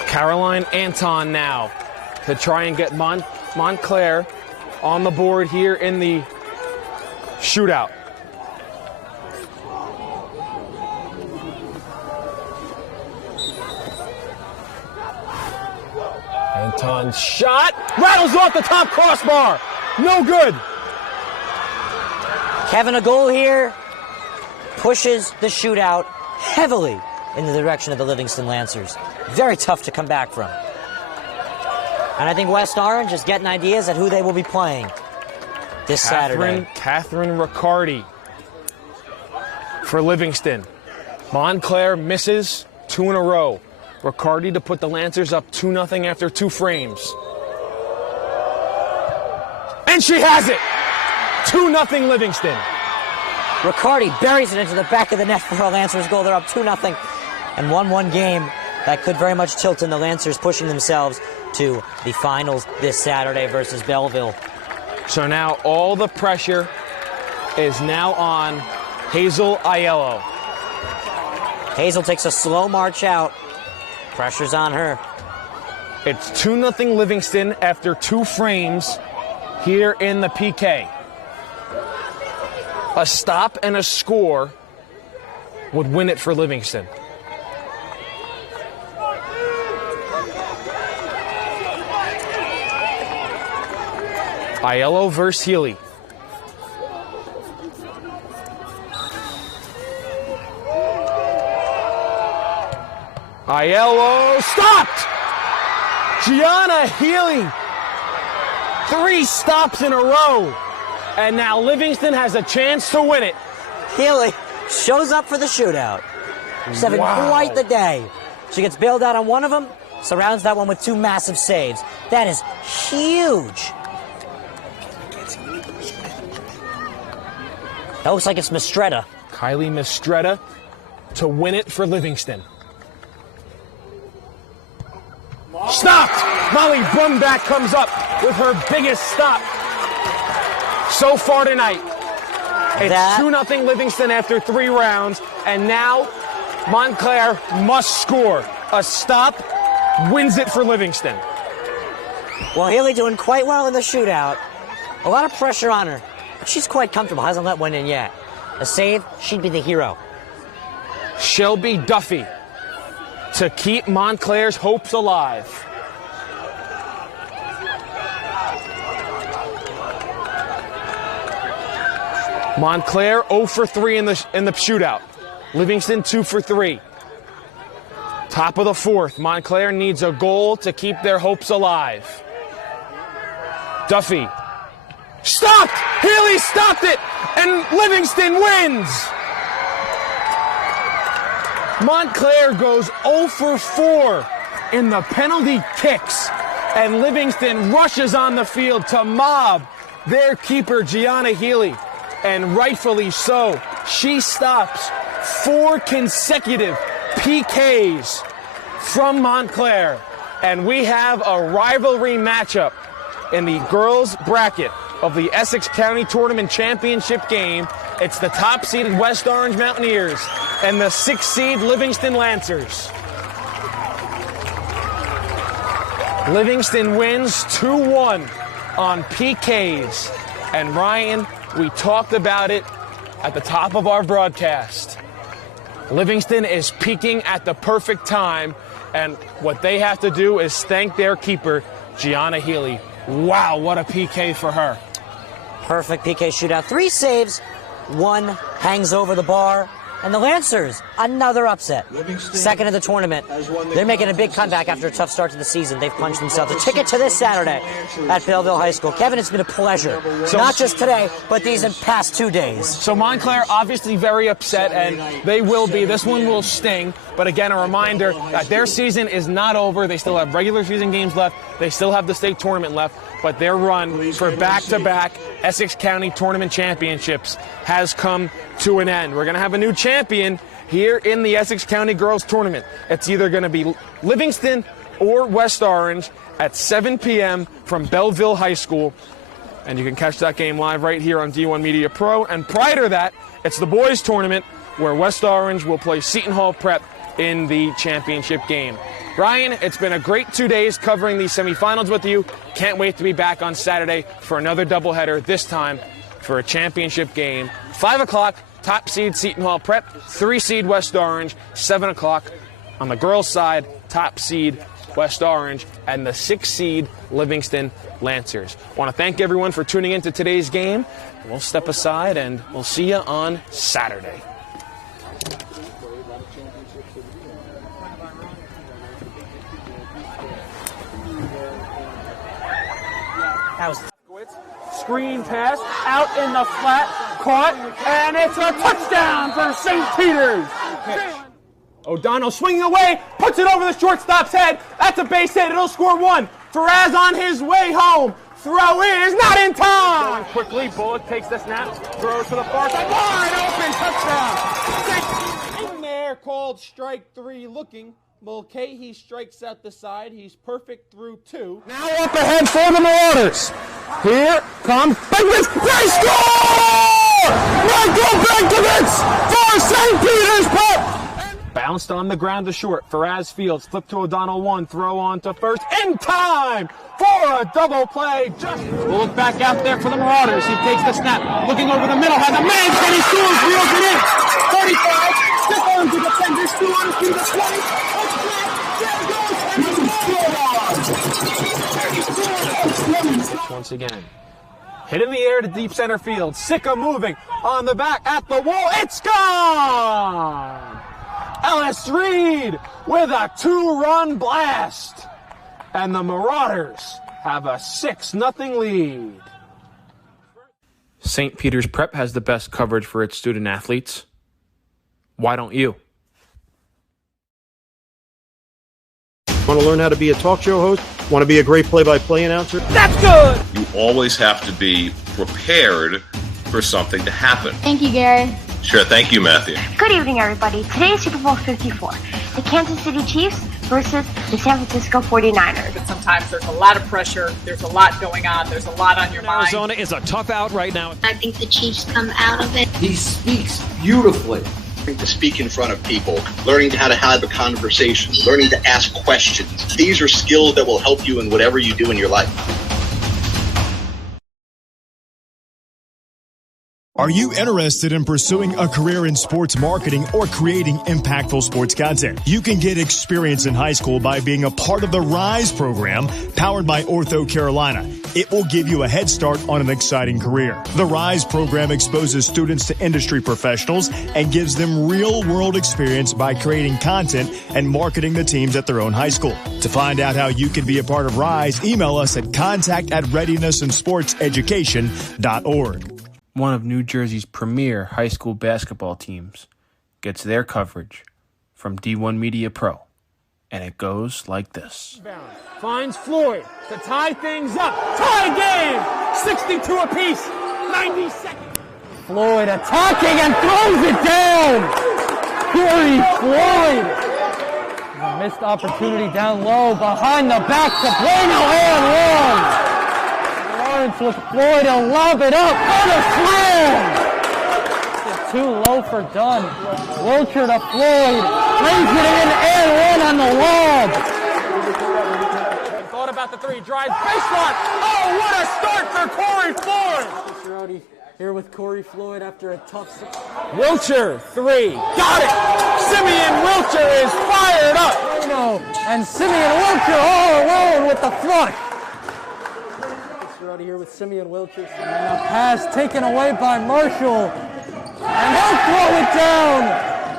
Caroline Anton now to try and get Montclair on the board here in the shootout. Anton's shot rattles off the top crossbar. No good. Kevin, a goal here pushes the shootout heavily in the direction of the Livingston Lancers. Very tough to come back from. And I think West Orange is getting ideas at who they will be playing this Saturday. Catherine Riccardi for Livingston. Montclair misses 2 in a row. Riccardi to put the Lancers up 2-0 after 2 frames. And she has it! 2-0 Livingston. Riccardi buries it into the back of the net for a Lancers goal. They're up 2-0 and 1-1 game that could very much tilt in the Lancers pushing themselves to the finals this Saturday versus Belleville. So now all the pressure is now on Hazel Aiello. Hazel takes a slow march out. Pressure's on her. It's 2-0 Livingston after 2 frames here in the PK. A stop and a score would win it for Livingston. Aiello versus Healy. Aiello stopped! Gianna Healy. 3 stops in a row. And now Livingston has a chance to win it. Healy shows up for the shootout. She's having quite the day. She gets bailed out on one of them, surrounds that one with 2 massive saves. That is huge. That looks like it's Mistretta. Kylie Mistretta to win it for Livingston. Stopped! Molly Brumback comes up with her biggest stop so far tonight. It's 2-0 Livingston after 3 rounds, and now Montclair must score. A stop wins it for Livingston. Well, Healy doing quite well in the shootout. A lot of pressure on her. But she's quite comfortable, hasn't let one in yet. A save, she'd be the hero. Shelby Duffy to keep Montclair's hopes alive. Montclair 0 for 3 in the shootout. Livingston 2 for 3. Top of the 4th. Montclair needs a goal to keep their hopes alive. Duffy. Stopped! Healy stopped it! And Livingston wins! Montclair goes 0 for 4 in the penalty kicks. And Livingston rushes on the field to mob their keeper, Gianna Healy. And rightfully so. She stops 4 consecutive PKs from Montclair. And we have a rivalry matchup in the girls' bracket of the Essex County Tournament Championship game. It's the top-seeded West Orange Mountaineers and the 6th-seed Livingston Lancers. Livingston wins 2-1 on PKs. And Ryan, we talked about it at the top of our broadcast. Livingston is peaking at the perfect time, and what they have to do is thank their keeper, Gianna Healy. Wow, what a PK for her. Perfect PK shootout. 3 saves, 1 hangs over the bar. And the Lancers, another upset. Second of the tournament. They're making a big comeback after a tough start to the season. They've punched themselves a ticket to this Saturday at Belleville High School. Kevin, it's been a pleasure. Not just today, but these past 2 days. So Montclair obviously very upset, and they will be. This one will sting. But again, a reminder that their season is not over. They still have regular season games left. They still have the state tournament left. But their run for back-to-back Essex County Tournament Championships has come to an end. We're going to have a new champion here in the Essex County Girls Tournament. It's either going to be Livingston or West Orange at 7 p.m. from Belleville High School. And you can catch that game live right here on D1 Media Pro. And prior to that, it's the boys' tournament where West Orange will play Seton Hall Prep in the championship game. Ryan, it's been a great 2 days covering these semifinals with you. Can't wait to be back on Saturday for another doubleheader, this time for a championship game. 5 o'clock, top seed Seton Hall Prep, 3 seed West Orange, 7 o'clock on the girls' side, top seed West Orange, and the 6th seed Livingston Lancers. I want to thank everyone for tuning in to today's game. We'll step aside and we'll see you on Saturday. Screen pass out in the flat, caught, and it's a touchdown for St. Peter's. O'Donnell swinging away, puts it over the shortstop's head. That's a base hit. It'll score 1. Faraz on his way home. Throw is not in time. Going quickly, Bullock takes the snap, throws to the far side, wide open, touchdown. In there, called strike 3 looking. Mulcahy strikes out the side. He's perfect through 2. Now up ahead for the Marauders. Here comes Benkovitz. They score! Michael Benkovitz for St. Petersburg. Bounced on the ground to short. Faraz Fields flip to O'Donnell 1. Throw on to first in time for a double play. We'll look back out there for the Marauders. He takes the snap. Looking over the middle. Has a man. Can he scores? Reels it in. 35. Stick on to defender. Still on to the 20. Once again. Hit in the air to deep center field. Sicka moving on the back at the wall. It's gone! Ellis Reed with a 2-run blast. And the Marauders have a 6-0 lead. St. Peter's Prep has the best coverage for its student athletes. Why don't you? Want to learn how to be a talk show host? Want to be a great play-by-play announcer? That's good! You always have to be prepared for something to happen. Thank you, Gary. Sure, thank you, Matthew. Good evening, everybody. Today is Super Bowl 54. The Kansas City Chiefs versus the San Francisco 49ers. But sometimes there's a lot of pressure. There's a lot going on. There's a lot on your mind. Arizona is a tough out right now. I think the Chiefs come out of it. He speaks beautifully. Learning to speak in front of people, learning how to have a conversation, learning to ask questions. These are skills that will help you in whatever you do in your life. Are you interested in pursuing a career in sports marketing or creating impactful sports content? You can get experience in high school by being a part of the RISE program powered by Ortho Carolina. It will give you a head start on an exciting career. The RISE program exposes students to industry professionals and gives them real-world experience by creating content and marketing the teams at their own high school. To find out how you can be a part of RISE, email us at contact@readinessandsportseducation.org. One of New Jersey's premier high school basketball teams gets their coverage from D1 Media Pro, and it goes like this. Finds Floyd to tie things up. Tie game! 62 apiece. 90 seconds. Floyd attacking and throws it down. Corey Floyd. A missed opportunity down low behind the back to Bueno and one. Lawrence with Floyd to lob it up on a slam. It's too low for Dunn. Wilcher to Floyd. Brings it in and one on the lob. Thought about the three. Drives baseline. Oh, what a start for Corey Floyd. Rowdy here with Corey Floyd after a tough. Wilcher, three. Got it. Simeon Wilcher is fired up. And Simeon Wilcher all alone with the flush. Here with Simeon Wilcher. And a pass taken away by Marshall. And he'll throw it down.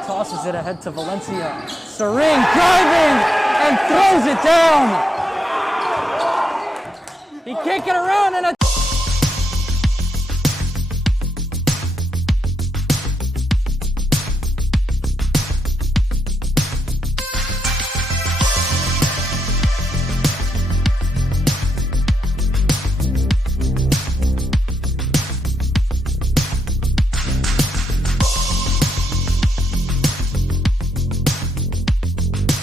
Tosses it ahead to Valencia. Sering driving and throws it down. He can't get around and